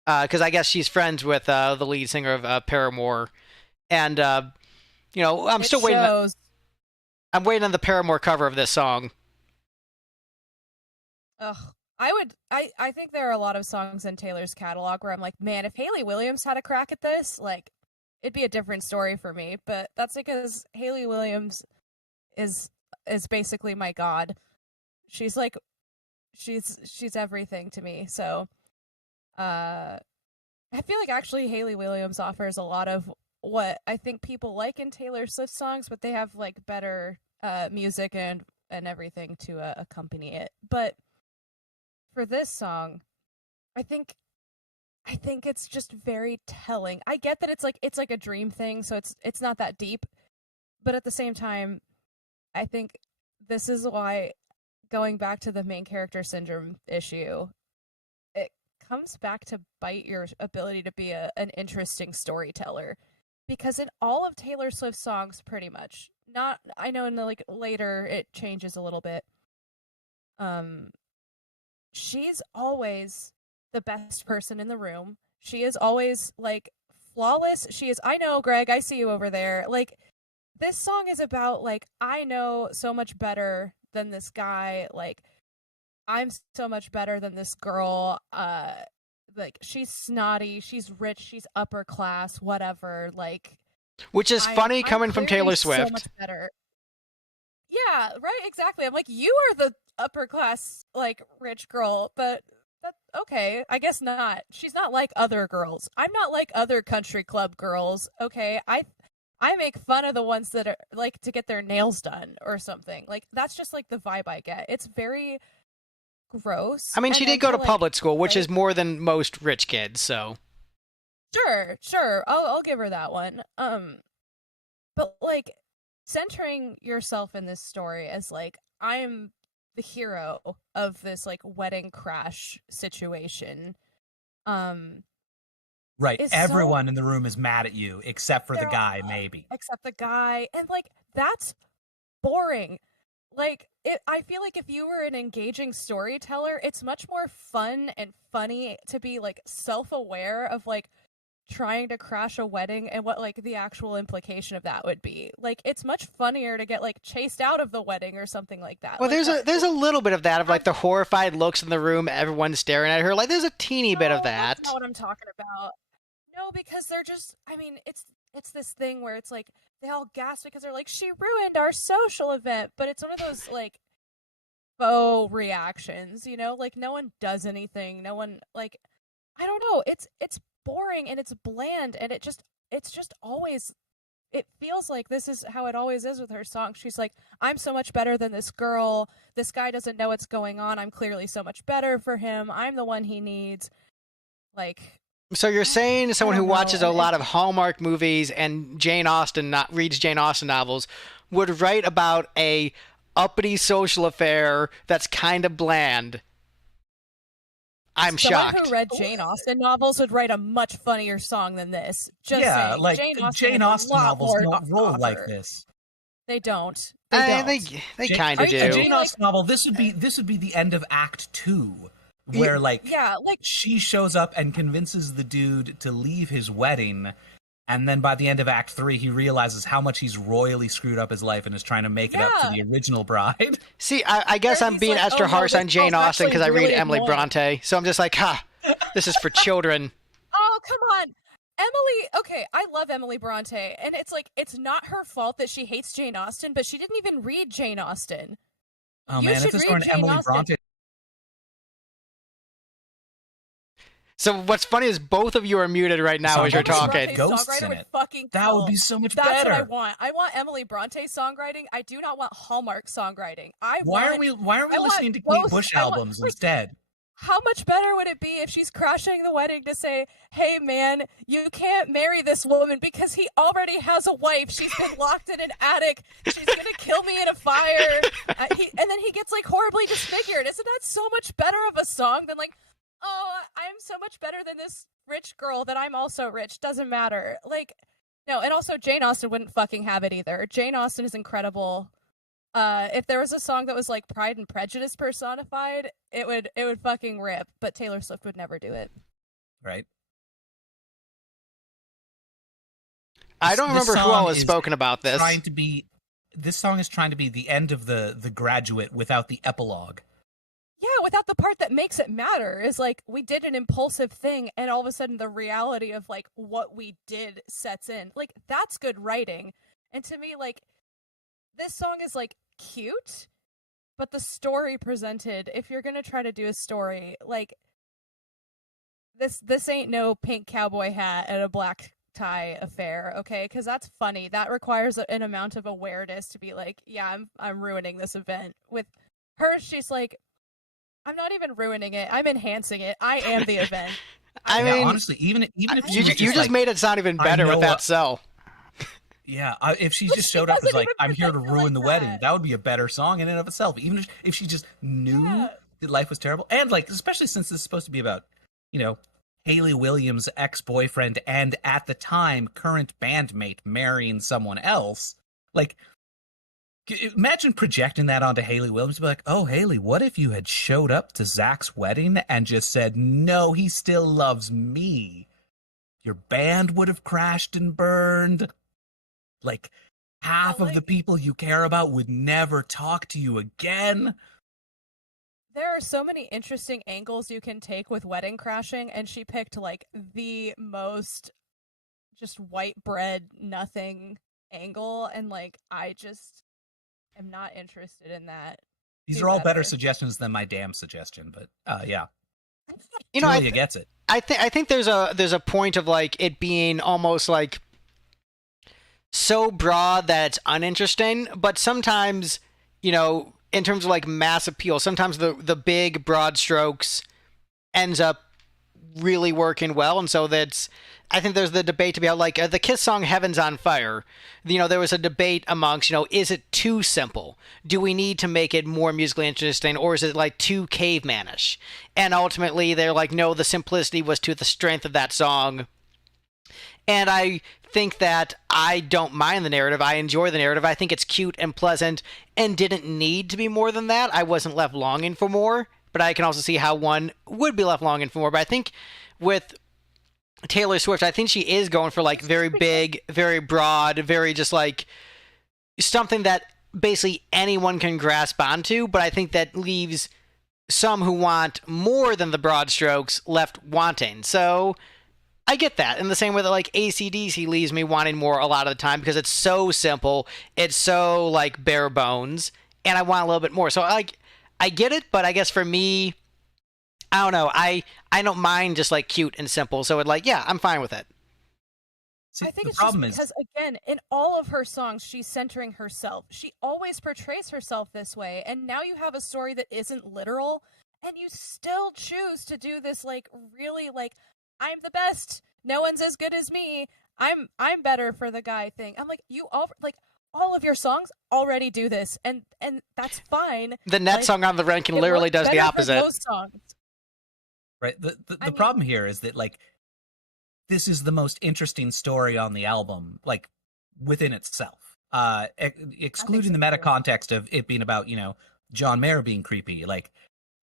Because I guess she's friends with the lead singer of Paramore, and I'm It still waiting. shows. I'm waiting on the Paramore cover of this song. Ugh. I think there are a lot of songs in Taylor's catalog where I'm like, man, if Hayley Williams had a crack at this, like, it'd be a different story for me. But that's because Hayley Williams is basically my god. She's like, she's everything to me. So, I feel like actually Hayley Williams offers a lot of what I think people like in Taylor Swift songs, but they have like better music and everything to accompany it. But for this song, I think it's just very telling. I get that it's like a dream thing, so it's not that deep, but at the same time, I think this is why, going back to the main character syndrome issue, it comes back to bite your ability to be an interesting storyteller. Because in all of Taylor Swift's songs, pretty much, not, I know in the like later it changes a little bit. She's always the best person in the room. She is always like flawless. I know, Greg, I see you over there. Like, this song is about like, I know so much better than this guy. Like, I'm so much better than this girl. Like, she's snotty, she's rich, she's upper class, whatever. Like, Which is funny coming from Taylor Swift. So much better. Yeah, right, exactly. I'm like, you are the upper class, like, rich girl, but okay, I guess not. She's not like other girls. I'm not like other country club girls. Okay, I make fun of the ones that are like to get their nails done or something. Like, that's just like the vibe I get. It's very gross. I mean, she did go to public school, which is more than most rich kids, so. Sure. I'll give her that one. But like, centering yourself in this story as like, I'm the hero of this like wedding crash situation. Right. Everyone in the room is mad at you except for the guy, maybe. Except the guy. And like, that's boring. Like, I feel like if you were an engaging storyteller, it's much more fun and funny to be like self-aware of like trying to crash a wedding and what like the actual implication of that would be. Like, it's much funnier to get like chased out of the wedding or something like that. Well, like, there's a little bit of that, of like the horrified looks in the room, everyone staring at her. Like, there's a teeny bit of that. That's not what I'm talking about. No, because they're just, I mean, it's this thing where it's like they all gasp because they're like, she ruined our social event, but it's one of those like faux reactions, you know? Like, no one does anything. No one, like, I don't know. It's boring and it's bland, and it's just always, it feels like this is how it always is with her songs. She's like, I'm so much better than this girl. This guy doesn't know what's going on. I'm clearly so much better for him. I'm the one he needs. Like, so you're saying someone who watches a lot of Hallmark movies and reads Jane Austen novels would write about a uppity social affair that's kind of bland? I'm shocked. Someone who read Jane Austen novels would write a much funnier song than this. Just saying. Like Jane Austen novels don't roll like this. They don't. They kind of do. A Jane Austen novel. This would be the end of Act 2. Where she shows up and convinces the dude to leave his wedding, and then by the end of Act 3 he realizes how much he's royally screwed up his life and is trying to make it up to the original bride. See, I guess I'm being extra harsh on Jane Austen because I read Emily Bronte, so I'm just like, this is for children. Oh, come on. Emily, okay, I love Emily Bronte, and it's like, it's not her fault that she hates Jane Austen, but she didn't even read Jane Austen. Oh man, if this were an Emily Bronte. So what's funny is both of you are muted right now as you're talking. Ghosts in it. That would be so much better. That's what I want. I want Emily Bronte songwriting. I do not want Hallmark songwriting. Why aren't we listening to Kate Bush albums instead? How much better would it be if she's crashing the wedding to say, hey man, you can't marry this woman because he already has a wife. She's been locked in an attic. She's going to kill me in a fire. And then he gets like horribly disfigured. Isn't that so much better of a song than like, oh, I'm so much better than this rich girl that I'm also rich. Doesn't matter. Like, No, and also Jane Austen wouldn't fucking have it either. Jane Austen is incredible. If there was a song that was like Pride and Prejudice personified, it would fucking rip. But Taylor Swift would never do it. Right. I don't remember who all has spoken about this. This song is trying to be the end of the Graduate without the epilogue. Yeah, without the part that makes it matter. Is like, we did an impulsive thing, and all of a sudden the reality of like what we did sets in. Like, that's good writing. And to me, like, this song is like cute, but the story presented, if you're gonna try to do a story, like, this ain't no pink cowboy hat and a black tie affair, okay? Because that's funny. That requires an amount of awareness to be like, yeah, I'm ruining this event. With her, she's like, I'm not even ruining it. I'm enhancing it. I am the event. I mean, honestly, even if you just like, made it sound even better with that cell. Yeah, if she just showed up as like, I'm here to ruin the wedding, that would be a better song in and of itself. Even if she just knew that life was terrible, and like, especially since this is supposed to be about, you know, Hayley Williams' ex-boyfriend and at the time current bandmate marrying someone else. Like, imagine projecting that onto Hayley Williams. Be like, oh, Hayley, what if you had showed up to Zach's wedding and just said, no, he still loves me? Your band would have crashed and burned. Like, half of the people you care about would never talk to you again. There are so many interesting angles you can take with wedding crashing, and she picked like the most just white bread nothing angle, and like, I just am not interested in that. These are all better suggestions than my damn suggestion, but yeah. You know, Julia gets it. I think there's a point of like it being almost like so broad that it's uninteresting, but sometimes, you know, in terms of like mass appeal, sometimes the big broad strokes ends up really working well, and so I think there's the debate to be like the Kiss song "Heaven's on Fire." You know, there was a debate amongst, you know, is it too simple? Do we need to make it more musically interesting, or is it like too cavemanish? And ultimately, they're like, no, the simplicity was to the strength of that song. And I think that I don't mind the narrative. I enjoy the narrative. I think it's cute and pleasant and didn't need to be more than that. I wasn't left longing for more, but I can also see how one would be left longing for more. But I think with Taylor Swift, I think she is going for like very big, very broad, very just like something that basically anyone can grasp onto, but I think that leaves some who want more than the broad strokes left wanting. So I get that. In the same way that like AC/DC leaves me wanting more a lot of the time because it's so simple, it's so like bare bones, and I want a little bit more. So like I get it, but I guess for me, I don't know. I don't mind just like cute and simple. So it like, yeah, I'm fine with it. See, I think it's just because, again, in all of her songs, she's centering herself. She always portrays herself this way, and now you have a story that isn't literal, and you still choose to do this like really like, I'm the best. No one's as good as me. I'm better for the guy thing. I'm like, you all like all of your songs already do this, and that's fine. The net song on the ranking literally does the opposite. Those songs. Right. The problem here is that like this is the most interesting story on the album, like within itself. Excluding the meta context of it being about, you know, John Mayer being creepy, like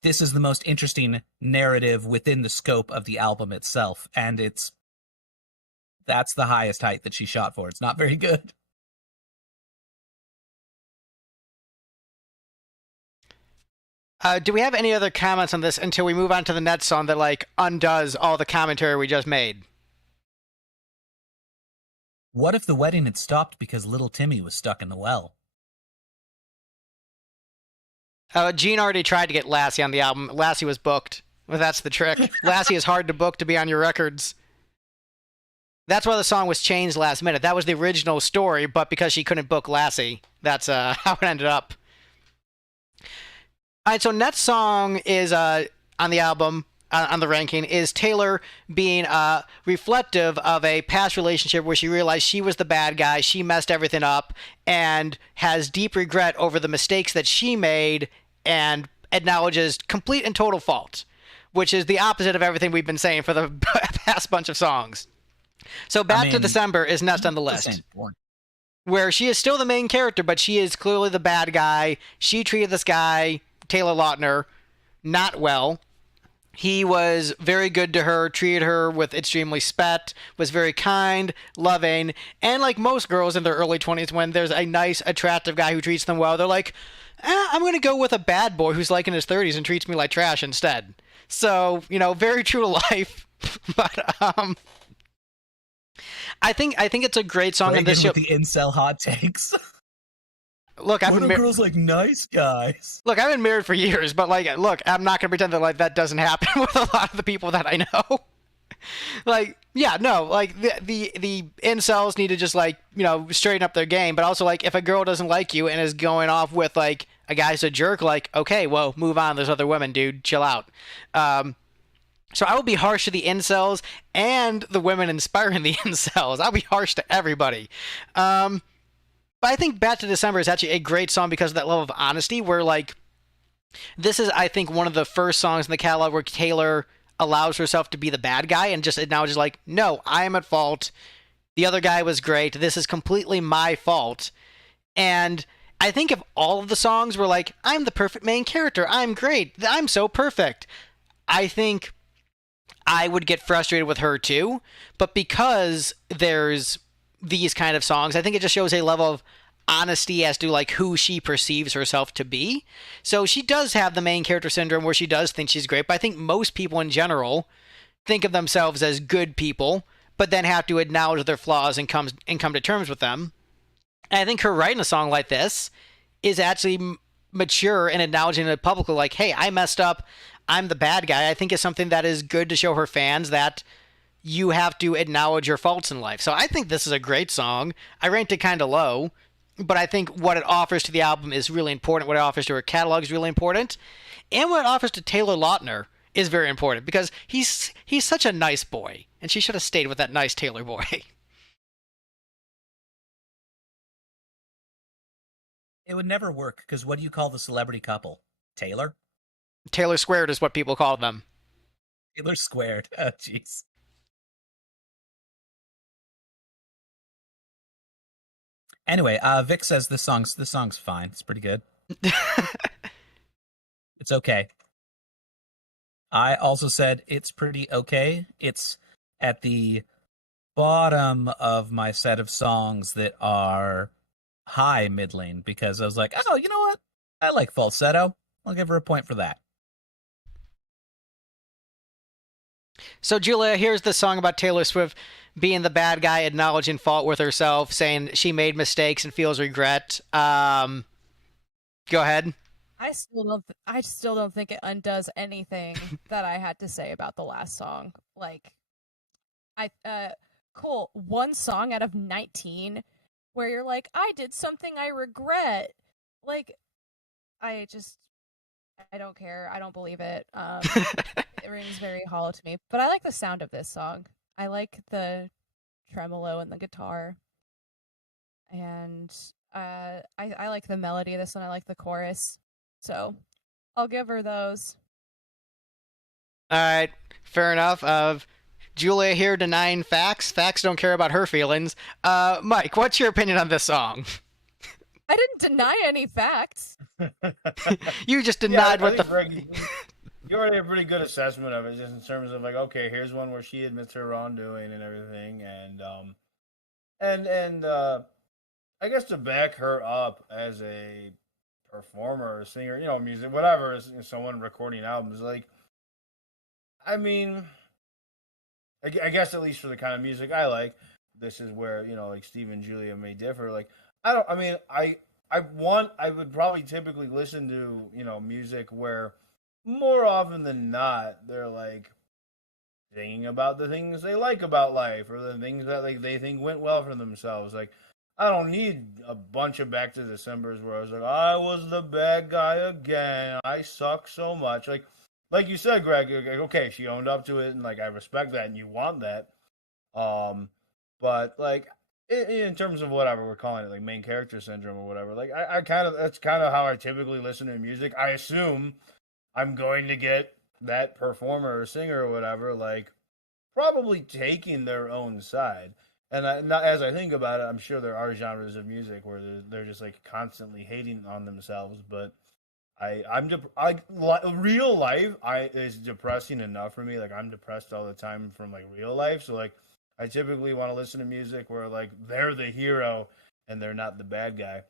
this is the most interesting narrative within the scope of the album itself, and that's the highest height that she shot for. It's not very good. Do we have any other comments on this until we move on to the next song that like undoes all the commentary we just made? What if the wedding had stopped because little Timmy was stuck in the well? Gene already tried to get Lassie on the album. Lassie was booked. Well, that's the trick. Lassie is hard to book to be on your records. That's why the song was changed last minute. That was the original story, but because she couldn't book Lassie, that's how it ended up. All right, so next song is on the album, on the ranking, is Taylor being reflective of a past relationship where she realized she was the bad guy, she messed everything up, and has deep regret over the mistakes that she made and acknowledges complete and total fault, which is the opposite of everything we've been saying for the past bunch of songs. So Back to mean, December is next on the This list, ain't boring. where she is still the main character, but she is clearly the bad guy. She treated this guy, Taylor Lautner, not well. He was very good to her, treated her with extremely respect, was very kind, loving, and like most girls in their early 20s, when there's a nice, attractive guy who treats them well, they're like, I'm going to go with a bad boy who's like in his 30s and treats me like trash instead. So, very true to life. But I think it's a great song in this show. With the incel hot takes. Look, I've been girls like nice guys. Look, I've been married for years, but I'm not gonna pretend that that doesn't happen with a lot of the people that I know. The incels need to just straighten up their game, but also if a girl doesn't like you and is going off with a guy who's a jerk, okay, well, move on. There's other women, dude. Chill out. So I will be harsh to the incels and the women inspiring the incels. I'll be harsh to everybody. But I think Back to December is actually a great song because of that level of honesty where, this is, I think, one of the first songs in the catalog where Taylor allows herself to be the bad guy and just acknowledges, no, I am at fault. The other guy was great. This is completely my fault. And I think if all of the songs were I'm the perfect main character, I'm great, I'm so perfect, I think I would get frustrated with her too. But because there's these kind of songs, I think it just shows a level of honesty as to who she perceives herself to be. So she does have the main character syndrome where she does think she's great, but I think most people in general think of themselves as good people, but then have to acknowledge their flaws and come to terms with them. And I think her writing a song like this is actually mature and acknowledging it publicly, hey, I messed up, I'm the bad guy. I think is something that is good to show her fans that you have to acknowledge your faults in life. So I think this is a great song. I ranked it kind of low, but I think what it offers to the album is really important. What it offers to her catalog is really important. And what it offers to Taylor Lautner is very important because he's such a nice boy, and she should have stayed with that nice Taylor boy. It would never work because what do you call the celebrity couple? Taylor? Taylor squared is what people call them. Taylor squared. Oh, jeez. Anyway, Vic says this song's fine. It's pretty good. It's okay. I also said it's pretty okay. It's at the bottom of my set of songs that are high middling because I was like, oh, you know what? I like falsetto. I'll give her a point for that. So, Julia, here's the song about Taylor Swift being the bad guy, acknowledging fault with herself, saying she made mistakes and feels regret. Go ahead. I still don't think it undoes anything that I had to say about the last song. Cool. One song out of 19 where you're I did something I regret. I don't care. I don't believe it. It rings very hollow to me. But I like the sound of this song. I like the tremolo and the guitar. And I like the melody of this one. I like the chorus. So I'll give her those. All right. Fair enough. Julia here denying facts. Facts don't care about her feelings. Mike, what's your opinion on this song? I didn't deny any facts. You just denied what the... Greg, you already have a pretty good assessment of it, just in terms of okay, here's one where she admits her wrongdoing and everything, and I guess to back her up as a performer or singer, music, whatever, as someone recording albums, I mean, I guess at least for the kind of music I like, this is where Steve and Julia may differ. I would probably typically listen to music where more often than not they're singing about the things they like about life or the things that they think went well for themselves. I don't need a bunch of Back to Decembers where I was I was the bad guy again, I suck so much. Like you said, Greg, okay, she owned up to it, and I respect that, and you want that. But in terms of whatever we're calling it, main character syndrome or whatever, that's kind of how I typically listen to music. I assume I'm going to get that performer or singer or whatever, probably taking their own side. And as I think about it, I'm sure there are genres of music where they're just like constantly hating on themselves. But real life is depressing enough for me. Like I'm depressed all the time from like real life. So like I typically want to listen to music where like they're the hero and they're not the bad guy.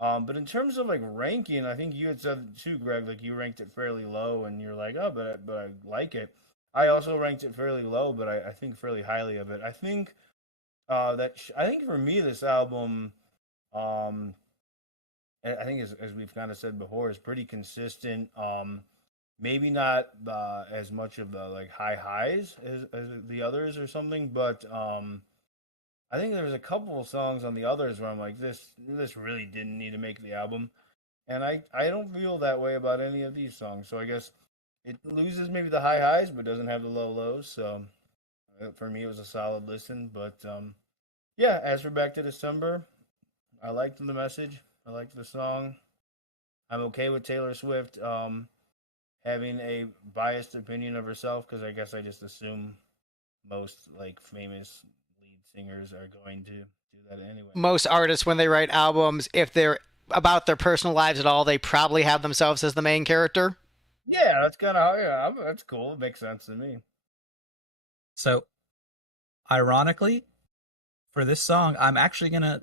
But in terms of like ranking, I think you had said too, Greg, like you ranked it fairly low, and you're like, oh, but I like it. I also ranked it fairly low, but I think fairly highly of it. I think I think for me this album, um, I think as we've kind of said before, is pretty consistent. Maybe not as much of the like high highs as the others or something, but I think there was a couple of songs on the others where I'm like, this really didn't need to make the album, and I don't feel that way about any of these songs. So I guess it loses maybe the high highs, but doesn't have the low lows. So for me, it was a solid listen. But yeah, as for Back to December, I liked the message. I liked the song. I'm okay with Taylor Swift having a biased opinion of herself because I guess I just assume most like famous lead singers are going to do that anyway. Most artists, when they write albums, if they're about their personal lives at all, they probably have themselves as the main character. Yeah, that's kind of that's cool. It makes sense to me. So, ironically, for this song, I'm actually gonna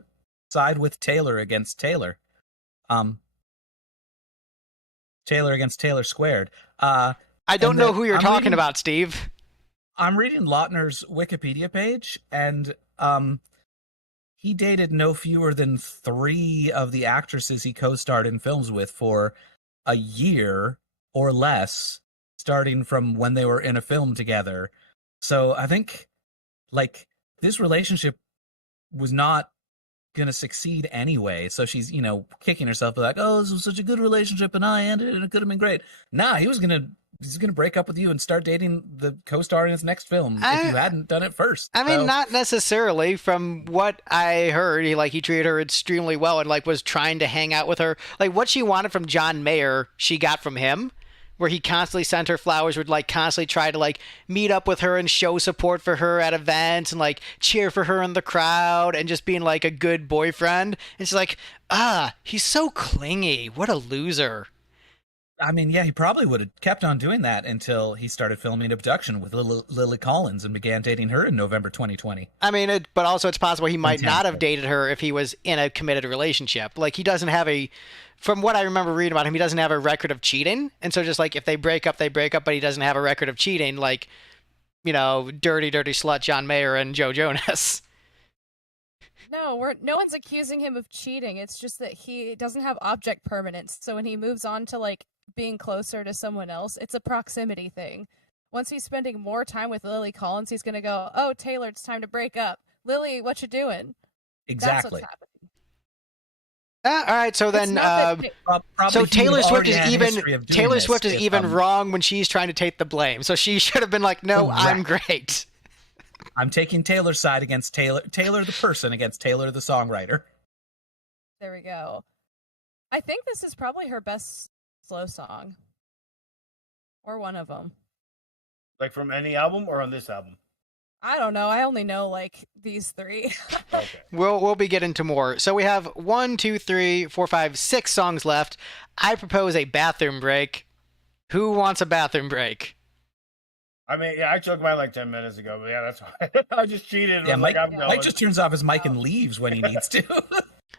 side with Taylor against Taylor. Taylor against Taylor squared. I don't know who you're talking about, Steve. I'm reading Lautner's Wikipedia page, and he dated no fewer than 3 of the actresses he co-starred in films with for a year or less, starting from when they were in a film together. So I think, like, this relationship was not going to succeed anyway. So she's, kicking herself like, oh, this was such a good relationship and I ended it and it could have been great. Nah, he's going to break up with you and start dating the co-star in his next film if you hadn't done it first. I mean, not necessarily. From what I heard, he treated her extremely well and was trying to hang out with her. Like what she wanted from John Mayer, she got from him. Where he constantly sent her flowers, would constantly try to meet up with her and show support for her at events and cheer for her in the crowd and just being a good boyfriend. And she's he's so clingy. What a loser. I mean, yeah, he probably would have kept on doing that until he started filming Abduction with Lily Collins and began dating her in November 2020. I mean, but also it's possible he might not have dated her if he was in a committed relationship. He doesn't have from what I remember reading about him, he doesn't have a record of cheating. And so just if they break up, they break up, but he doesn't have a record of cheating dirty, dirty slut John Mayer and Joe Jonas. No, no one's accusing him of cheating. It's just that he doesn't have object permanence. So when he moves on to being closer to someone else, it's a proximity thing. Once he's spending more time with Lily Collins, he's gonna go, "Oh, Taylor, it's time to break up. Lily, what you doing?" Exactly. That's what's happening. All right, so then, so Taylor Swift is even wrong when she's trying to take the blame. So she should have been like, "No, correct. I'm great." I'm taking Taylor's side against Taylor the person against Taylor the songwriter. There we go. I think this is probably her best slow song, or one of them. From any album or on this album? I don't know. I only know these 3. Okay. We'll be getting to more. So we have 1, 2, 3, 4, 5, 6 songs left. I propose a bathroom break. Who wants a bathroom break? I mean, yeah, I took mine 10 minutes ago, but yeah, that's fine. I just cheated. Yeah, Mike just turns off his mic and leaves when he needs to.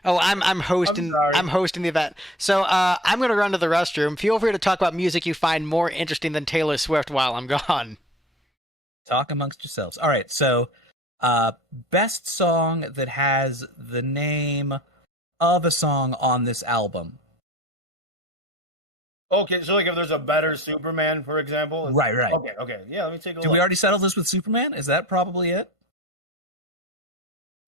Oh, I'm hosting. I'm hosting the event. So I'm going to run to the restroom. Feel free to talk about music you find more interesting than Taylor Swift while I'm gone. Talk amongst yourselves. All right, so best song that has the name of a song on this album. Okay, so if there's a better Superman, for example? Right. Okay. Yeah, let me take a look. Did we already settle this with Superman? Is that probably it?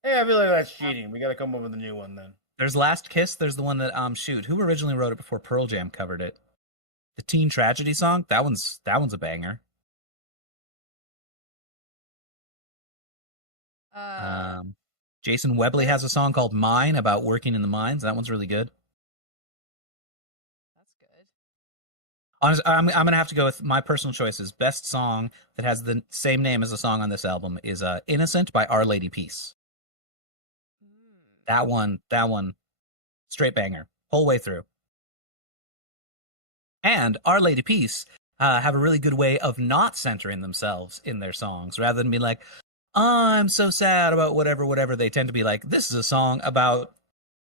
Hey, I feel like that's cheating. We got to come up with a new one then. There's Last Kiss. There's the one that shoot, who originally wrote it before Pearl Jam covered it? The Teen Tragedy song. That one's a banger. Jason Webley has a song called Mine about working in the mines. That one's really good. That's good. Honestly, I'm gonna have to go with my personal choices. Best song that has the same name as the song on this album is "Innocent" by Our Lady Peace. That one, straight banger, whole way through. And Our Lady Peace have a really good way of not centering themselves in their songs, rather than being like, I'm so sad about whatever. They tend to be like, this is a song about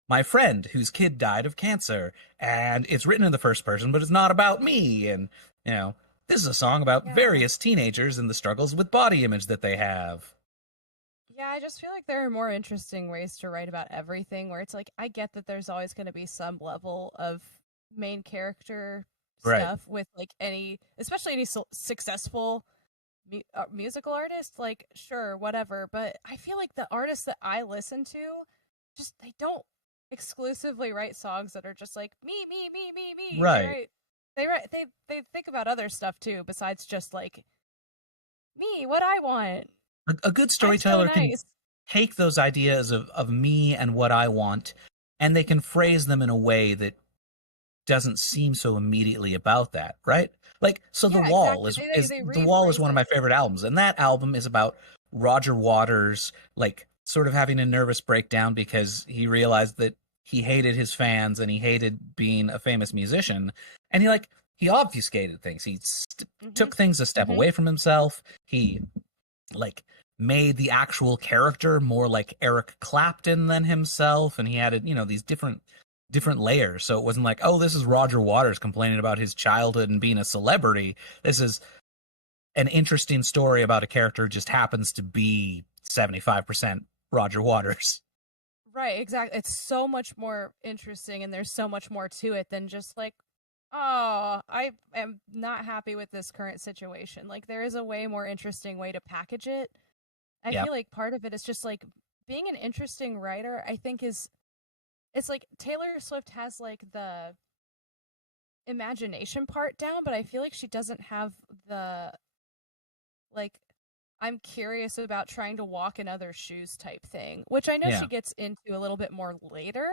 my friend whose kid died of cancer, and it's written in the first person, but it's not about me. And, this is a song about various teenagers and the struggles with body image that they have. Yeah, I just feel like there are more interesting ways to write about everything, where it's like, I get that there's always going to be some level of main character stuff with like especially any successful musical artist, like sure, whatever. But I feel like the artists that I listen to, just they don't exclusively write songs that are just like me. Right. They think about other stuff too, besides just like me, what I want. A good storyteller so nice. can take those ideas of me and what I want, and they can phrase them in a way that doesn't seem so immediately about that, right? Like, so The Wall The Wall is one of my favorite albums, and that album is about Roger Waters, like, sort of having a nervous breakdown because he realized that he hated his fans and he hated being a famous musician, and he obfuscated things. He took things a step away from himself. He made the actual character more like Eric Clapton than himself, and he added these different layers. So it wasn't like, oh, this is Roger Waters complaining about his childhood and being a celebrity. This is an interesting story about a character who just happens to be 75% Roger Waters. Right, exactly. It's so much more interesting, and there's so much more to it than just like, oh, I am not happy with this current situation. Like, there is a way more interesting way to package it. I feel like part of it is just like being an interesting writer, I think it's like Taylor Swift has like the imagination part down, but I feel like she doesn't have the like I'm curious about trying to walk in other shoes type thing, which I know she gets into a little bit more later,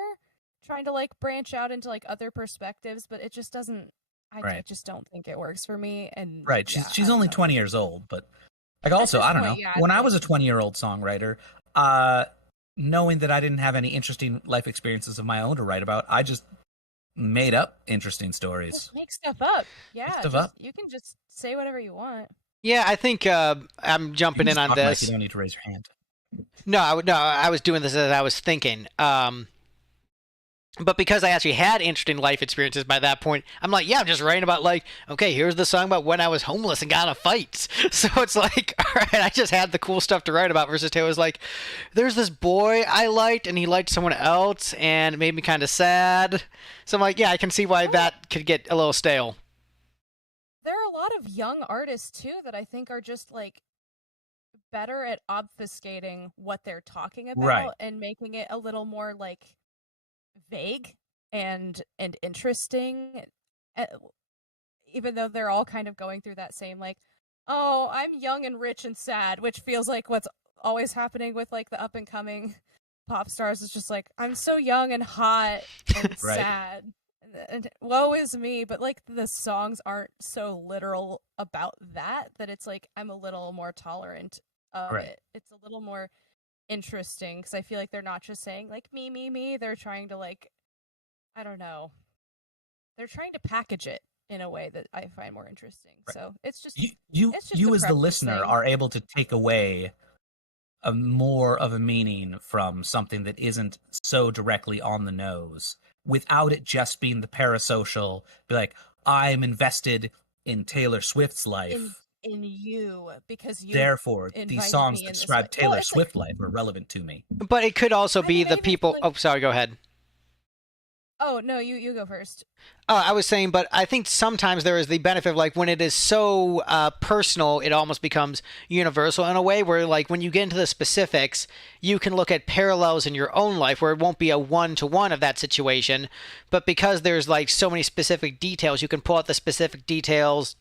trying to like branch out into like other perspectives, but it just doesn't I just don't think it works for me. And she's only 20 years old, but like also I don't know. When I was a 20-year-old songwriter, knowing that I didn't have any interesting life experiences of my own to write about, I just made up interesting stories. Just make stuff up. Yeah, you can just say whatever you want. Yeah, I think I'm jumping in on this. You don't need to raise your hand. No, I was doing this as I was thinking. But because I actually had interesting life experiences by that point, I'm like, yeah, I'm just writing about like, okay, here's the song about when I was homeless and got in a fight. So it's like, all right, I just had the cool stuff to write about versus Taylor's like, there's this boy I liked and he liked someone else and it made me kind of sad. So I'm like, yeah, I can see why that could get a little stale. There are a lot of young artists too that I think are just like better at obfuscating what they're talking about and making it a little more like vague and interesting, even though they're all kind of going through that same like, oh, I'm young and rich and sad, which feels like what's always happening with like the up and coming pop stars. Is just like, I'm so young and hot and sad and woe is me, but like the songs aren't so literal about that it's like I'm a little more tolerant of it. It's a little more interesting because I feel like they're not just saying like me, they're trying to like, I don't know, they're trying to package it in a way that I find more interesting. So it's just you as the listener are able to take away a more of a meaning from something that isn't so directly on the nose without it just being the parasocial, be like, I'm invested in Taylor Swift's life. In you, because you therefore these songs that describe Taylor Swift life are relevant to me. But it could also be the people sorry, go ahead. Oh no, you go first. Oh, I was saying, but I think sometimes there is the benefit of like when it is so personal, it almost becomes universal in a way where like when you get into the specifics, you can look at parallels in your own life where it won't be a one-to-one of that situation, but because there's like so many specific details, you can pull out the specific details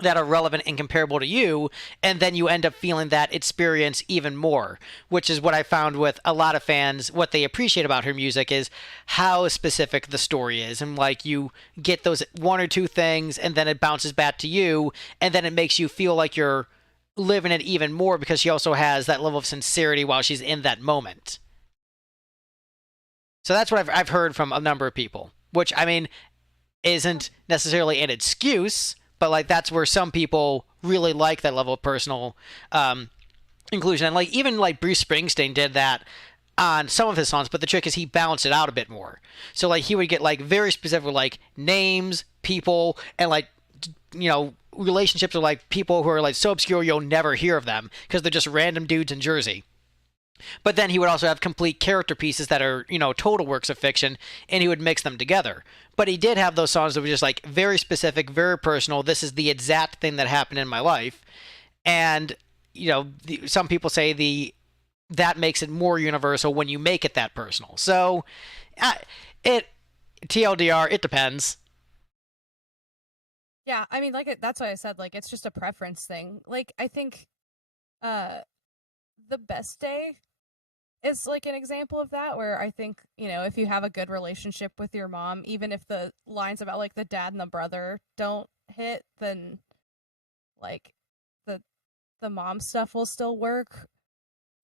that are relevant and comparable to you, and then you end up feeling that experience even more, which is what I found with a lot of fans. What they appreciate about her music is how specific the story is, and like you get those one or two things and then it bounces back to you, and then it makes you feel like you're living it even more because she also has that level of sincerity while she's in that moment. So that's what I've heard from a number of people, which I mean isn't necessarily an excuse, but like that's where some people really like that level of personal inclusion. And like even like Bruce Springsteen did that on some of his songs, but the trick is he balanced it out a bit more. So like he would get like very specific with like names, people, and like relationships with like people who are like so obscure you'll never hear of them because they're just random dudes in Jersey. But then he would also have complete character pieces that are, total works of fiction, and he would mix them together. But he did have those songs that were just like very specific, very personal. This is the exact thing that happened in my life. And, some people say that makes it more universal when you make it that personal. So, TLDR, it depends. Yeah, I mean, that's why I said, like, it's just a preference thing. Like, I think, The Best Day is like an example of that, where I think, if you have a good relationship with your mom, even if the lines about like the dad and the brother don't hit, then like the mom stuff will still work.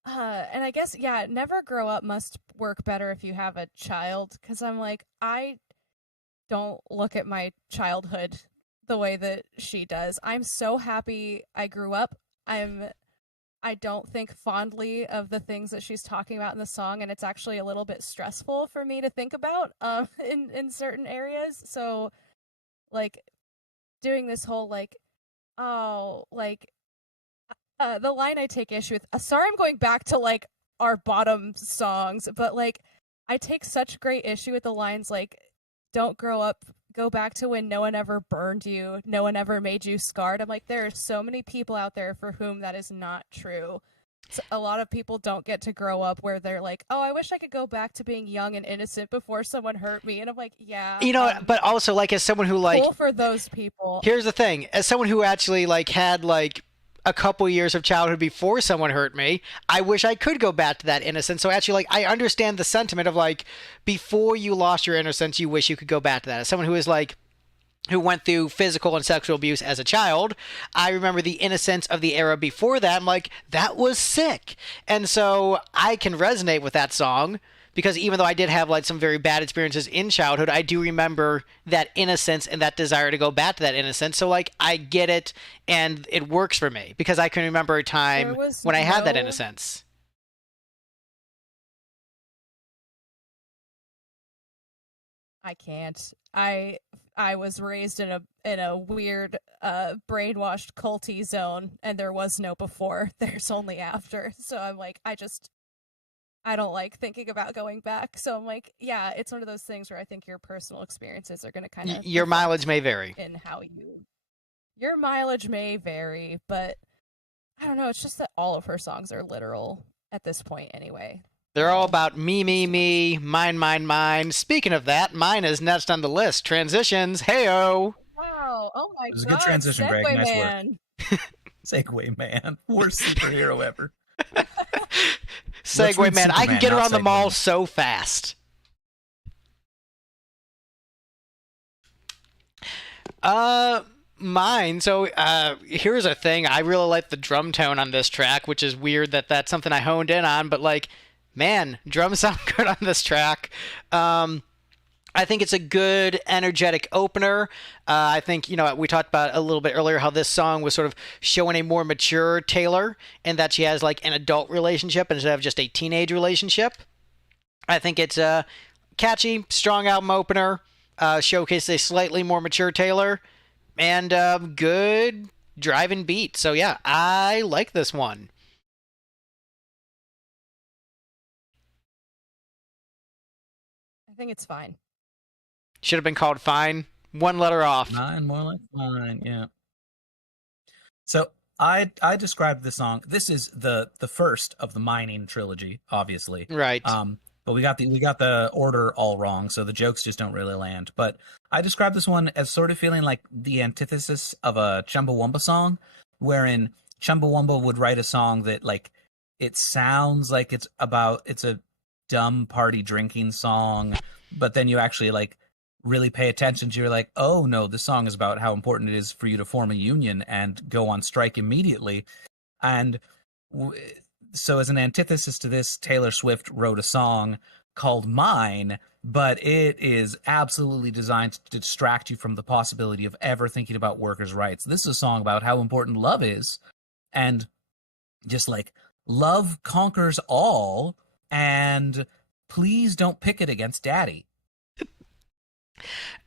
And I guess, yeah, Never Grow Up must work better if you have a child, because I'm like, I don't look at my childhood the way that she does. I'm so happy I grew up. I don't think fondly of the things that she's talking about in the song, and it's actually a little bit stressful for me to think about in certain areas. So, like, doing this whole, like, the line I take issue with, sorry I'm going back to, like, our bottom songs, but, like, I take such great issue with the lines, like, don't grow up, go back to when no one ever burned you, no one ever made you scarred. I'm like, there are so many people out there for whom that is not true. So a lot of people don't get to grow up where they're like, oh, I wish I could go back to being young and innocent before someone hurt me. And I'm like, yeah. But also, like, as someone who, like... Cool for those people. Here's the thing. As someone who actually, like, had, like, a couple years of childhood before someone hurt me, I wish I could go back to that innocence. So actually, like, I understand the sentiment of, like, before you lost your innocence, you wish you could go back to that. As someone who is, like, who went through physical and sexual abuse as a child, I remember the innocence of the era before that. I'm like, that was sick. And so I can resonate with that song, because even though I did have like some very bad experiences in childhood, I do remember that innocence and that desire to go back to that innocence. So like, I get it, and it works for me because I can remember a time when I had that innocence. I can't. I was raised in a weird brainwashed culty zone, and there was no before, there's only after. So I'm like, I don't like thinking about going back. So I'm like, yeah, it's one of those things where I think your personal experiences are going to kind of... Your mileage may vary. Your mileage may vary, but I don't know, it's just that all of her songs are literal at this point anyway. They're all about me, mine, mine, mine. Speaking of that, mine is next on the list. Transitions, heyo! Wow, oh my god. It was a good transition, Segway Greg. Nice man. work. Segway man. Worst superhero ever. Segway man. I can get around the mall so fast. Mine. So here's a thing. I really like the drum tone on this track, which is weird that that's something I honed in on, but like, man, drums sound good on this track. I think it's a good, energetic opener. I think, we talked about a little bit earlier how this song was sort of showing a more mature Taylor, and that she has like an adult relationship instead of just a teenage relationship. I think it's a catchy, strong album opener, showcases a slightly more mature Taylor, and good driving beat. So yeah, I like this one. I think it's fine. Should have been called Fine. One letter off. Fine, more like fine, yeah. So I described the song. This is the first of the mining trilogy, obviously. Right. but we got the order all wrong, so the jokes just don't really land. But I describe this one as sort of feeling like the antithesis of a Chumbawamba song, wherein Chumbawamba would write a song that like it sounds like it's a dumb party drinking song, but then you actually like really pay attention to, you're like, oh no, this song is about how important it is for you to form a union and go on strike immediately. And so as an antithesis to this, Taylor Swift wrote a song called Mine, but it is absolutely designed to distract you from the possibility of ever thinking about workers' rights. This is a song about how important love is, and just like, love conquers all, and please don't pick it against daddy.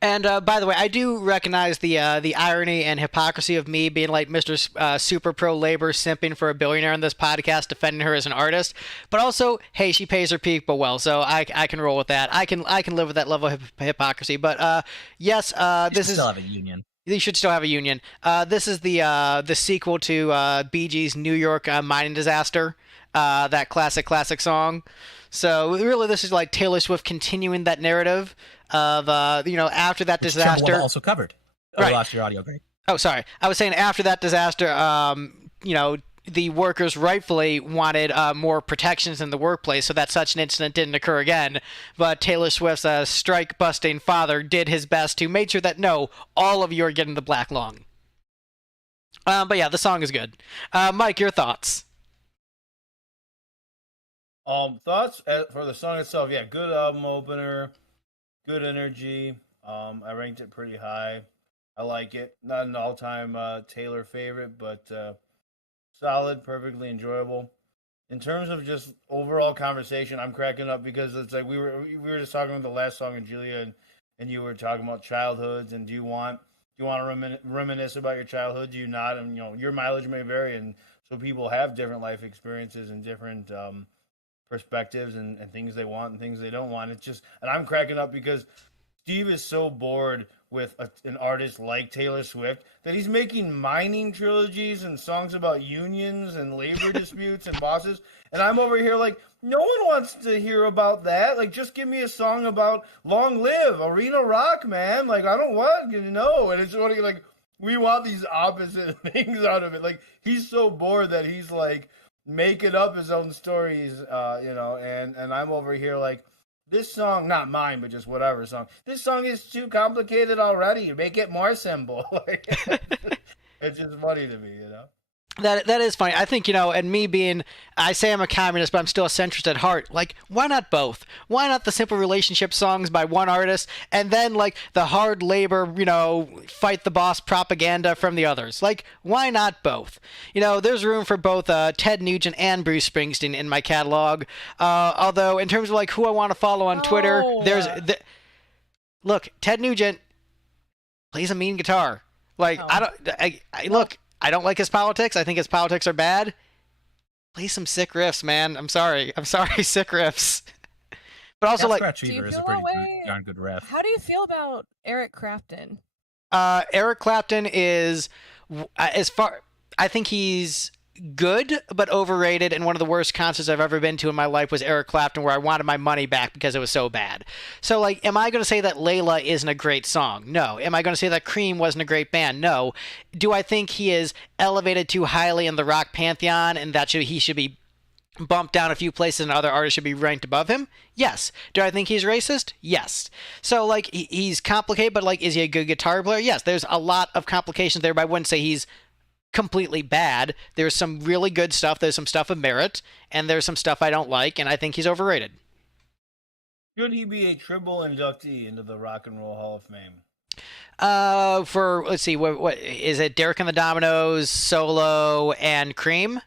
And by the way, I do recognize the irony and hypocrisy of me being like Mr. Super Pro Labor simping for a billionaire on this podcast, defending her as an artist. But also, hey, she pays her people well, so I can roll with that. I can live with that level of hypocrisy. But yes, this is still have a union. You should still have a union. This is the sequel to Bee Gees' New York mining disaster, that classic song. So really, this is like Taylor Swift continuing that narrative of after that disaster. Chumbawamba also covered. Oh, right. I lost your audio, Greg. Oh, sorry. I was saying after that disaster, the workers rightfully wanted more protections in the workplace so that such an incident didn't occur again. But Taylor Swift's strike-busting father did his best to make sure that, no, all of you are getting the black lung. But yeah, the song is good. Mike, your thoughts? Thoughts for the song itself? Yeah, good album opener, good energy. I ranked it pretty high. I like it. Not an all-time Taylor favorite, but solid, perfectly enjoyable. In terms of just overall conversation, I'm cracking up because it's like we were just talking about the last song in Julia, and you were talking about childhoods, and do you want to reminisce about your childhood? Do you not? And your mileage may vary, and so people have different life experiences and different perspectives and things they want and things they don't want. It's just, and I'm cracking up because Steve is so bored with an artist like Taylor Swift that he's making mining trilogies and songs about unions and labor disputes and bosses. And I'm over here like, no one wants to hear about that. Like, just give me a song about Long Live, Arena Rock, man. Like, I don't want to know. And it's only like, we want these opposite things out of it. Like, he's so bored that he's like making up his own stories, and I'm over here like, this song, not mine, but just whatever song. This song is too complicated already. Make it more simple. It's just funny to me, That is funny. I think, and me being, I say I'm a communist, but I'm still a centrist at heart. Like, why not both? Why not the simple relationship songs by one artist, and then, like, the hard labor, fight the boss propaganda from the others? Like, why not both? There's room for both Ted Nugent and Bruce Springsteen in my catalog. Although, in terms of, like, who I want to follow on Twitter, look, Ted Nugent plays a mean guitar. Like, look, I don't like his politics. I think his politics are bad. Play some sick riffs, man. I'm sorry, sick riffs. But also, like, Fever is a pretty darn good riff. How do you feel about Eric Clapton? Eric Clapton is, I think he's good, but overrated, and one of the worst concerts I've ever been to in my life was Eric Clapton, where I wanted my money back because it was so bad. So, like, am I going to say that Layla isn't a great song? No. Am I going to say that Cream wasn't a great band? No. Do I think he is elevated too highly in the rock pantheon and that he should be bumped down a few places and other artists should be ranked above him? Yes. Do I think he's racist? Yes. So, like, he's complicated, but, like, is he a good guitar player? Yes. There's a lot of complications there, but I wouldn't say he's completely bad. There's some really good stuff. There's some stuff of merit, and there's some stuff I don't like, and I think he's overrated. Should he be a triple inductee into the Rock and Roll Hall of Fame? Let's see, what is it? Derek and the Dominoes, Solo, and Cream?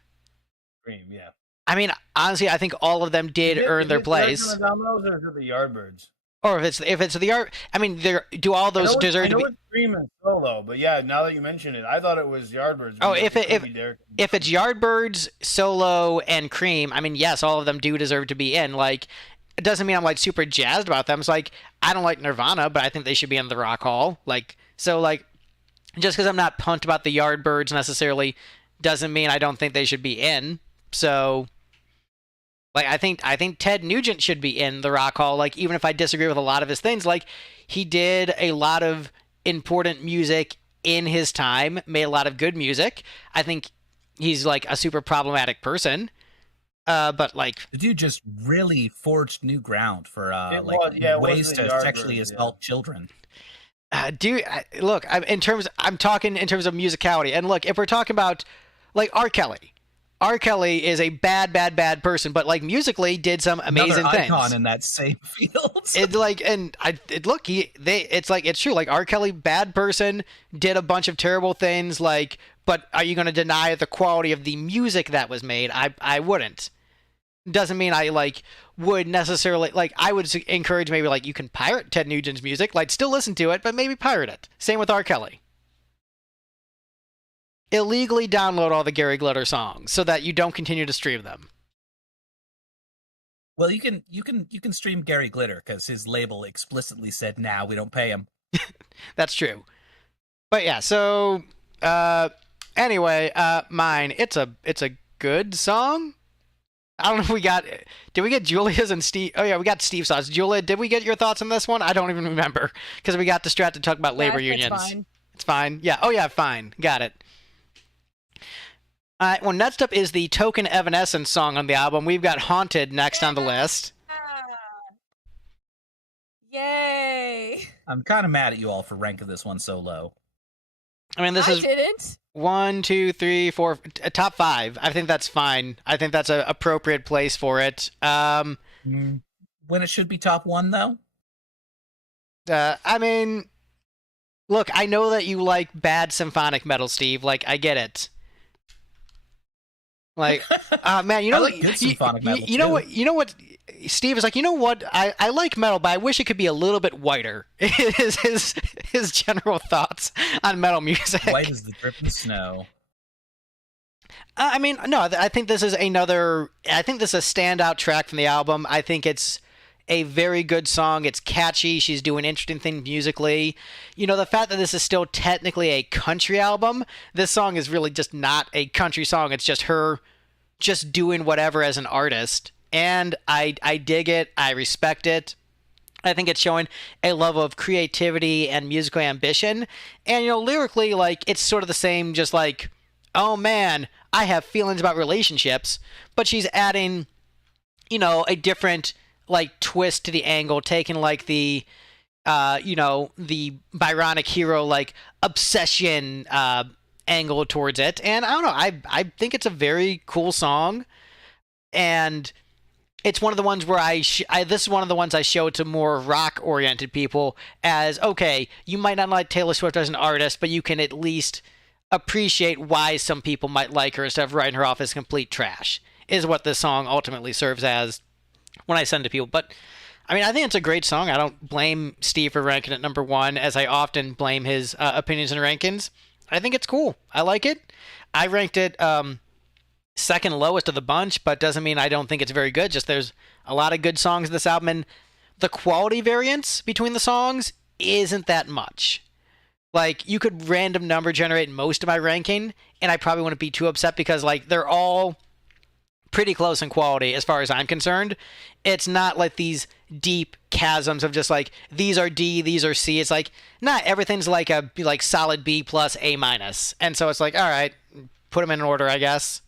Cream, yeah. I mean, honestly, I think all of them did earn their place. Derek and the Dominoes, or is it the Yardbirds? Or if it's the art, I mean, do all those deserve to be? I know it's Cream and Solo, but yeah, now that you mention it, I thought it was Yardbirds. Oh, if it's Yardbirds, Solo, and Cream, I mean, yes, all of them do deserve to be in. Like, it doesn't mean I'm like super jazzed about them. It's like, I don't like Nirvana, but I think they should be in the Rock Hall. Like, so like, just because I'm not pumped about the Yardbirds necessarily doesn't mean I don't think they should be in. So, Like I think Ted Nugent should be in the Rock Hall. Like even if I disagree with a lot of his things, like he did a lot of important music in his time, made a lot of good music. I think he's like a super problematic person. But like the dude just really forged new ground for ways to sexually assault children. Look, I'm talking in terms of musicality, and look, if we're talking about like R. Kelly is a bad person, but like musically did some amazing Another things. Icon in that same field. It's true. Like R. Kelly, bad person, did a bunch of terrible things. Like, but are you going to deny the quality of the music that was made? I wouldn't. Doesn't mean I like would necessarily like. I would encourage maybe like you can pirate Ted Nugent's music, like still listen to it, but maybe pirate it. Same with R. Kelly. Illegally download all the Gary Glitter songs so that you don't continue to stream them. Well, you can stream Gary Glitter because his label explicitly said, "Nah, we don't pay him." That's true. But yeah, so anyway, mine. It's a good song. I don't know if did we get Julia's and Steve? Oh yeah, we got Steve's thoughts. Julia, did we get your thoughts on this one? I don't even remember because we got distracted talking about labor unions. Fine. It's fine. Yeah. Oh yeah, fine. Got it. All right. Well, next up is the Token Evanescence song on the album. We've got Haunted next on the list. Yay! I'm kind of mad at you all for ranking this one so low. I mean, I didn't. 1, 2, 3, 4, top 5. I think that's fine. I think that's an appropriate place for it. When it should be top 1, though? I mean, look, I know that you like bad symphonic metal, Steve. Like, I get it. Like, man, you know I like good symphonic metal, you know what? Steve is like, you know what? I like metal, but I wish it could be a little bit whiter. Is his general thoughts on metal music. White as the dripping snow. I mean, no, I think this is a standout track from the album. I think it's a very good song. It's catchy. She's doing interesting things musically. You know, the fact that this is still technically a country album, this song is really just not a country song. It's just her just doing whatever as an artist. And I dig it. I respect it. I think it's showing a level of creativity and musical ambition. And, you know, lyrically, like, it's sort of the same, just like, oh man, I have feelings about relationships. But she's adding, you know, a different, like, twist to the angle, taking, like, the, you know, the Byronic hero, like, obsession angle towards it. And I don't know, I think it's a very cool song. And it's one of the ones where this is one of the ones I show to more rock-oriented people as, okay, you might not like Taylor Swift as an artist, but you can at least appreciate why some people might like her instead of writing her off as complete trash, is what this song ultimately serves as when I send to people. But, I mean, I think it's a great song. I don't blame Steve for ranking it number 1, as I often blame his opinions and rankings. I think it's cool. I like it. I ranked it second lowest of the bunch, but doesn't mean I don't think it's very good. Just there's a lot of good songs in this album, and the quality variance between the songs isn't that much. Like, you could random number generate most of my ranking, and I probably wouldn't be too upset because, like, they're all pretty close in quality as far as I'm concerned. It's not like these deep chasms of just like, these are D, these are C. It's like, not everything's like a solid B plus A minus. And so it's like, all right, put them in order, I guess.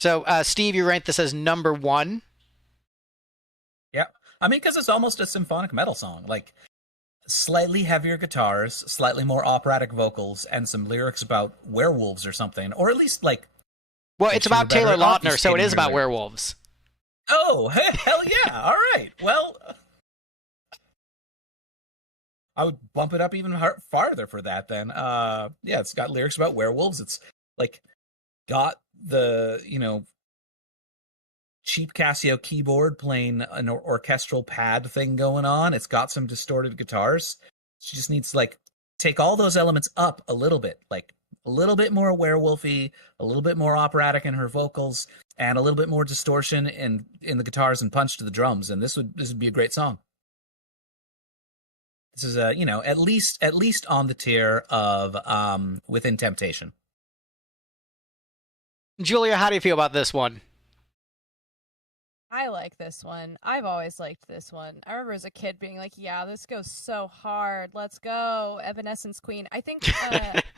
So, Steve, you ranked this as number 1. Yeah. I mean, because it's almost a symphonic metal song. Like, slightly heavier guitars, slightly more operatic vocals, and some lyrics about werewolves or something. Or at least, like... Well, it's about Taylor Lautner, so it is about werewolves. Oh, hell yeah. All right. Well, I would bump it up even farther for that then. Yeah, it's got lyrics about werewolves. It's, like, got the, you know, cheap Casio keyboard playing an orchestral pad thing going on. It's got some distorted guitars. She just needs to, like, take all those elements up a little bit, like a little bit more werewolfy, a little bit more operatic in her vocals, and a little bit more distortion in the guitars and punch to the drums. And this would be a great song. This is a, you know, at least on the tier of Within Temptation. Julia, how do you feel about this one? I like this one. I've always liked this one. I remember as a kid being like, yeah, this goes so hard. Let's go. Evanescence Queen. I think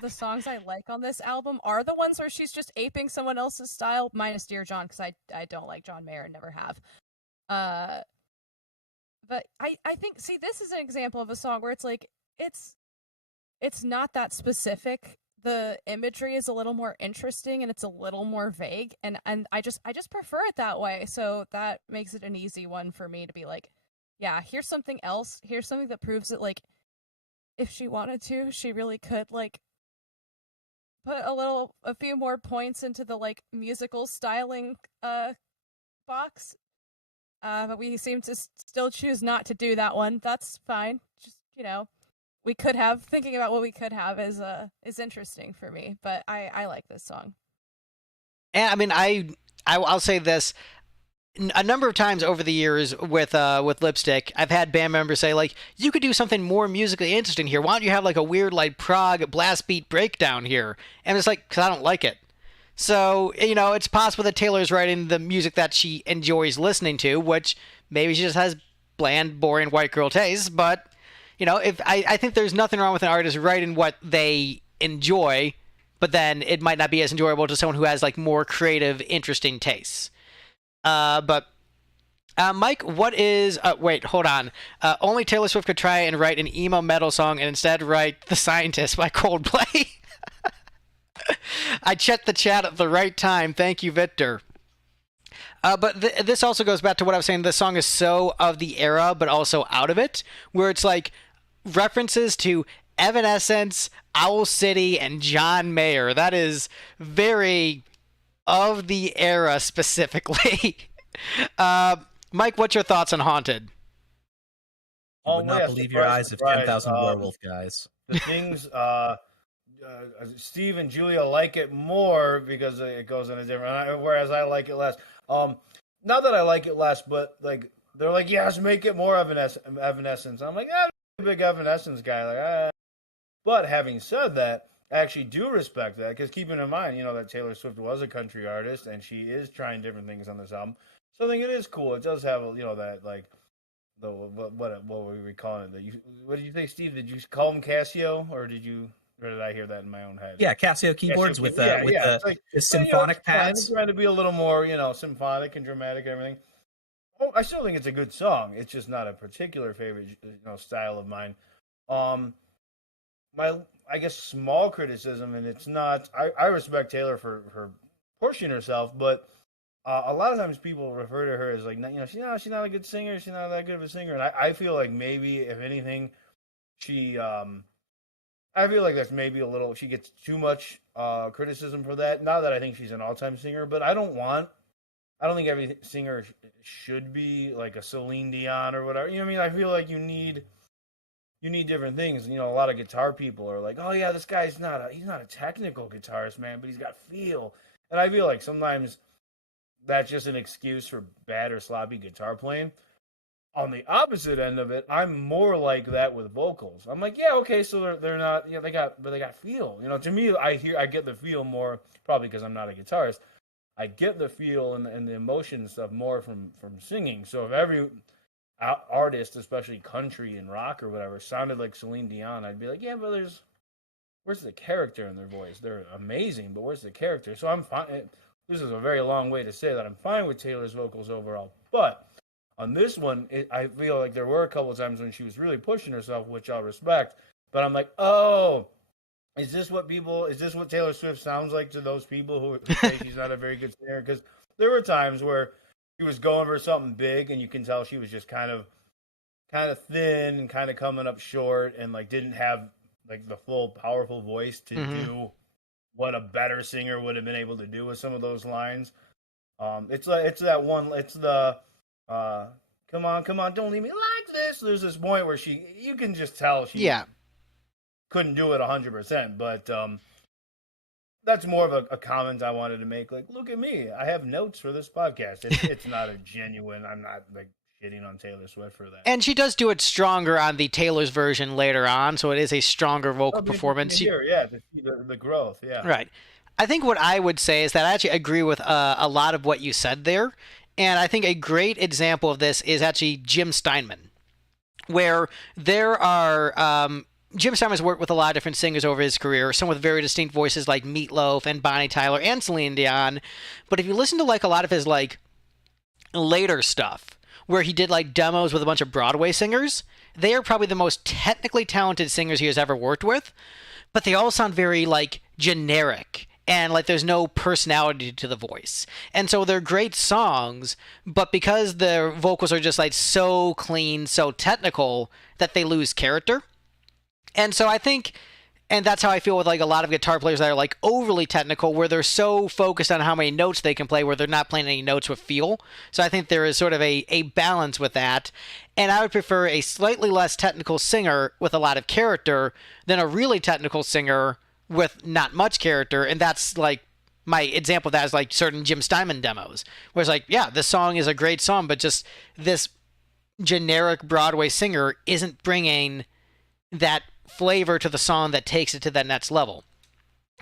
the songs I like on this album are the ones where she's just aping someone else's style, minus Dear John, because I don't like John Mayer and never have. But I think, see, this is an example of a song where it's like, it's not that specific. The imagery is a little more interesting and it's a little more vague, and I just prefer it that way. So that makes it an easy one for me to be like, yeah, here's something else. Here's something that proves that, like, if she wanted to, she really could, like, put a few more points into the, like, musical styling box. But we seem to still choose not to do that one. That's fine. Just, we could have, thinking about what we could have is interesting for me, but I like this song. And I mean, I'll say this. A number of times over the years with Lipstick, I've had band members say, like, you could do something more musically interesting here. Why don't you have, like, a weird, like, prog blast beat breakdown here? And it's like, because I don't like it. So, it's possible that Taylor's writing the music that she enjoys listening to, which maybe she just has bland, boring white girl taste, but if I think there's nothing wrong with an artist writing what they enjoy, but then it might not be as enjoyable to someone who has, like, more creative, interesting tastes. But Mike, what is? Wait, hold on. Only Taylor Swift could try and write an emo metal song and instead write "The Scientist" by Coldplay. I checked the chat at the right time. Thank you, Victor. But this also goes back to what I was saying. The song is so of the era, but also out of it, where it's like references to Evanescence, Owl City, and John Mayer. That is very of the era specifically. Mike, what's your thoughts on Haunted? You would not believe your eyes if 10,000 werewolf guys. The things, Steve and Julia like it more because it goes in a different, whereas I like it less. Not that I like it less, but, like, they're like, yes, make it more Evanescence. I'm like, I'm a big Evanescence guy. Like, But having said that, I actually do respect that, because keeping in mind, that Taylor Swift was a country artist and she is trying different things on this album. So I think it is cool. It does have, that, like, the what were we calling it? What did you think, Steve? Did you call him Casio, or did I hear that in my own head? Yeah, Casio keyboards with the symphonic pads. Trying to be a little more, symphonic and dramatic and everything. Oh, I still think it's a good song. It's just not a particular favorite, style of mine. My, I guess, small criticism, and it's not. I respect Taylor for pushing herself, but a lot of times people refer to her as, like, she's not a good singer. She's not that good of a singer, and I feel like maybe, if anything, she. I feel like that's maybe a little. She gets too much criticism for that. Not that I think she's an all-time singer, but I don't think every singer should be like a Celine Dion or whatever. You know what I mean? I feel like you need different things. A lot of guitar people are like, oh yeah, this guy's he's not a technical guitarist, man, but he's got feel. And I feel like sometimes that's just an excuse for bad or sloppy guitar playing. On the opposite end of it, I'm more like that with vocals. I'm like, yeah, okay, so they're not, they got feel. To me, I get the feel more, probably because I'm not a guitarist. I get the feel and the emotion and stuff more from singing. So if every artist, especially country and rock or whatever, sounded like Celine Dion, I'd be like, yeah, but where's the character in their voice? They're amazing, but where's the character? So I'm fine. This is a very long way to say that I'm fine with Taylor's vocals overall. But on this one, I feel like there were a couple of times when she was really pushing herself, which I'll respect. But I'm like, oh, is this what Taylor Swift sounds like to those people who say she's not a very good singer? Because there were times where she was going for something big, and you can tell she was just kind of thin and kind of coming up short, and, like, didn't have, like, the full powerful voice to do what a better singer would have been able to do with some of those lines. It's the come on, don't leave me like this. There's this point where you can just tell she couldn't do it 100%, but that's more of a comment I wanted to make. Like, look at me, I have notes for this podcast. It's not a genuine. I'm not, like, shitting on Taylor Swift for that. And she does do it stronger on the Taylor's version later on, so it is a stronger vocal performance. Here, to see the growth, yeah. Right. I think what I would say is that I actually agree with a lot of what you said there. And I think a great example of this is actually Jim Steinman, where there are Jim Steinman's worked with a lot of different singers over his career, some with very distinct voices like Meatloaf and Bonnie Tyler and Celine Dion. But if you listen to like a lot of his like later stuff, where he did like demos with a bunch of Broadway singers, they are probably the most technically talented singers he has ever worked with, but they all sound very like generic and like there's no personality to the voice. And so they're great songs, but because their vocals are just like so clean, so technical, that they lose character. And so I think, and that's how I feel with like a lot of guitar players that are like overly technical, where they're so focused on how many notes they can play, where they're not playing any notes with feel. So I think there is sort of a balance with that. And I would prefer a slightly less technical singer with a lot of character than a really technical singer with not much character. And that's like my example of that is like certain Jim Steinman demos, where it's like, yeah, this song is a great song, but just this generic Broadway singer isn't bringing that flavor to the song that takes it to that next level.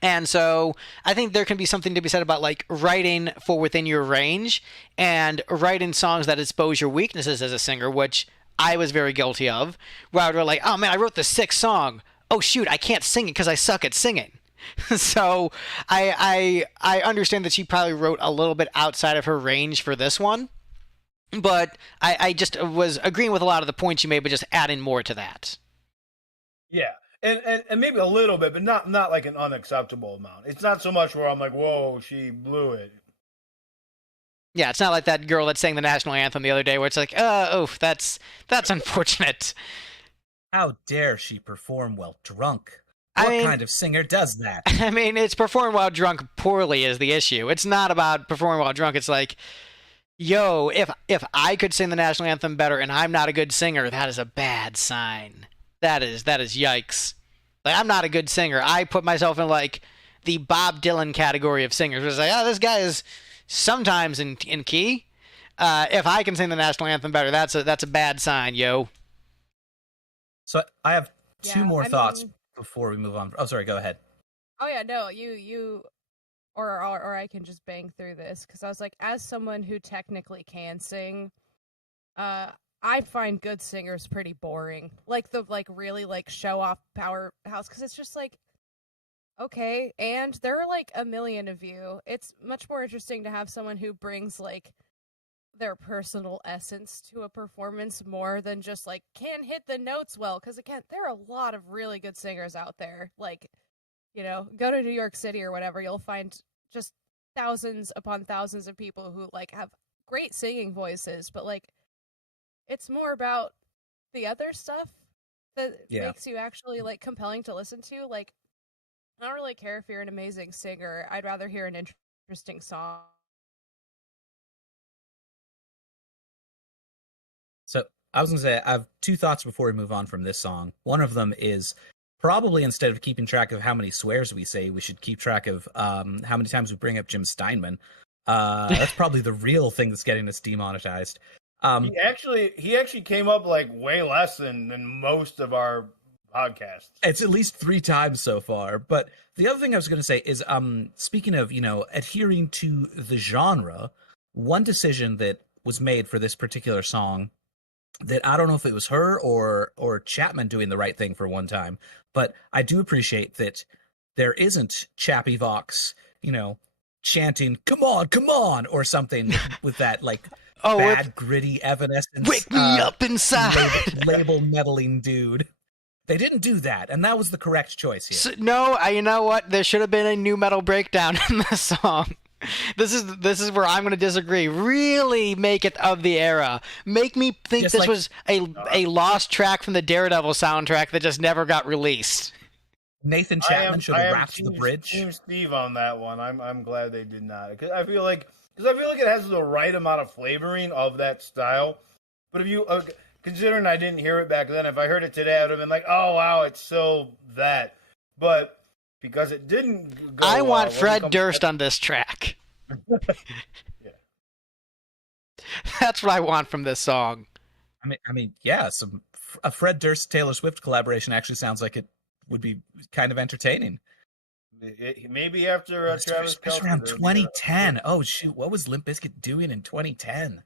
And so I think there can be something to be said about like writing for within your range and writing songs that expose your weaknesses as a singer, which I was very guilty of, where I would be like, oh man, I wrote the sixth song. Oh shoot, I can't sing it because I suck at singing. So I understand that she probably wrote a little bit outside of her range for this one, but I just was agreeing with a lot of the points you made, but just adding more to that. Yeah, and maybe a little bit, but not like an unacceptable amount. It's not so much where I'm like, whoa, she blew it. Yeah, it's not like that girl that sang the national anthem the other day, where it's like, oh, that's unfortunate. How dare she perform while drunk? What kind of singer does that? I mean, it's performing while drunk poorly is the issue. It's not about performing while drunk. It's like, yo, if I could sing the national anthem better and I'm not a good singer, that is a bad sign. That is yikes. Like, I'm not a good singer. I put myself in like the Bob Dylan category of singers. It's like, oh, this guy is sometimes in key. If I can sing the national anthem better, that's a bad sign, yo. So I have two more thoughts before we move on. Oh, sorry, go ahead. Oh yeah, no, you or I can just bang through this, because I was like, as someone who technically can sing, I find good singers pretty boring. Like the really like show off powerhouse, because it's just like, okay, and there are like a million of you. It's much more interesting to have someone who brings like their personal essence to a performance more than just like can hit the notes well, because again, there are a lot of really good singers out there. Like, you know, go to New York City or whatever, you'll find just thousands upon thousands of people who like have great singing voices, but like it's more about the other stuff that makes you actually like compelling to listen to. Like, I don't really care if you're an amazing singer. I'd rather hear an interesting song. So I was going to say, I have two thoughts before we move on from this song. One of them is probably instead of keeping track of how many swears we say, we should keep track of how many times we bring up Jim Steinman. That's probably the real thing that's getting us demonetized. He actually came up like way less than most of our podcasts. It's at least 3 times so far. But the other thing I was going to say is, speaking of, you know, adhering to the genre, one decision that was made for this particular song that I don't know if it was her or Chapman doing the right thing for one time, but I do appreciate that there isn't Chappie Vox, you know, chanting "Come on" or something with that like bad gritty Evanescence, wake me up inside, label meddling dude. They didn't do that, and that was the correct choice here. So, no, you know what? There should have been a new metal breakdown in this song. This is where I'm going to disagree. Really make it of the era. Make me think just this was a lost track from the Daredevil soundtrack that just never got released. Nathan Chapman should have rapped the bridge. Team Steve on that one. I'm glad they did not, because I feel like it has the right amount of flavoring of that style. But if you considering I didn't hear it back then, if I heard it today, I would have been like, oh wow, it's so that. But because it didn't go I want Fred Durst on this track. Yeah. That's what I want from this song. I mean, yeah, a Fred Durst Taylor Swift collaboration actually sounds like it would be kind of entertaining. Maybe after Travis It's Kelce, around there'd be 2010. Oh shoot, what was Limp Bizkit doing in 2010?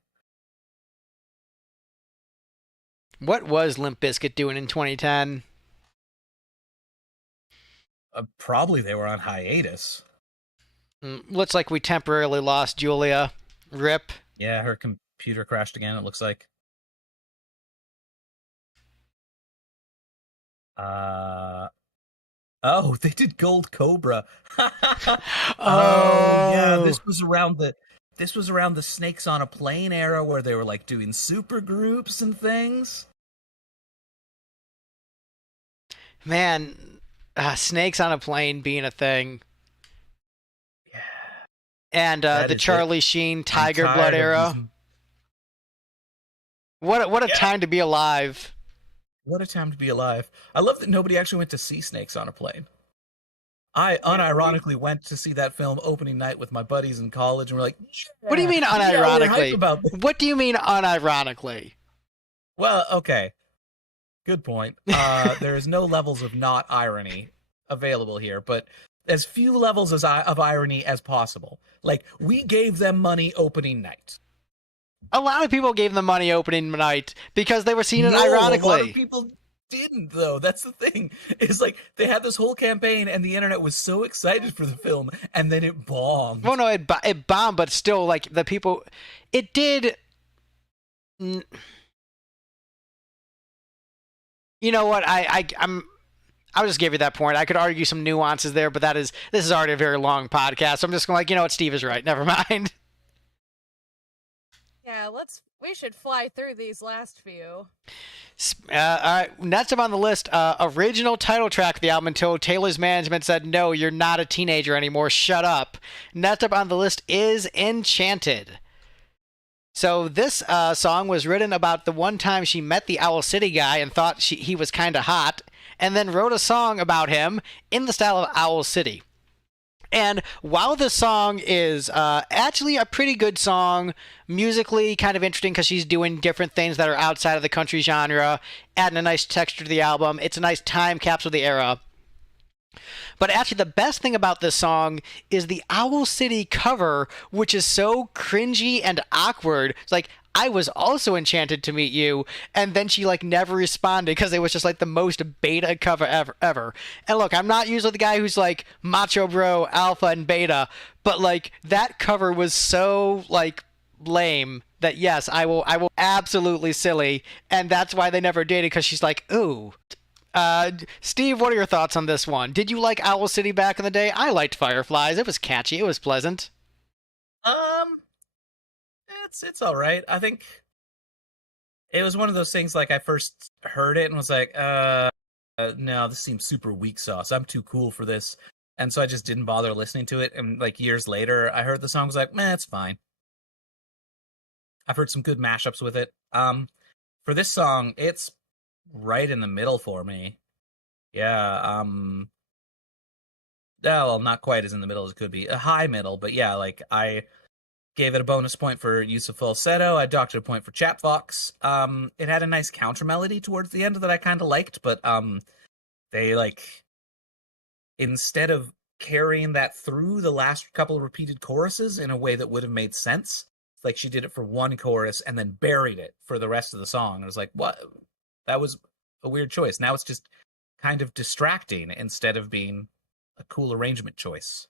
What was Limp Bizkit doing in 2010? Probably they were on hiatus. Looks like we temporarily lost Julia. Rip. Yeah, her computer crashed again, it looks like. Oh, they did Gold Cobra. Yeah, this was around the Snakes on a Plane era where they were like doing super groups and things. Man, Snakes on a Plane being a thing. Yeah. And the Charlie Sheen Tiger Blood era. What a time to be alive. What a time to be alive. I love that nobody actually went to see Snakes on a Plane. I unironically went to see that film opening night with my buddies in college, and we're like, what do you mean unironically? Yeah, what do you mean unironically? Well, okay. Good point. There is no levels of not irony available here, but as few levels of irony as possible. Like, we gave them money opening night. A lot of people gave them money opening night because they were seeing it ironically. A lot of people didn't, though. That's the thing. It's like they had this whole campaign, and the internet was so excited for the film, and then it bombed. Well, no, it bombed, but still, like, the people... It did... You know what? I'll just give you that point. I could argue some nuances there, but this is already a very long podcast, so I'm just going like, you know what? Steve is right. Never mind. Yeah, we should fly through these last few. All right, next up on the list, original title track of the album until Taylor's management said, no, you're not a teenager anymore, shut up. Next up on the list is Enchanted. So this song was written about the one time she met the Owl City guy and thought he was kind of hot, and then wrote a song about him in the style of Owl City. And while the song is actually a pretty good song, musically kind of interesting because she's doing different things that are outside of the country genre, adding a nice texture to the album. It's a nice time capsule of the era. But actually the best thing about this song is the Owl City cover, which is so cringy and awkward. It's like, I was also enchanted to meet you, and then she like never responded because it was just like the most beta cover ever. And look, I'm not usually the guy who's like macho bro, alpha, and beta, but like that cover was so like lame that yes, I will absolutely silly, and that's why they never did it, because she's like, ooh. Steve, what are your thoughts on this one? Did you like Owl City back in the day? I liked Fireflies. It was catchy. It was pleasant. It's all right. I think it was one of those things, like, I first heard it and was like, no, this seems super weak sauce. I'm too cool for this. And so I just didn't bother listening to it. And like years later, I heard the song, was like, meh, it's fine. I've heard some good mashups with it. For this song, it's right in the middle for me. Yeah, well, not quite as in the middle as it could be. A high middle, but yeah, like, I gave it a bonus point for use of falsetto. I docked it a point for Chap Fox. It had a nice counter melody towards the end that I kind of liked, but they, like, instead of carrying that through the last couple of repeated choruses in a way that would have made sense, like, she did it for one chorus and then buried it for the rest of the song. I was like, what? That was a weird choice. Now it's just kind of distracting instead of being a cool arrangement choice.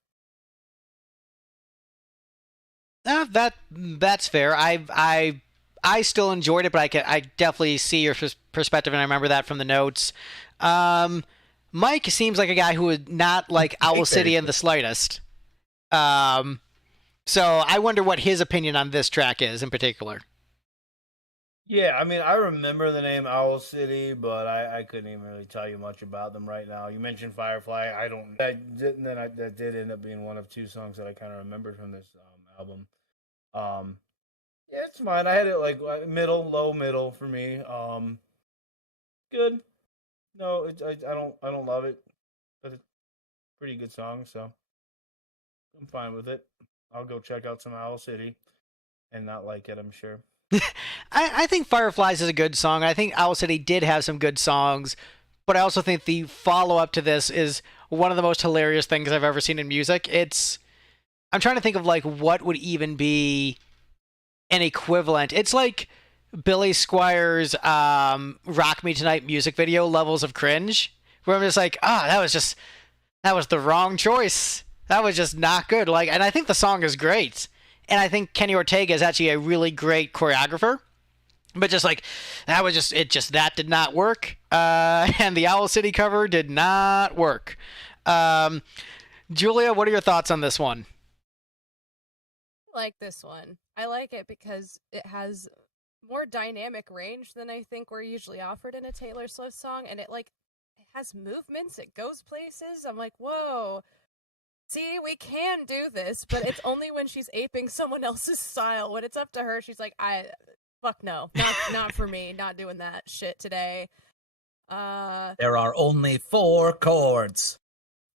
That's fair. I still enjoyed it, but I definitely see your perspective, and I remember that from the notes. Mike seems like a guy who would not like Owl City in the slightest. So I wonder what his opinion on this track is in particular. Yeah, I mean, I remember the name Owl City, but I couldn't even really tell you much about them right now. You mentioned Firefly. That did end up being one of two songs that I kind of remembered from this album. Yeah, it's fine. I had it like low middle for me. Good. No, I don't love it, but it's a pretty good song, so I'm fine with it. I'll go check out some Owl City and not like it, I'm sure. I think Fireflies is a good song. I think Owl City did have some good songs, but I also think the follow-up to this is one of the most hilarious things I've ever seen in music. I'm trying to think of like what would even be an equivalent. It's like Billy Squire's "Rock Me Tonight" music video levels of cringe, where I'm just like, that was the wrong choice. That was just not good. Like, and I think the song is great, and I think Kenny Ortega is actually a really great choreographer. But just like that did not work, and the Owl City cover did not work. Julia, what are your thoughts on this one? I like this one. I like it because it has more dynamic range than I think we're usually offered in a Taylor Swift song, and it has movements, it goes places. I'm like, whoa. See, we can do this, but it's only when she's aping someone else's style. When it's up to her, she's like, fuck no, not for me, not doing that shit today. There are only 4 chords.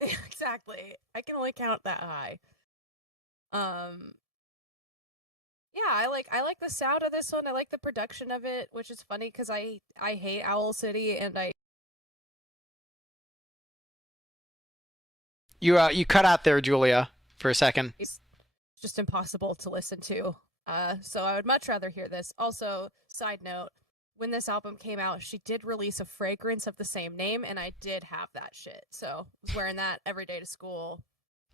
Exactly. I can only count that high. Yeah, I like the sound of this one. I like the production of it, which is funny because I hate Owl City, and You cut out there, Julia, for a second. it's just impossible to listen to. So I would much rather hear this. Also, side note, when this album came out, she did release a fragrance of the same name, and I did have that shit. So I was wearing that every day to school.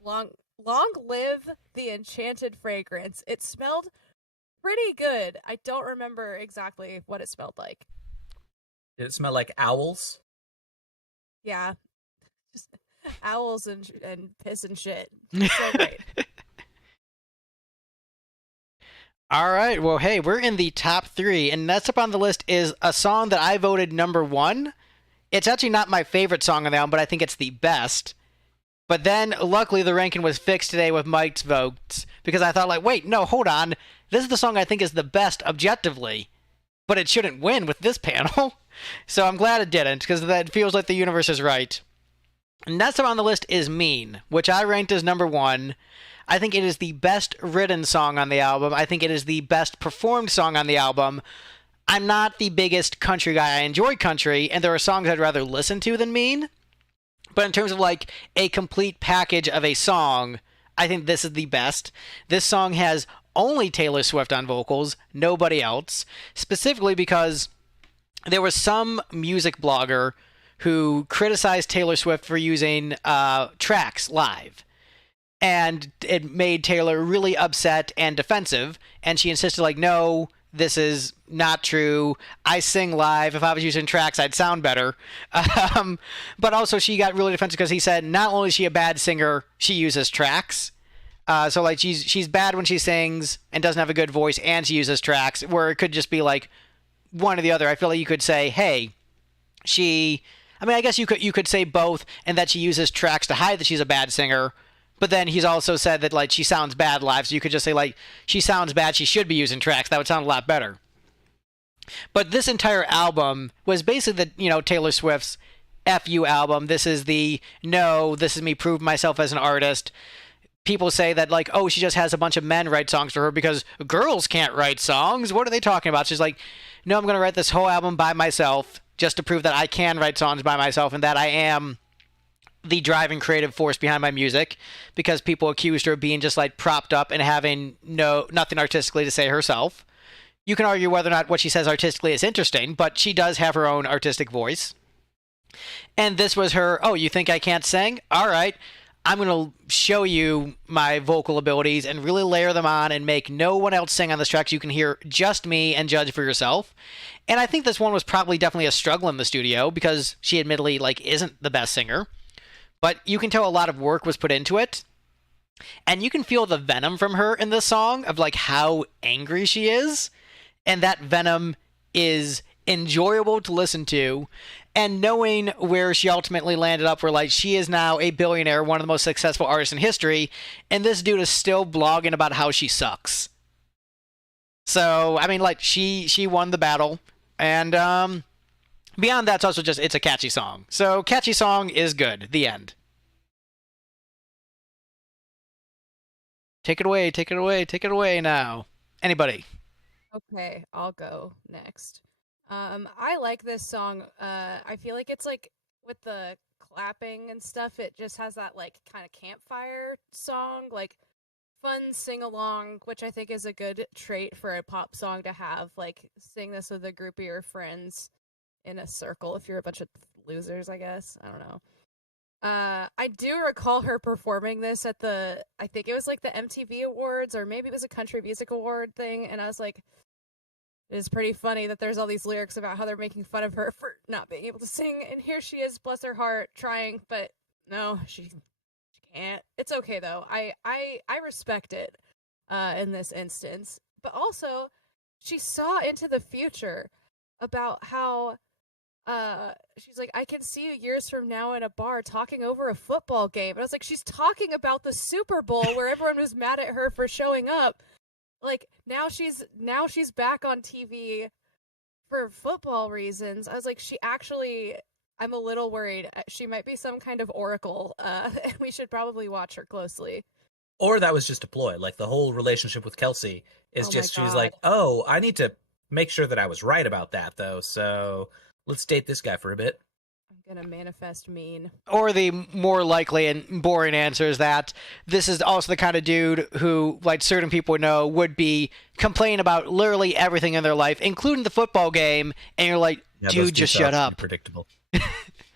Long live the Enchanted fragrance. It smelled pretty good. I don't remember exactly what it smelled like. Did it smell like owls? Yeah. Just owls and piss and shit. So great. All right. Well, hey, we're in the top 3, and next up on the list is a song that I voted number 1. It's actually not my favorite song on the album, but I think it's the best. But then, luckily, the ranking was fixed today with Mike's votes, because I thought, like, wait, no, hold on. This is the song I think is the best objectively, but it shouldn't win with this panel. So I'm glad it didn't, because that feels like the universe is right. And next up on the list is Mean, which I ranked as number 1. I think it is the best written song on the album. I think it is the best performed song on the album. I'm not the biggest country guy. I enjoy country, and there are songs I'd rather listen to than Mean. But in terms of like a complete package of a song, I think this is the best. This song has only Taylor Swift on vocals, nobody else, specifically because there was some music blogger who criticized Taylor Swift for using tracks live. And it made Taylor really upset and defensive, and she insisted, like, no, this is not true. I sing live. If I was using tracks, I'd sound better. But also, she got really defensive because he said not only is she a bad singer, she uses tracks. So, like, she's bad when she sings and doesn't have a good voice, and she uses tracks, where it could just be, like, one or the other. I feel like you could say, hey, I guess you could say both, and that she uses tracks to hide that she's a bad singer. But then he's also said that, like, she sounds bad live, so you could just say, like, she sounds bad, she should be using tracks. That would sound a lot better. But this entire album was basically Taylor Swift's F you album. This is this is me proving myself as an artist. People say that, like, oh, she just has a bunch of men write songs for her because girls can't write songs. What are they talking about? She's like, no, I'm going to write this whole album by myself just to prove that I can write songs by myself and that I am the driving creative force behind my music, because people accused her of being just like propped up and having nothing artistically to say herself. You can argue whether or not what she says artistically is interesting, but she does have her own artistic voice. And this was her, oh, you think I can't sing? All right, I'm going to show you my vocal abilities and really layer them on and make no one else sing on this track so you can hear just me and judge for yourself. And I think this one was probably definitely a struggle in the studio because she admittedly, like, isn't the best singer. But you can tell a lot of work was put into it. And you can feel the venom from her in this song of, like, how angry she is. And that venom is enjoyable to listen to. And knowing where she ultimately landed up, where, like, she is now a billionaire, one of the most successful artists in history, and this dude is still blogging about how she sucks. So, I mean, like, she won the battle. And beyond that, it's also just, it's a catchy song. So, catchy song is good. The end. Take it away, take it away, take it away now. Anybody? Okay, I'll go next. I like this song. I feel like it's like with the clapping and stuff. It just has that like kind of campfire song, like fun sing along, which I think is a good trait for a pop song to have. Like sing this with a group of your friends in a circle if you're a bunch of losers, I guess. I don't know. I do recall her performing this at I think it was like the MTV Awards, or maybe it was a Country Music Award thing, and I was like, it is pretty funny that there's all these lyrics about how they're making fun of her for not being able to sing, and here she is, bless her heart, trying, but no, she can't. It's okay though. I respect it in this instance. But also, she saw into the future about how she's like, I can see you years from now in a bar talking over a football game. And I was like, she's talking about the Super Bowl where everyone was mad at her for showing up. Like now she's back on TV for football reasons. I was like, I'm a little worried. She might be some kind of oracle, and we should probably watch her closely. Or that was just a ploy. Like the whole relationship with Kelsey is she was like, oh, I need to make sure that I was right about that though. So let's date this guy for a bit. I'm gonna manifest mean. Or the more likely and boring answer is that this is also the kind of dude who, like certain people know, would be complaining about literally everything in their life, including the football game, and you're like, dude, just shut up. Predictable.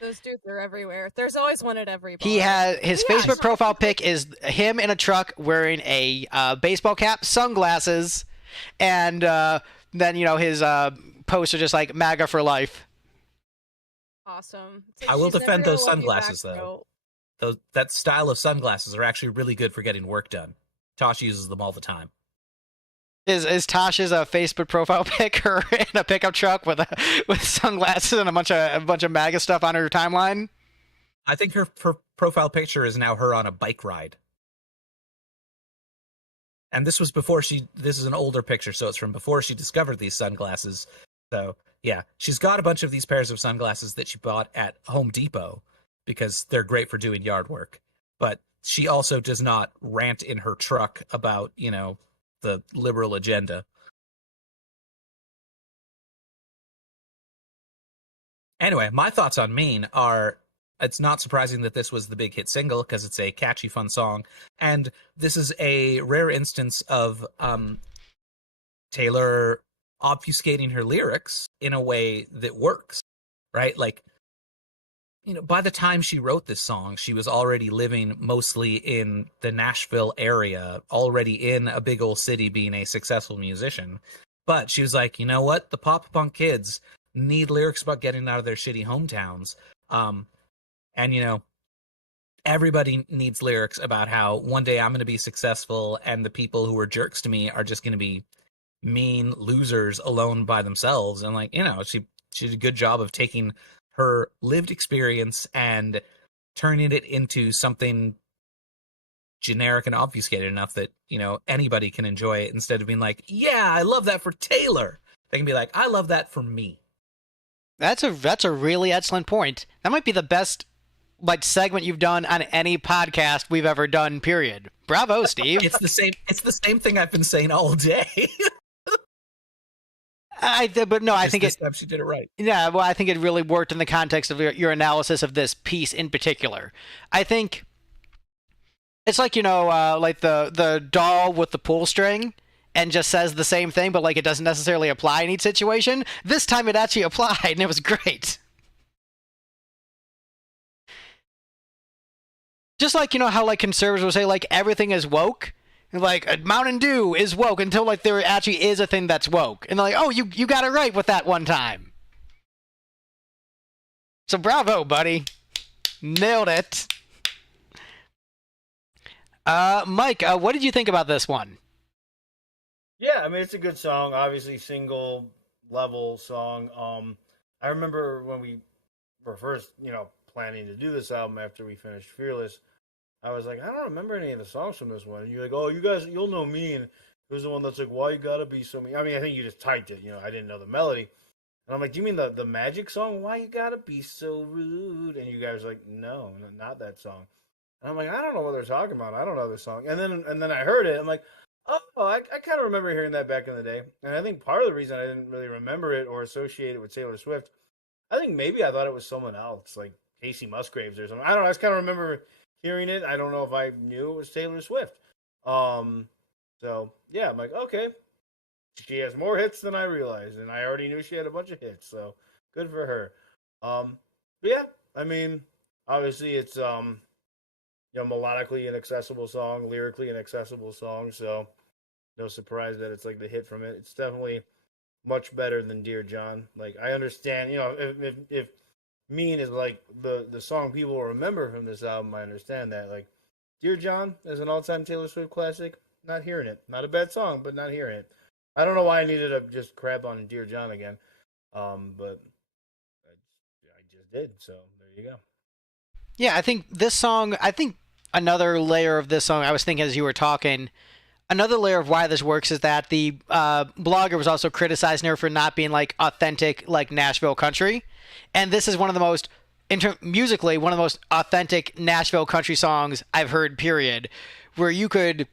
Those dudes are everywhere. There's always one at every bar. He has his Facebook profile pic is him in a truck wearing a baseball cap, sunglasses, and then his posts are just like MAGA for life. Awesome. I will defend those sunglasses though. That style of sunglasses are actually really good for getting work done. Tosh uses them all the time. Is Tasha's Facebook profile pic her in a pickup truck with sunglasses and a bunch of MAGA stuff on her timeline? I think her profile picture is now her on a bike ride. And this was before this is an older picture, so it's from before she discovered these sunglasses. So yeah, she's got a bunch of these pairs of sunglasses that she bought at Home Depot because they're great for doing yard work. But she also does not rant in her truck about, the liberal agenda. Anyway, my thoughts on Mean are, it's not surprising that this was the big hit single because it's a catchy, fun song. And this is a rare instance of Taylor obfuscating her lyrics in a way that works, right? Like, by the time she wrote this song, she was already living mostly in the Nashville area, already in a big old city being a successful musician. But she was like, you know what? The pop punk kids need lyrics about getting out of their shitty hometowns. And everybody needs lyrics about how one day I'm going to be successful and the people who are jerks to me are just going to be mean losers alone by themselves. And she did a good job of taking her lived experience and turning it into something generic and obfuscated enough that, anybody can enjoy it instead of being like, yeah, I love that for Taylor. They can be like, I love that for me. That's a really excellent point. That might be the best segment you've done on any podcast we've ever done, period. Bravo, Steve. It's the same thing I've been saying all day. I think she did it right. Yeah, well, I think it really worked in the context of your analysis of this piece in particular. I think it's like the doll with the pull string and just says the same thing, but it doesn't necessarily apply in each situation. This time it actually applied, and it was great. Just how conservatives will say everything is woke. Mountain Dew is woke until there actually is a thing that's woke, and they're like, oh, you got it right with that one time. So bravo, buddy, nailed it. Mike, what did you think about this one? Yeah, I mean, it's a good song. Obviously, single level song. I remember when we were first, planning to do this album after we finished Fearless. I was like, I don't remember any of the songs from this one. And you're like, oh, you guys, you'll know me. And it was the one that's like, why you gotta be so mean? I mean, I think you just typed it. I didn't know the melody. And I'm like, do you mean the Magic song? Why you gotta be so rude? And you guys were like, no, not that song. And I'm like, I don't know what they're talking about. I don't know this song. And then I heard it. I'm like, oh, I kind of remember hearing that back in the day. And I think part of the reason I didn't really remember it or associate it with Taylor Swift, I think maybe I thought it was someone else. Casey Musgraves or something. I don't know. I just kind of remember hearing it. I don't know if I knew it was Taylor Swift. So yeah, I'm like, okay, she has more hits than I realized, and I already knew she had a bunch of hits. So good for her. But yeah, I mean, obviously it's melodically an accessible song, lyrically an accessible song. So no surprise that it's like the hit from it. It's definitely much better than Dear John. Like I understand, if Mean is like the song people will remember from this album, I understand that. Like Dear John is an all-time Taylor Swift classic. Not hearing it. Not a bad song, but not hearing it. I don't know why I needed to just crap on Dear John again. But I just did. So there you go. Yeah, I think this song, another layer of this song, I was thinking as you were talking, another layer of why this works is that the blogger was also criticizing her for not being like authentic, like Nashville country. And this is one of the most, musically, one of the most authentic Nashville country songs I've heard, period. Where you could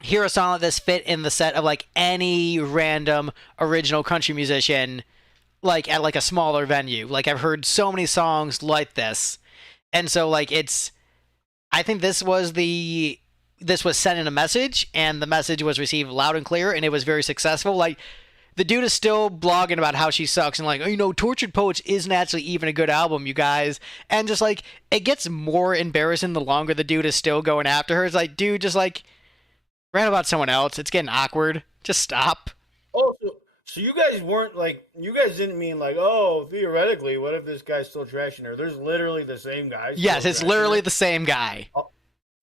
hear a song like this fit in the set of like any random original country musician, like at like a smaller venue. Like I've heard so many songs like this. And so like I think this was sending a message, and the message was received loud and clear, and it was very successful. Like, the dude is still blogging about how she sucks, and like, Tortured Poets isn't actually even a good album, you guys. And just like, it gets more embarrassing the longer the dude is still going after her. It's like, dude, just like, rant about someone else. It's getting awkward. Just stop. Oh, so you guys weren't like, you guys didn't mean like, oh, theoretically, what if this guy's still trashing her? There's literally the same guy. Yes, it's literally the same guy.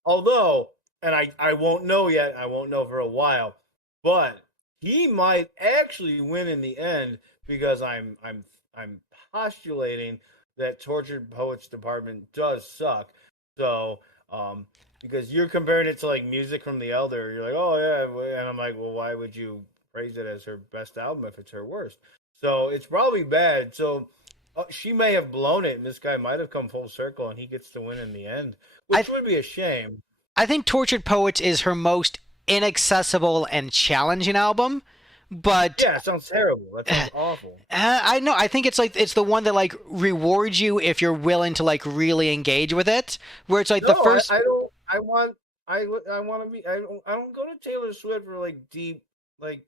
Although, and I won't know yet. I won't know for a while, but he might actually win in the end because I'm postulating that Tortured Poets Department does suck. So, because you're comparing it to like Music from the Elder, you're like, oh yeah, and I'm like, well, why would you praise it as her best album if it's her worst? So it's probably bad. So she may have blown it, and this guy might have come full circle, and he gets to win in the end, which would be a shame. I think Tortured Poets is her most inaccessible and challenging album, but yeah, it sounds terrible. That sounds awful. I know. I think it's like it's the one that like rewards you if you're willing to like really engage with it. Where it's like the first. I don't. I want to be. I don't go to Taylor Swift for like deep like.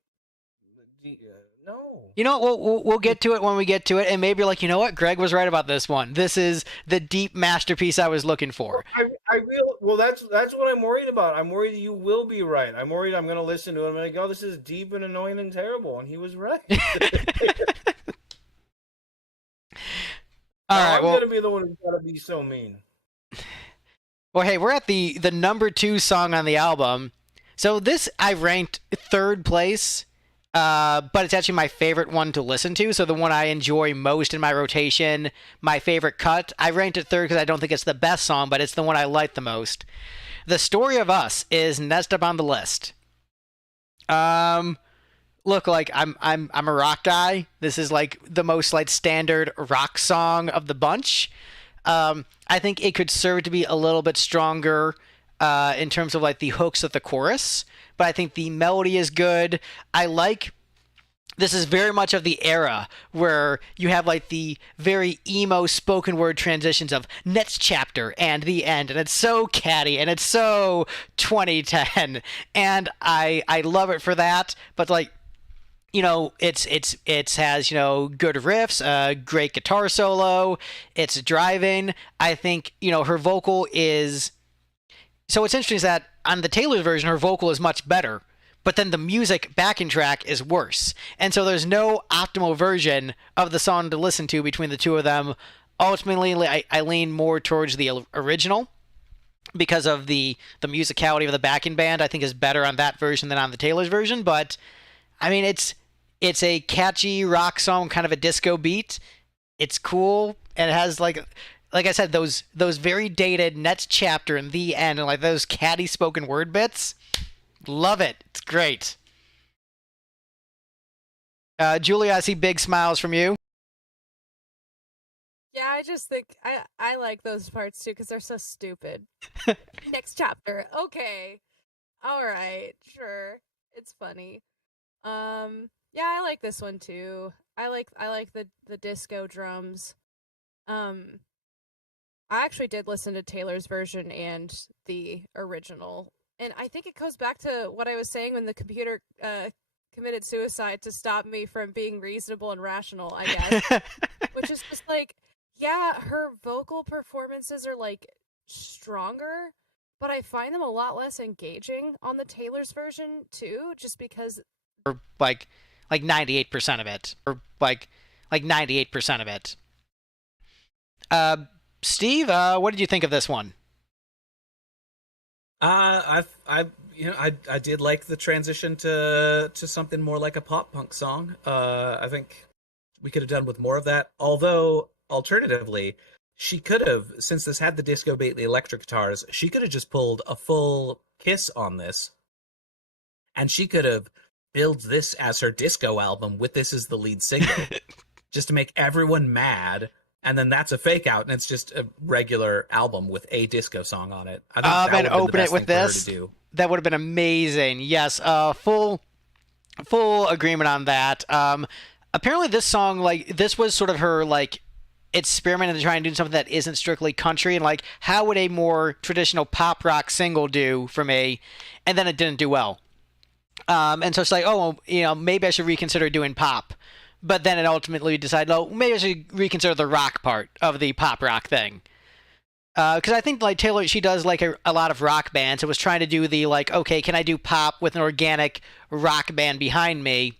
No. You know what? We'll get to it when we get to it, and maybe like, you know what? Greg was right about this one. This is the deep masterpiece I was looking for. Well, that's what I'm worried about. I'm worried you will be right. I'm worried I'm going to listen to him and go, this is deep and annoying and terrible, and he was right. All right, I'm going to be the one who's got to be so mean. Well, hey, we're at the number 2 song on the album. So this I ranked 3rd place. But it's actually my favorite one to listen to, so the one I enjoy most in my rotation, my favorite cut. I ranked it 3rd because I don't think it's the best song, but it's the one I like the most. The Story of Us is next up on the list. Look, like I'm a rock guy. This is like the most like standard rock song of the bunch. I think it could serve to be a little bit stronger in terms of like the hooks of the chorus. But I think the melody is good. This is very much of the era where you have like the very emo spoken word transitions of next chapter and the end, and it's so catty and it's so 2010, and I love it for that. But like, it has good riffs, great guitar solo, it's driving. I think her vocal is. So what's interesting is that on the Taylor's version, her vocal is much better, but then the music backing track is worse. And so there's no optimal version of the song to listen to between the two of them. Ultimately, I lean more towards the original because of the musicality of the backing band. I think is better on that version than on the Taylor's version. But I mean, it's a catchy rock song, kind of a disco beat. It's cool, and it has like I said, those very dated next chapter and the end, and like those catty spoken word bits. Love it. It's great. Julia, I see big smiles from you. Yeah, I just think I like those parts too because they're so stupid. Next chapter. Okay. All right. Sure. It's funny. Yeah, I like this one too. I like the disco drums. I actually did listen to Taylor's version and the original. And I think it goes back to what I was saying when the computer committed suicide to stop me from being reasonable and rational, I guess. Which is just like, yeah, her vocal performances are like stronger, but I find them a lot less engaging on the Taylor's version too, just because like 98% of it, or like 98% of it. Steve, what did you think of this one? I did like the transition to something more like a pop punk song. I think we could have done with more of that. Although, alternatively, she could have, since this had the disco beat, the electric guitars, she could have just pulled a full Kiss on this, and she could have billed this as her disco album with this as the lead single, just to make everyone mad. And then that's a fake out, and it's just a regular album with a disco song on it. I think that would have been the best thing for her to do. That would have been amazing. Yes, full agreement on that. Apparently, this song, like, this was sort of her like experiment in trying to do something that isn't strictly country, and like, how would a more traditional pop rock single do for me? And then it didn't do well. And so it's like, oh, well, maybe I should reconsider doing pop. But then it ultimately decided, oh, maybe I should reconsider the rock part of the pop rock thing. Because I think, like, Taylor, she does, like, a lot of rock bands. It was trying to do the, like, okay, can I do pop with an organic rock band behind me?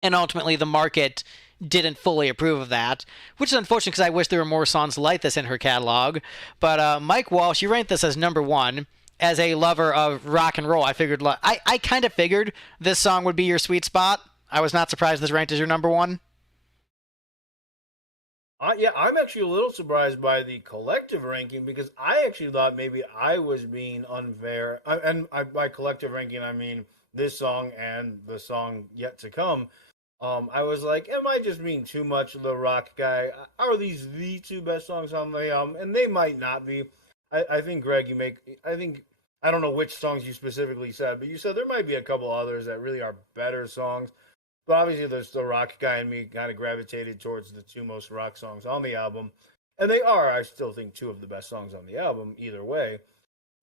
And ultimately, the market didn't fully approve of that, which is unfortunate because I wish there were more songs like this in her catalog. But Mike Walsh, you ranked this as number 1. As a lover of rock and roll, I figured, I kind of figured this song would be your sweet spot. I was not surprised this ranked as your number 1. Yeah, I'm actually a little surprised by the collective ranking because I actually thought maybe I was being unfair. By collective ranking, I mean this song and the song yet to come. I was like, am I just being too much of the rock guy? Are these the 2 best songs on the album? And they might not be. I think, Greg, I don't know which songs you specifically said, but you said there might be a couple others that really are better songs. But obviously, there's the rock guy in me kind of gravitated towards the 2 most rock songs on the album. And they are, I still think, 2 of the best songs on the album, either way.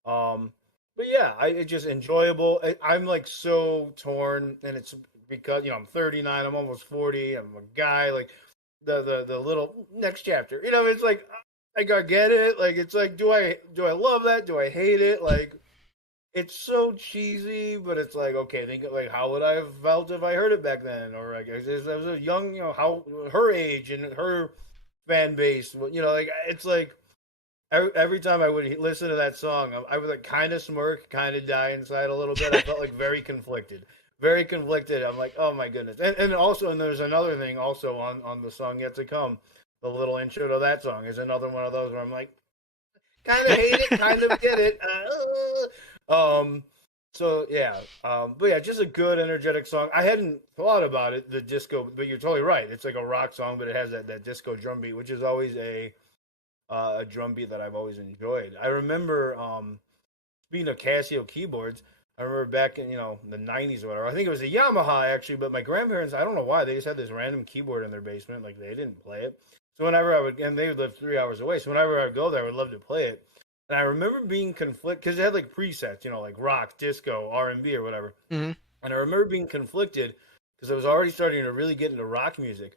But yeah, it's just enjoyable. I'm like so torn, and it's because, I'm 39, I'm almost 40, I'm a guy, like the little next chapter. It's like, I get it. Like, it's like, do I love that? Do I hate it? Like, it's so cheesy, but it's like, okay, think like, how would I have felt if I heard it back then? Or like, I was a young, how her age and her fan base, like, it's like every time I would listen to that song, I would like kind of smirk, kind of die inside a little bit. I felt like very conflicted. I'm like, oh my goodness. And also, and there's another thing also on the song yet to come. The little intro to that song is another one of those where I'm like, kind of hate it, kind of get it. So yeah, but yeah, just a good, energetic song. I hadn't thought about it, the disco, but you're totally right. It's like a rock song, but it has that disco drum beat, which is always a drum beat that I've always enjoyed. I remember, speaking of Casio keyboards, I remember back in, the 90s or whatever. I think it was a Yamaha, actually, but my grandparents, I don't know why, they just had this random keyboard in their basement. Like, they didn't play it. So whenever I would, and they lived 3 hours away, so whenever I would go there, I would love to play it. And I remember being conflicted, because it had, like, presets, like rock, disco, R&B, or whatever. Mm-hmm. And I remember being conflicted, because I was already starting to really get into rock music.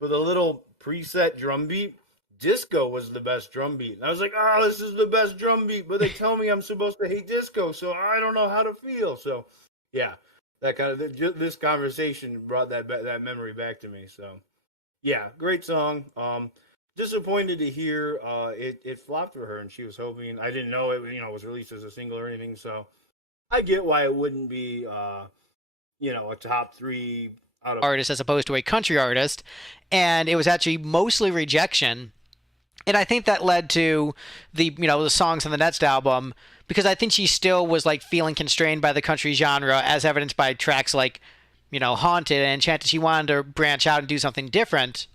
With a little preset drum beat, disco was the best drum beat. And I was like, oh, this is the best drum beat, but they tell me I'm supposed to hate disco, so I don't know how to feel. So, yeah, that kind of, this conversation brought that memory back to me. So, yeah, great song. Disappointed to hear it flopped for her, and she was hoping, I didn't know it, was released as a single or anything, so I get why it wouldn't be, a top 3 out of artist as opposed to a country artist, and it was actually mostly rejection. And I think that led to the songs on the next album, because I think she still was like feeling constrained by the country genre, as evidenced by tracks like, Haunted and Enchanted. She wanted to branch out and do something different.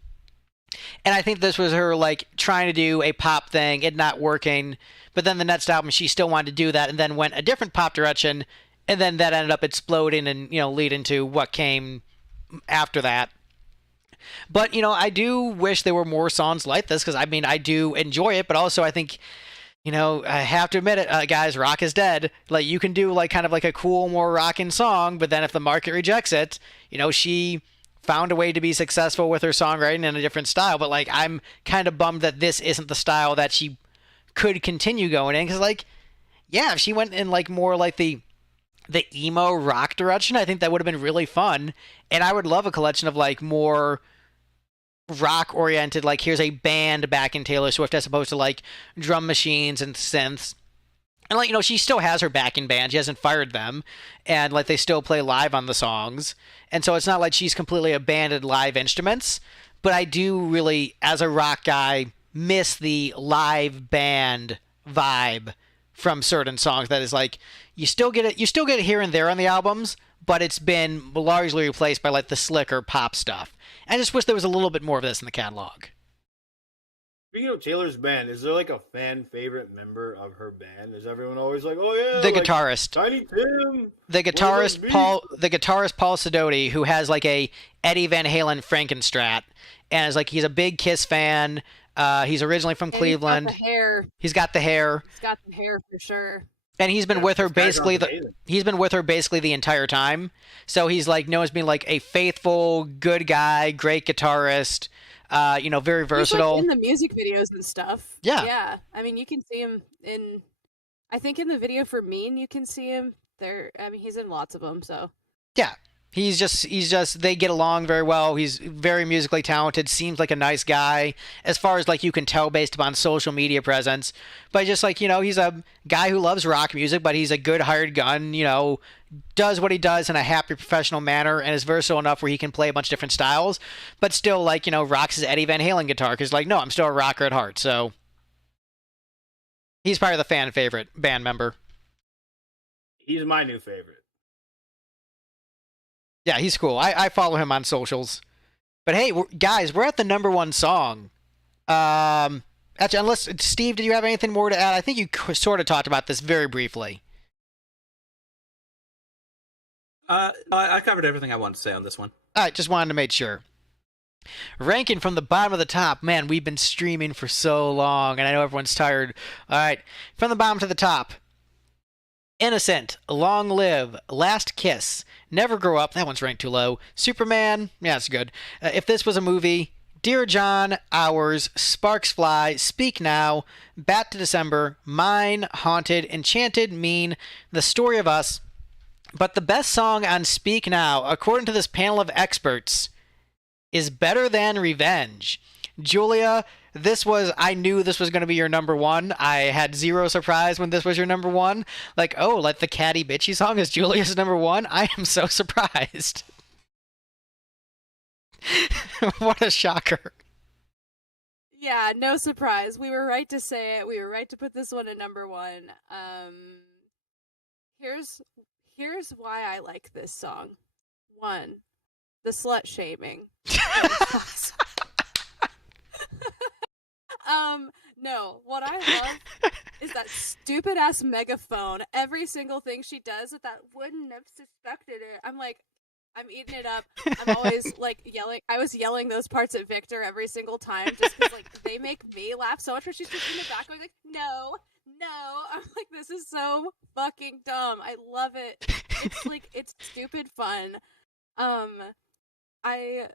And I think this was her like trying to do a pop thing, it not working. But then the next album, she still wanted to do that, and then went a different pop direction, and then that ended up exploding and leading to what came after that. But, I do wish there were more songs like this, because, I mean, I do enjoy it, but also I think, I have to admit it, guys, rock is dead. Like, you can do, like, kind of like a cool, more rockin' song, but then if the market rejects it, she found a way to be successful with her songwriting in a different style, but, like, I'm kind of bummed that this isn't the style that she could continue going in, because, like, yeah, if she went in, like, more like the emo rock direction, I think that would have been really fun, and I would love a collection of, like, more rock oriented, like, here's a band back in Taylor Swift as opposed to, like, drum machines and synths. And, like, she still has her backing band, she hasn't fired them, and, like, they still play live on the songs, and so it's not like she's completely abandoned live instruments, but I do really, as a rock guy, miss the live band vibe from certain songs. That is, like, you still get it here and there on the albums, but it's been largely replaced by, like, the slicker pop stuff. I just wish there was a little bit more of this in the catalog. Speaking of Taylor's band, is there, like, a fan favorite member of her band? Is everyone always like, oh yeah, the like, guitarist, Tiny Tim, the guitarist Paul Sidoti, who has, like, a Eddie Van Halen Frankenstrat, and is, like, he's a big Kiss fan. He's originally from Cleveland. He's got the hair. He's got the hair. He's got the hair for sure. And he's been with her basically the entire time. So he's, like, known as being, like, a faithful, good guy, great guitarist. Very versatile. He's, like, in the music videos and stuff. Yeah. Yeah. I mean, you can see him in. I think in the video for Mean, you can see him there. I mean, he's in lots of them. So. Yeah. He's just, they get along very well. He's very musically talented, seems like a nice guy, as far as, like, you can tell based upon social media presence. But just, like, he's a guy who loves rock music, but he's a good hired gun, does what he does in a happy professional manner, and is versatile enough where he can play a bunch of different styles, but still, like, rocks his Eddie Van Halen guitar, because, like, no, I'm still a rocker at heart, so he's probably the fan favorite band member. He's my new favorite. Yeah, he's cool. I follow him on socials. But hey, guys, we're at the number one song. Actually, unless, Steve, did you have anything more to add? I think you sort of talked about this very briefly. I covered everything I wanted to say on this one. All right, just wanted to make sure. Ranking from the bottom of the top. Man, we've been streaming for so long, and I know everyone's tired. All right, from the bottom to the top. Innocent, Long Live, Last Kiss, Never Grow Up, that one's ranked too low. Superman, yeah, that's good. If This Was a Movie, Dear John, Hours, Sparks Fly, Speak Now, Bat to December, Mine, Haunted, Enchanted, Mean, The Story of Us. But the best song on Speak Now, according to this panel of experts, is Better Than Revenge. Julia, I knew this was going to be your number one. I had zero surprise when this was your number one. Like, oh, like the catty bitchy song is Julia's number one? I am so surprised. What a shocker. Yeah, no surprise. We were right to say it. We were right to put this one at number one. Here's why I like this song. One, the slut shaming. No, what I love is that stupid ass megaphone. Every single thing she does with that, wouldn't have suspected it. I'm like, I'm eating it up. I'm always, like, yelling. I was yelling those parts at Victor every single time just because, like, they make me laugh so much where she's just in the back going, like, no. I'm like, this is so fucking dumb. I love it. It's, like, it's stupid fun. I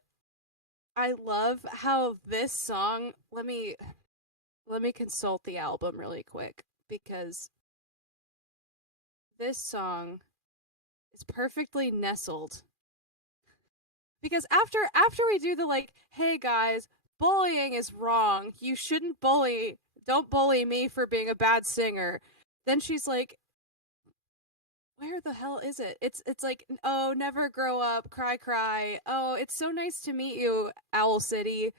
love how this song, let me consult the album really quick, because this song is perfectly nestled. Because after we do the, like, hey guys, bullying is wrong, you shouldn't bully, don't bully me for being a bad singer, then she's like, where the hell is it? It's like, oh, never grow up, cry. Oh, it's so nice to meet you, Owl City.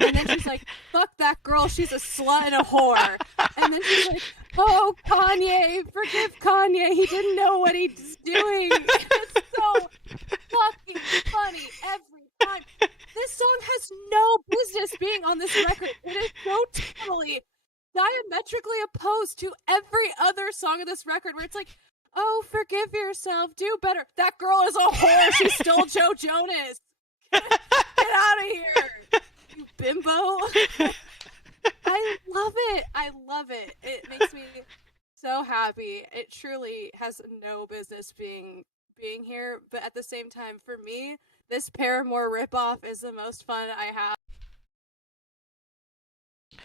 And then she's like, fuck that girl, she's a slut and a whore. And then she's like, oh, Kanye, forgive Kanye, he didn't know what he's doing. It's so fucking funny every time. This song has no business being on this record. It is so totally diametrically opposed to every other song of this record, where it's like, oh, forgive yourself, do better. That girl is a whore, she stole Joe Jonas. Get out of here. Dumbo. I love it. I love it. It makes me so happy. It truly has no business being here, but at the same time, for me, this Paramore ripoff is the most fun I have.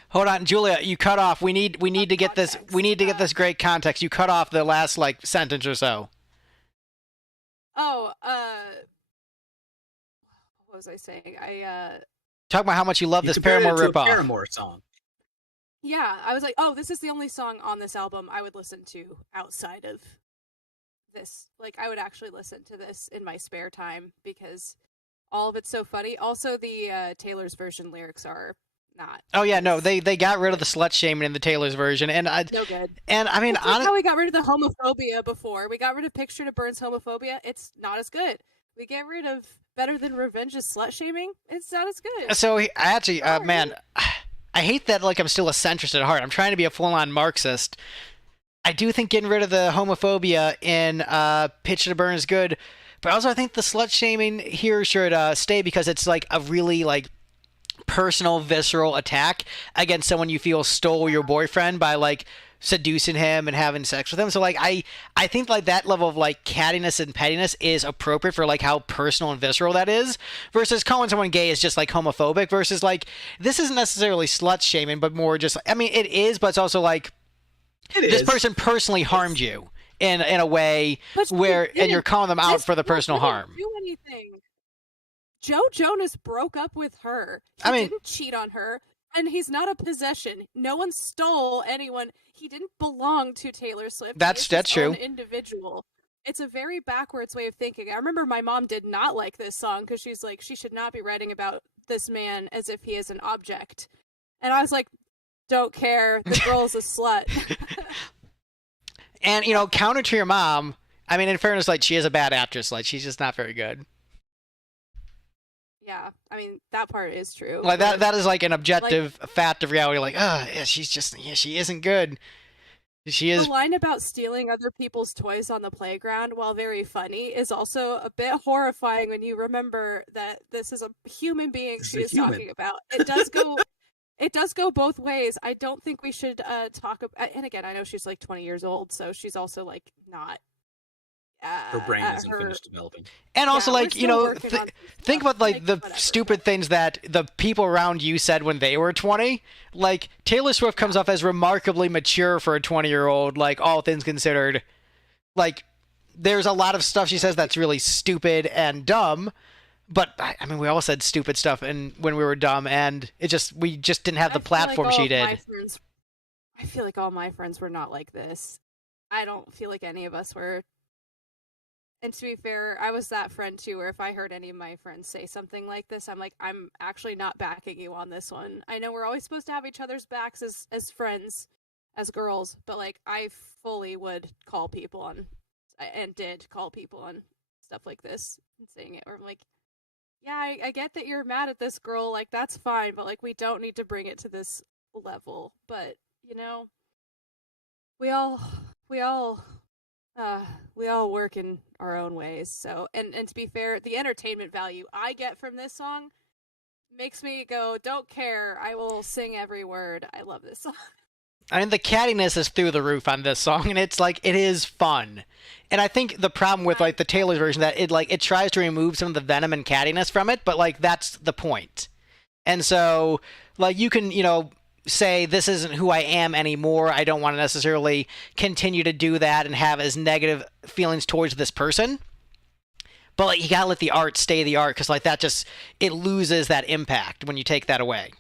Hold on, Julia, you cut off. We need to get this. We need to get this great context. You cut off the last like sentence or so. Oh, what was I saying? Talk about how much you love this compared Paramore it to a ripoff. Paramore song. Yeah, I was like, oh, this is the only song on this album I would listen to outside of this. Like, I would actually listen to this in my spare time because all of it's so funny. Also, the Taylor's version lyrics are not. Oh yeah, no, they got rid of the slut shaming in the Taylor's version, and no good. And I mean, That's like how we got rid of the homophobia before. We got rid of Picture to Burn's homophobia. It's not as good. We get rid of Better Than Revenge's slut shaming. It's not as good. So I actually, man, I hate that. Like, I'm still a centrist at heart. I'm trying to be a full-on Marxist. I do think getting rid of the homophobia in Picture to Burn is good, but also I think the slut shaming here should stay because it's like a really like personal, visceral attack against someone you feel stole your boyfriend by like seducing him and having sex with him. So like I think like that level of like cattiness and pettiness is appropriate for like how personal and visceral that is, versus calling someone gay is just like homophobic, versus like this isn't necessarily slut shaming, but more just, I mean, it is, but it's also like this person personally harmed you in a way where, and you're calling them out for the personal harm. Do anything. Joe Jonas broke up with her. He didn't cheat on her, and he's not a possession. No one stole anyone. He didn't belong to Taylor Swift. That's true. An individual. It's a very backwards way of thinking. I remember my mom did not like this song because she's like, she should not be writing about this man as if he is an object. And I was like, don't care. The girl's a slut. And, you know, counter to your mom, I mean, in fairness, like, she is a bad actress. Like, she's just not very good. Yeah, I mean, that part is true. Like, that is, like, an objective fact of reality. Like, yeah, she isn't good. She is. The line about stealing other people's toys on the playground, while very funny, is also a bit horrifying when you remember that this is a human being she is talking about. It does go... It does go both ways. I don't think we should talk about... And again, I know she's like 20 years old, so she's also like not... her brain isn't finished developing. And also, like, you know, think about like the stupid things that the people around you said when they were 20. Like, Taylor Swift comes off as remarkably mature for a 20-year-old, like, all things considered. Like, there's a lot of stuff she says that's really stupid and dumb. But I mean, we all said stupid stuff when we were dumb, and we just didn't have the platform she did. I feel like all my friends were not like this. I don't feel like any of us were. And to be fair, I was that friend too, where if I heard any of my friends say something like this, I'm like, I'm actually not backing you on this one. I know we're always supposed to have each other's backs as friends, as girls, but like, I fully would call people on, and did call people on stuff like this and saying it, or I'm like, yeah, I get that you're mad at this girl, like, that's fine, but, like, we don't need to bring it to this level. But, you know, we all work in our own ways, so, and to be fair, the entertainment value I get from this song makes me go, don't care, I will sing every word. I love this song. I mean, the cattiness is through the roof on this song, and it's like, it is fun. And I think the problem with like the Taylor's version that it tries to remove some of the venom and cattiness from it, but like that's the point. And so like you can, you know, say this isn't who I am anymore. I don't want to necessarily continue to do that and have as negative feelings towards this person. But like, you gotta let the art stay the art, because like that just, it loses that impact when you take that away.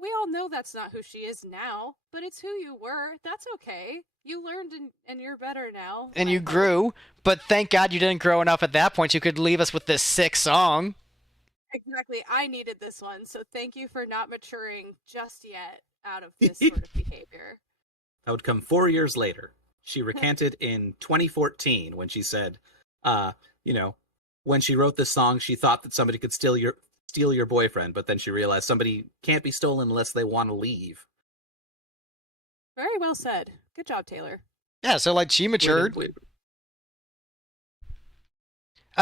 We all know that's not who she is now, but it's who you were. That's okay. You learned and you're better now. And you grew, but thank God you didn't grow enough at that point. You could leave us with this sick song. Exactly. I needed this one, so thank you for not maturing just yet out of this sort of behavior. That would come 4 years later. She recanted in 2014 when she said, you know, when she wrote this song, she thought that somebody could steal your boyfriend, but then she realized somebody can't be stolen unless they want to leave. Very well said. Good job, Taylor. Yeah, so like she matured.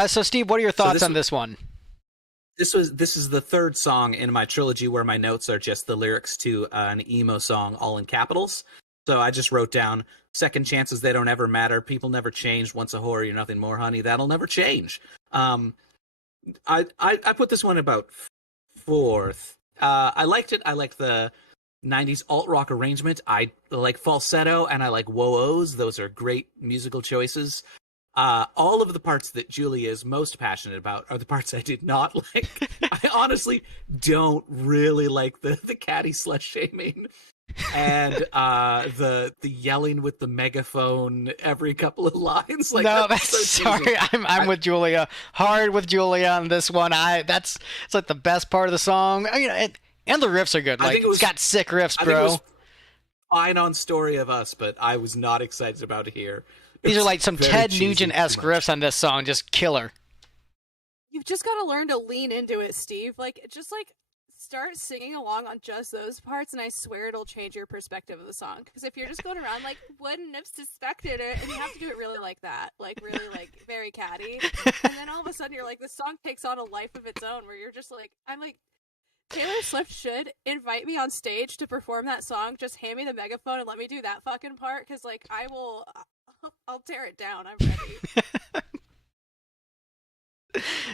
So Steve, what are your thoughts on this one? This is the third song in my trilogy where my notes are just the lyrics to an emo song, all in capitals. So I just wrote down, second chances, they don't ever matter. People never change. Once a whore, you're nothing more, honey. That'll never change. I put this one about fourth. I liked it. I liked the 90s alt rock arrangement. I like falsetto and I like whoa-ohs. Those are great musical choices. All of the parts that Julia is most passionate about are the parts I did not like. I honestly don't really like the catty slut shaming and the yelling with the megaphone every couple of lines. Like, no, that's so sorry. I'm with Julia. Hard with Julia on this one. It's like the best part of the song. I mean, and the riffs are good. Like, it's got sick riffs, bro. I think it was fine on Story of Us, but I was not excited about it here. These are like some Ted Nugent-esque riffs on this song, just killer. You've just got to learn to lean into it, Steve. Just start singing along on just those parts, and I swear it'll change your perspective of the song. Because if you're just going around wouldn't have suspected it, and you have to do it really like that, really very catty, and then all of a sudden you're like, the song takes on a life of its own, where you're just like, I'm like, Taylor Swift should invite me on stage to perform that song. Just hand me the megaphone and let me do that fucking part, because I'll tear it down. I'm ready.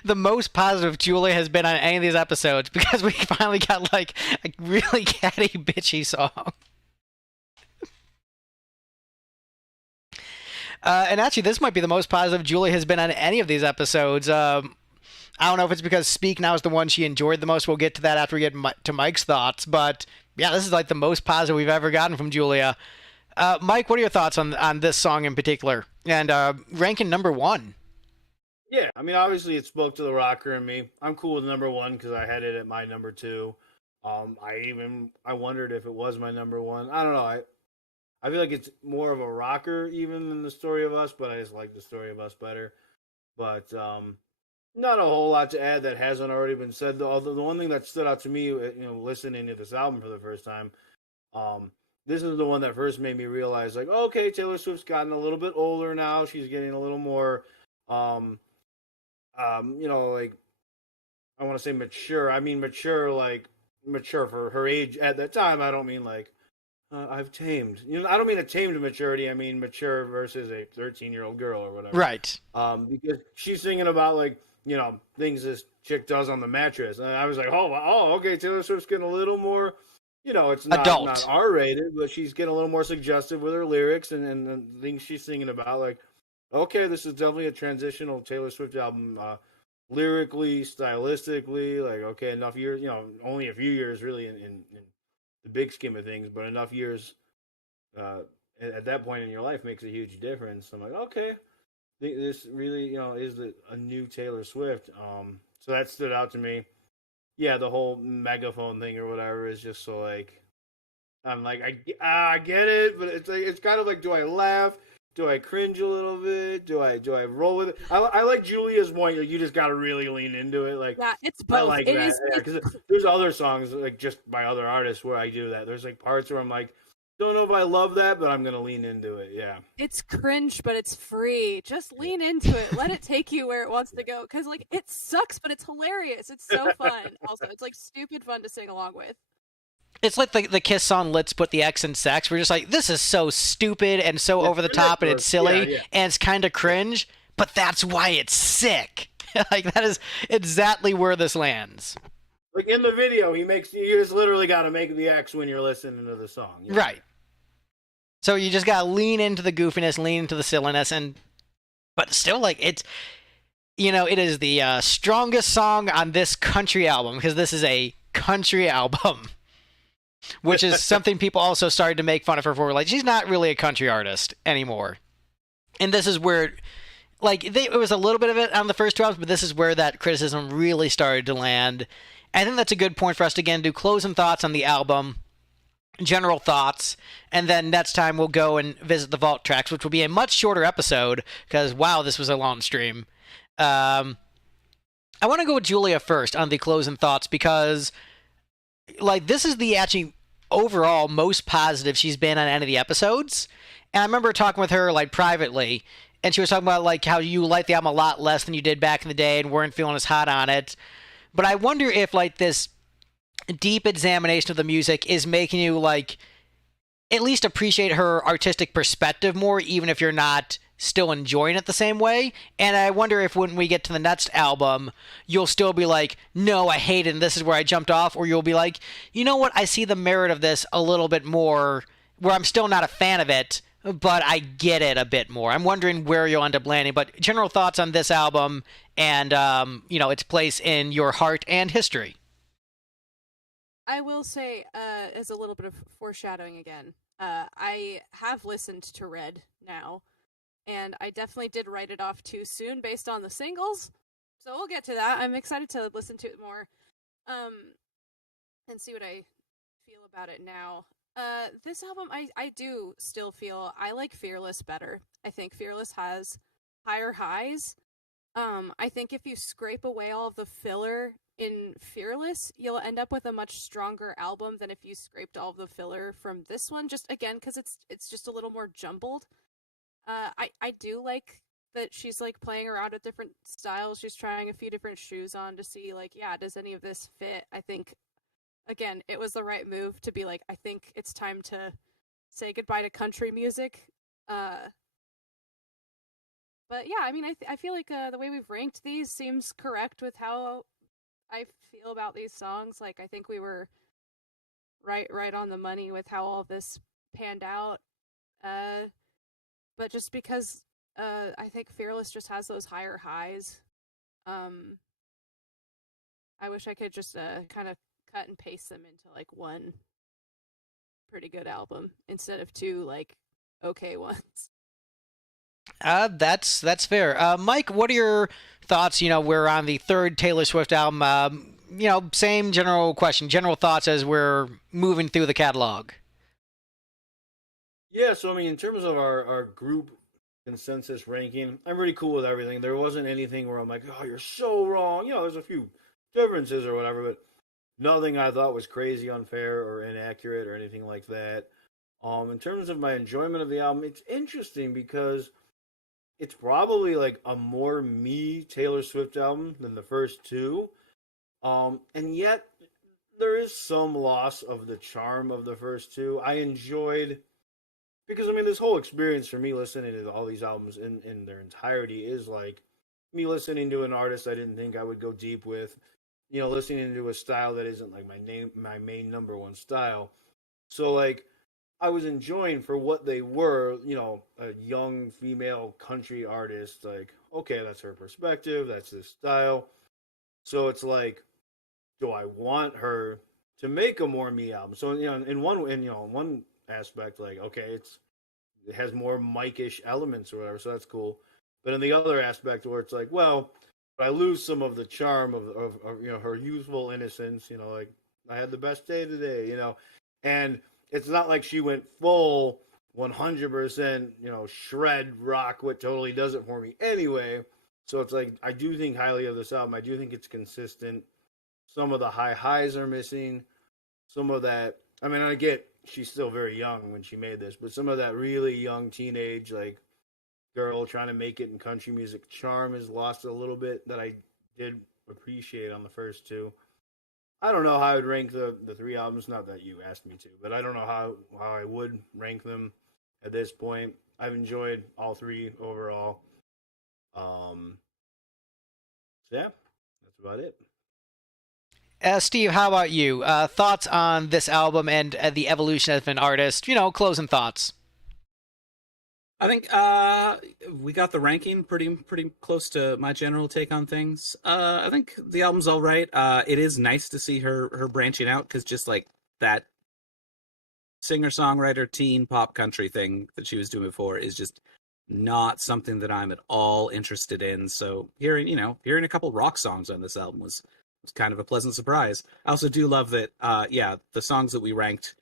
The most positive Julia has been on any of these episodes, because we finally got a really catty, bitchy song. And actually, this might be the most positive Julia has been on any of these episodes. I don't know if it's because Speak Now is the one she enjoyed the most. We'll get to that after we get to Mike's thoughts. But yeah, this is the most positive we've ever gotten from Julia. Mike, what are your thoughts on this song in particular? And ranking number one? Yeah, I mean, obviously it spoke to the rocker in me. I'm cool with number one because I had it at my number two. I wondered if it was my number one. I don't know. I feel like it's more of a rocker even than the Story of Us, but I just like the Story of Us better. But not a whole lot to add that hasn't already been said. Although the one thing that stood out to me, listening to this album for the first time, this is the one that first made me realize, okay, Taylor Swift's gotten a little bit older now. She's getting a little more, I want to say mature. I mean mature for her age at that time. I don't mean I've tamed. I don't mean a tamed maturity. I mean mature versus a 13-year-old girl or whatever. Right. Because she's singing about things this chick does on the mattress, and I was like, oh, okay, Taylor Swift's getting a little more. It's not R-rated, but she's getting a little more suggestive with her lyrics and things she's singing about. Okay, this is definitely a transitional Taylor Swift album, lyrically, stylistically. Okay, enough years, only a few years really in the big scheme of things, but enough years at that point in your life makes a huge difference. I'm like, okay, this really, is a new Taylor Swift. So that stood out to me. Yeah, the whole megaphone thing or whatever is just so I'm like, I get it, but it's kind of do I laugh? Do I cringe a little bit? Do I roll with it? I like Julia's point. You just got to really lean into it. Yeah, it's both. I like that. Because there's other songs just by other artists where I do that. There's parts where I'm don't know if I love that, but I'm gonna lean into it. Yeah, it's cringe, but it's free. Just lean into it. Let it take you where it wants to go. Because it sucks, but it's hilarious. It's so fun. Also, it's stupid fun to sing along with. It's like the Kiss song, Let's Put the X in Sex. We're just this is so stupid and so over the top and it's silly and it's kind of cringe, but that's why it's sick. That is exactly where this lands. In the video, you just literally got to make the X when you're listening to the song. Yeah. Right. So you just got to lean into the goofiness, lean into the silliness, but still it's, it is the strongest song on this country album because this is a country album. Which is something people also started to make fun of her for. She's not really a country artist anymore. And this is where, it was a little bit of it on the first two albums, but this is where that criticism really started to land. I think that's a good point for us to, again, do closing thoughts on the album, general thoughts, and then next time we'll go and visit the vault tracks, which will be a much shorter episode, because, wow, this was a long stream. I want to go with Julia first on the closing thoughts, because this is the actually overall most positive she's been on any of the episodes. And I remember talking with her privately, and she was talking about how you liked the album a lot less than you did back in the day and weren't feeling as hot on it. But I wonder if like this deep examination of the music is making you like at least appreciate her artistic perspective more, even if you're not still enjoying it the same way. And I wonder if when we get to the next album, you'll still be like, no, I hate it and this is where I jumped off, or you'll be like, you know what, I see the merit of this a little bit more, where I'm still not a fan of it, but I get it a bit more. I'm wondering where you'll end up landing, but general thoughts on this album and, its place in your heart and history. I will say, as a little bit of foreshadowing again, I have listened to Red now, and I definitely did write it off too soon based on the singles. So we'll get to that. I'm excited to listen to it more, and see what I feel about it now. This album, I do still feel I like Fearless better. I think Fearless has higher highs. I think if you scrape away all of the filler in Fearless, you'll end up with a much stronger album than if you scraped all of the filler from this one, just again because it's just a little more jumbled. I do like that she's like playing around with different styles. She's trying a few different shoes on to see like, yeah, does any of this fit? I think again, it was the right move to be like, I think it's time to say goodbye to country music. But yeah, I mean, I feel like the way we've ranked these seems correct with how I feel about these songs. Like, I think we were right on the money with how all this panned out. But just because I think Fearless just has those higher highs. I wish I could just kind of cut and paste them into like one pretty good album instead of two like okay ones. That's fair. Mike, what are your thoughts? We're on the third Taylor Swift album. Same general question, general thoughts as we're moving through the catalog. Yeah, so I mean, in terms of our group consensus ranking, I'm pretty cool with everything. There wasn't anything where I'm like, oh, you're so wrong. There's a few differences or whatever, but nothing I thought was crazy unfair or inaccurate or anything like that. In terms of my enjoyment of the album, it's interesting because it's probably like a more me Taylor Swift album than the first two. And yet there is some loss of the charm of the first two. I enjoyed, because I mean, this whole experience for me listening to all these albums in their entirety is like me listening to an artist I didn't think I would go deep with, listening to a style that isn't like my main number one style. So like, I was enjoying for what they were, a young female country artist. Like, okay, that's her perspective, that's his style. So it's like, do I want her to make a more me album? So in one aspect, like, okay, it has more Mike-ish elements or whatever, so that's cool. But in the other aspect, where it's like, well, I lose some of the charm of her youthful innocence. Like, I had the best day today. And it's not like she went full 100%, shred rock, what totally does it for me anyway. So it's like, I do think highly of this album. I do think it's consistent. Some of the high highs are missing. Some of that, I mean, I get she's still very young when she made this, but some of that really young teenage, like, girl trying to make it in country music charm is lost a little bit that I did appreciate on the first two. I don't know how I would rank the three albums. Not that you asked me to, but I don't know how I would rank them at this point. I've enjoyed all three overall. So yeah, that's about it. Steve, how about you? Thoughts on this album and the evolution as an artist? Closing thoughts. I think we got the ranking pretty close to my general take on things. I think the album's all right. It is nice to see her branching out, because just like that singer-songwriter teen pop country thing that she was doing before is just not something that I'm at all interested in. So hearing a couple rock songs on this album was kind of a pleasant surprise. I also do love that the songs that we ranked,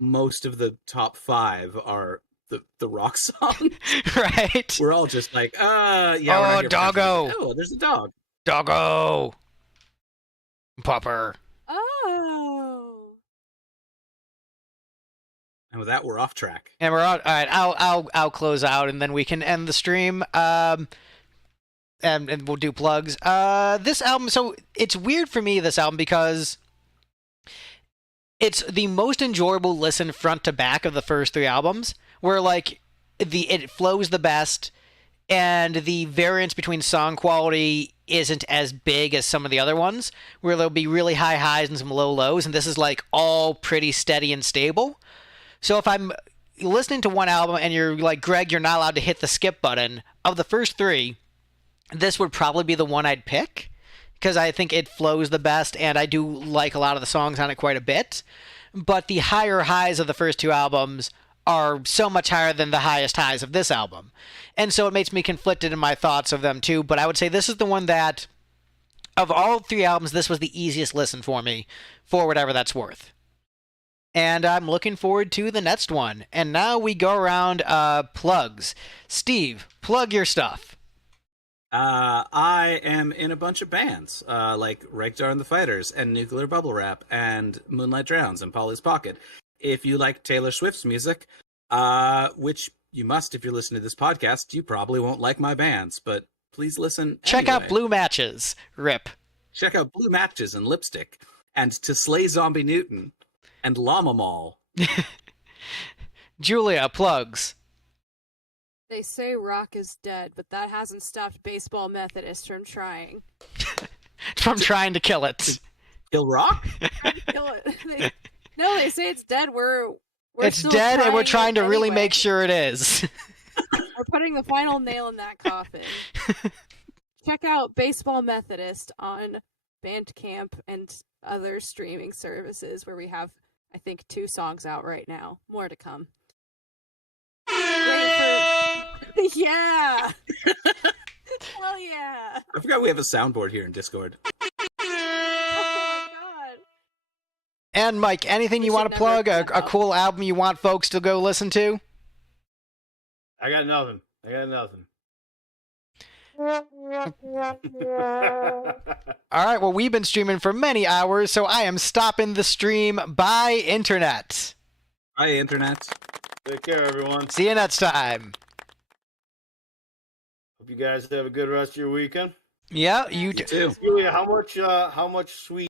most of the top 5 are the rock song. Right. We're all just like, Oh, doggo. Oh, there's a dog. Doggo. Popper. Oh. And with that, we're off track. And we're on. All right. I'll close out, and then we can end the stream. and we'll do plugs. This album, so it's weird for me, this album, because it's the most enjoyable listen front to back of the first 3 albums, where like it flows the best, and the variance between song quality isn't as big as some of the other ones, where there'll be really high highs and some low lows, and this is like all pretty steady and stable. So if I'm listening to one album and you're like, Greg, you're not allowed to hit the skip button, of the first 3, this would probably be the one I'd pick, because I think it flows the best, and I do like a lot of the songs on it quite a bit. But the higher highs of the first 2 albums are so much higher than the highest highs of this album. And so it makes me conflicted in my thoughts of them too, but I would say this is the one that, of all 3 albums, this was the easiest listen for me, for whatever that's worth. And I'm looking forward to the next one. And now we go around plugs. Steve, plug your stuff. I am in a bunch of bands, like Regdar and the Fighters, and Nuclear Bubble Wrap, and Moonlight Drowns, and Polly's Pocket. If you like Taylor Swift's music, which you must if you're listening to this podcast, you probably won't like my bands, but please listen Check anyway. out Blue Matches. Rip. Check out Blue Matches and Lipstick, and To Slay Zombie Newton, and Llama Mall. Julia, plugs. They say rock is dead, but that hasn't stopped baseball Methodists from trying. From trying to kill it. Kill rock? Kill it. They say it's dead. We're It's still dead, and we're trying to really anyway. make sure it is. We're putting the final nail in that coffin. Check out Baseball Methodist on Bandcamp and other streaming services where we have, I think, 2 songs out right now. More to come. Yeah! Hell yeah! I forgot we have a soundboard here in Discord. Oh my god. And Mike, anything you We want should to plug? never A cool album you want folks to go listen to? I got nothing. All right, well, we've been streaming for many hours, so I am stopping the stream. Bye, Internet. Hi, Internet. Take care, everyone. See you next time. Hope you guys have a good rest of your weekend. Yeah, you You too. Julia, how much sweet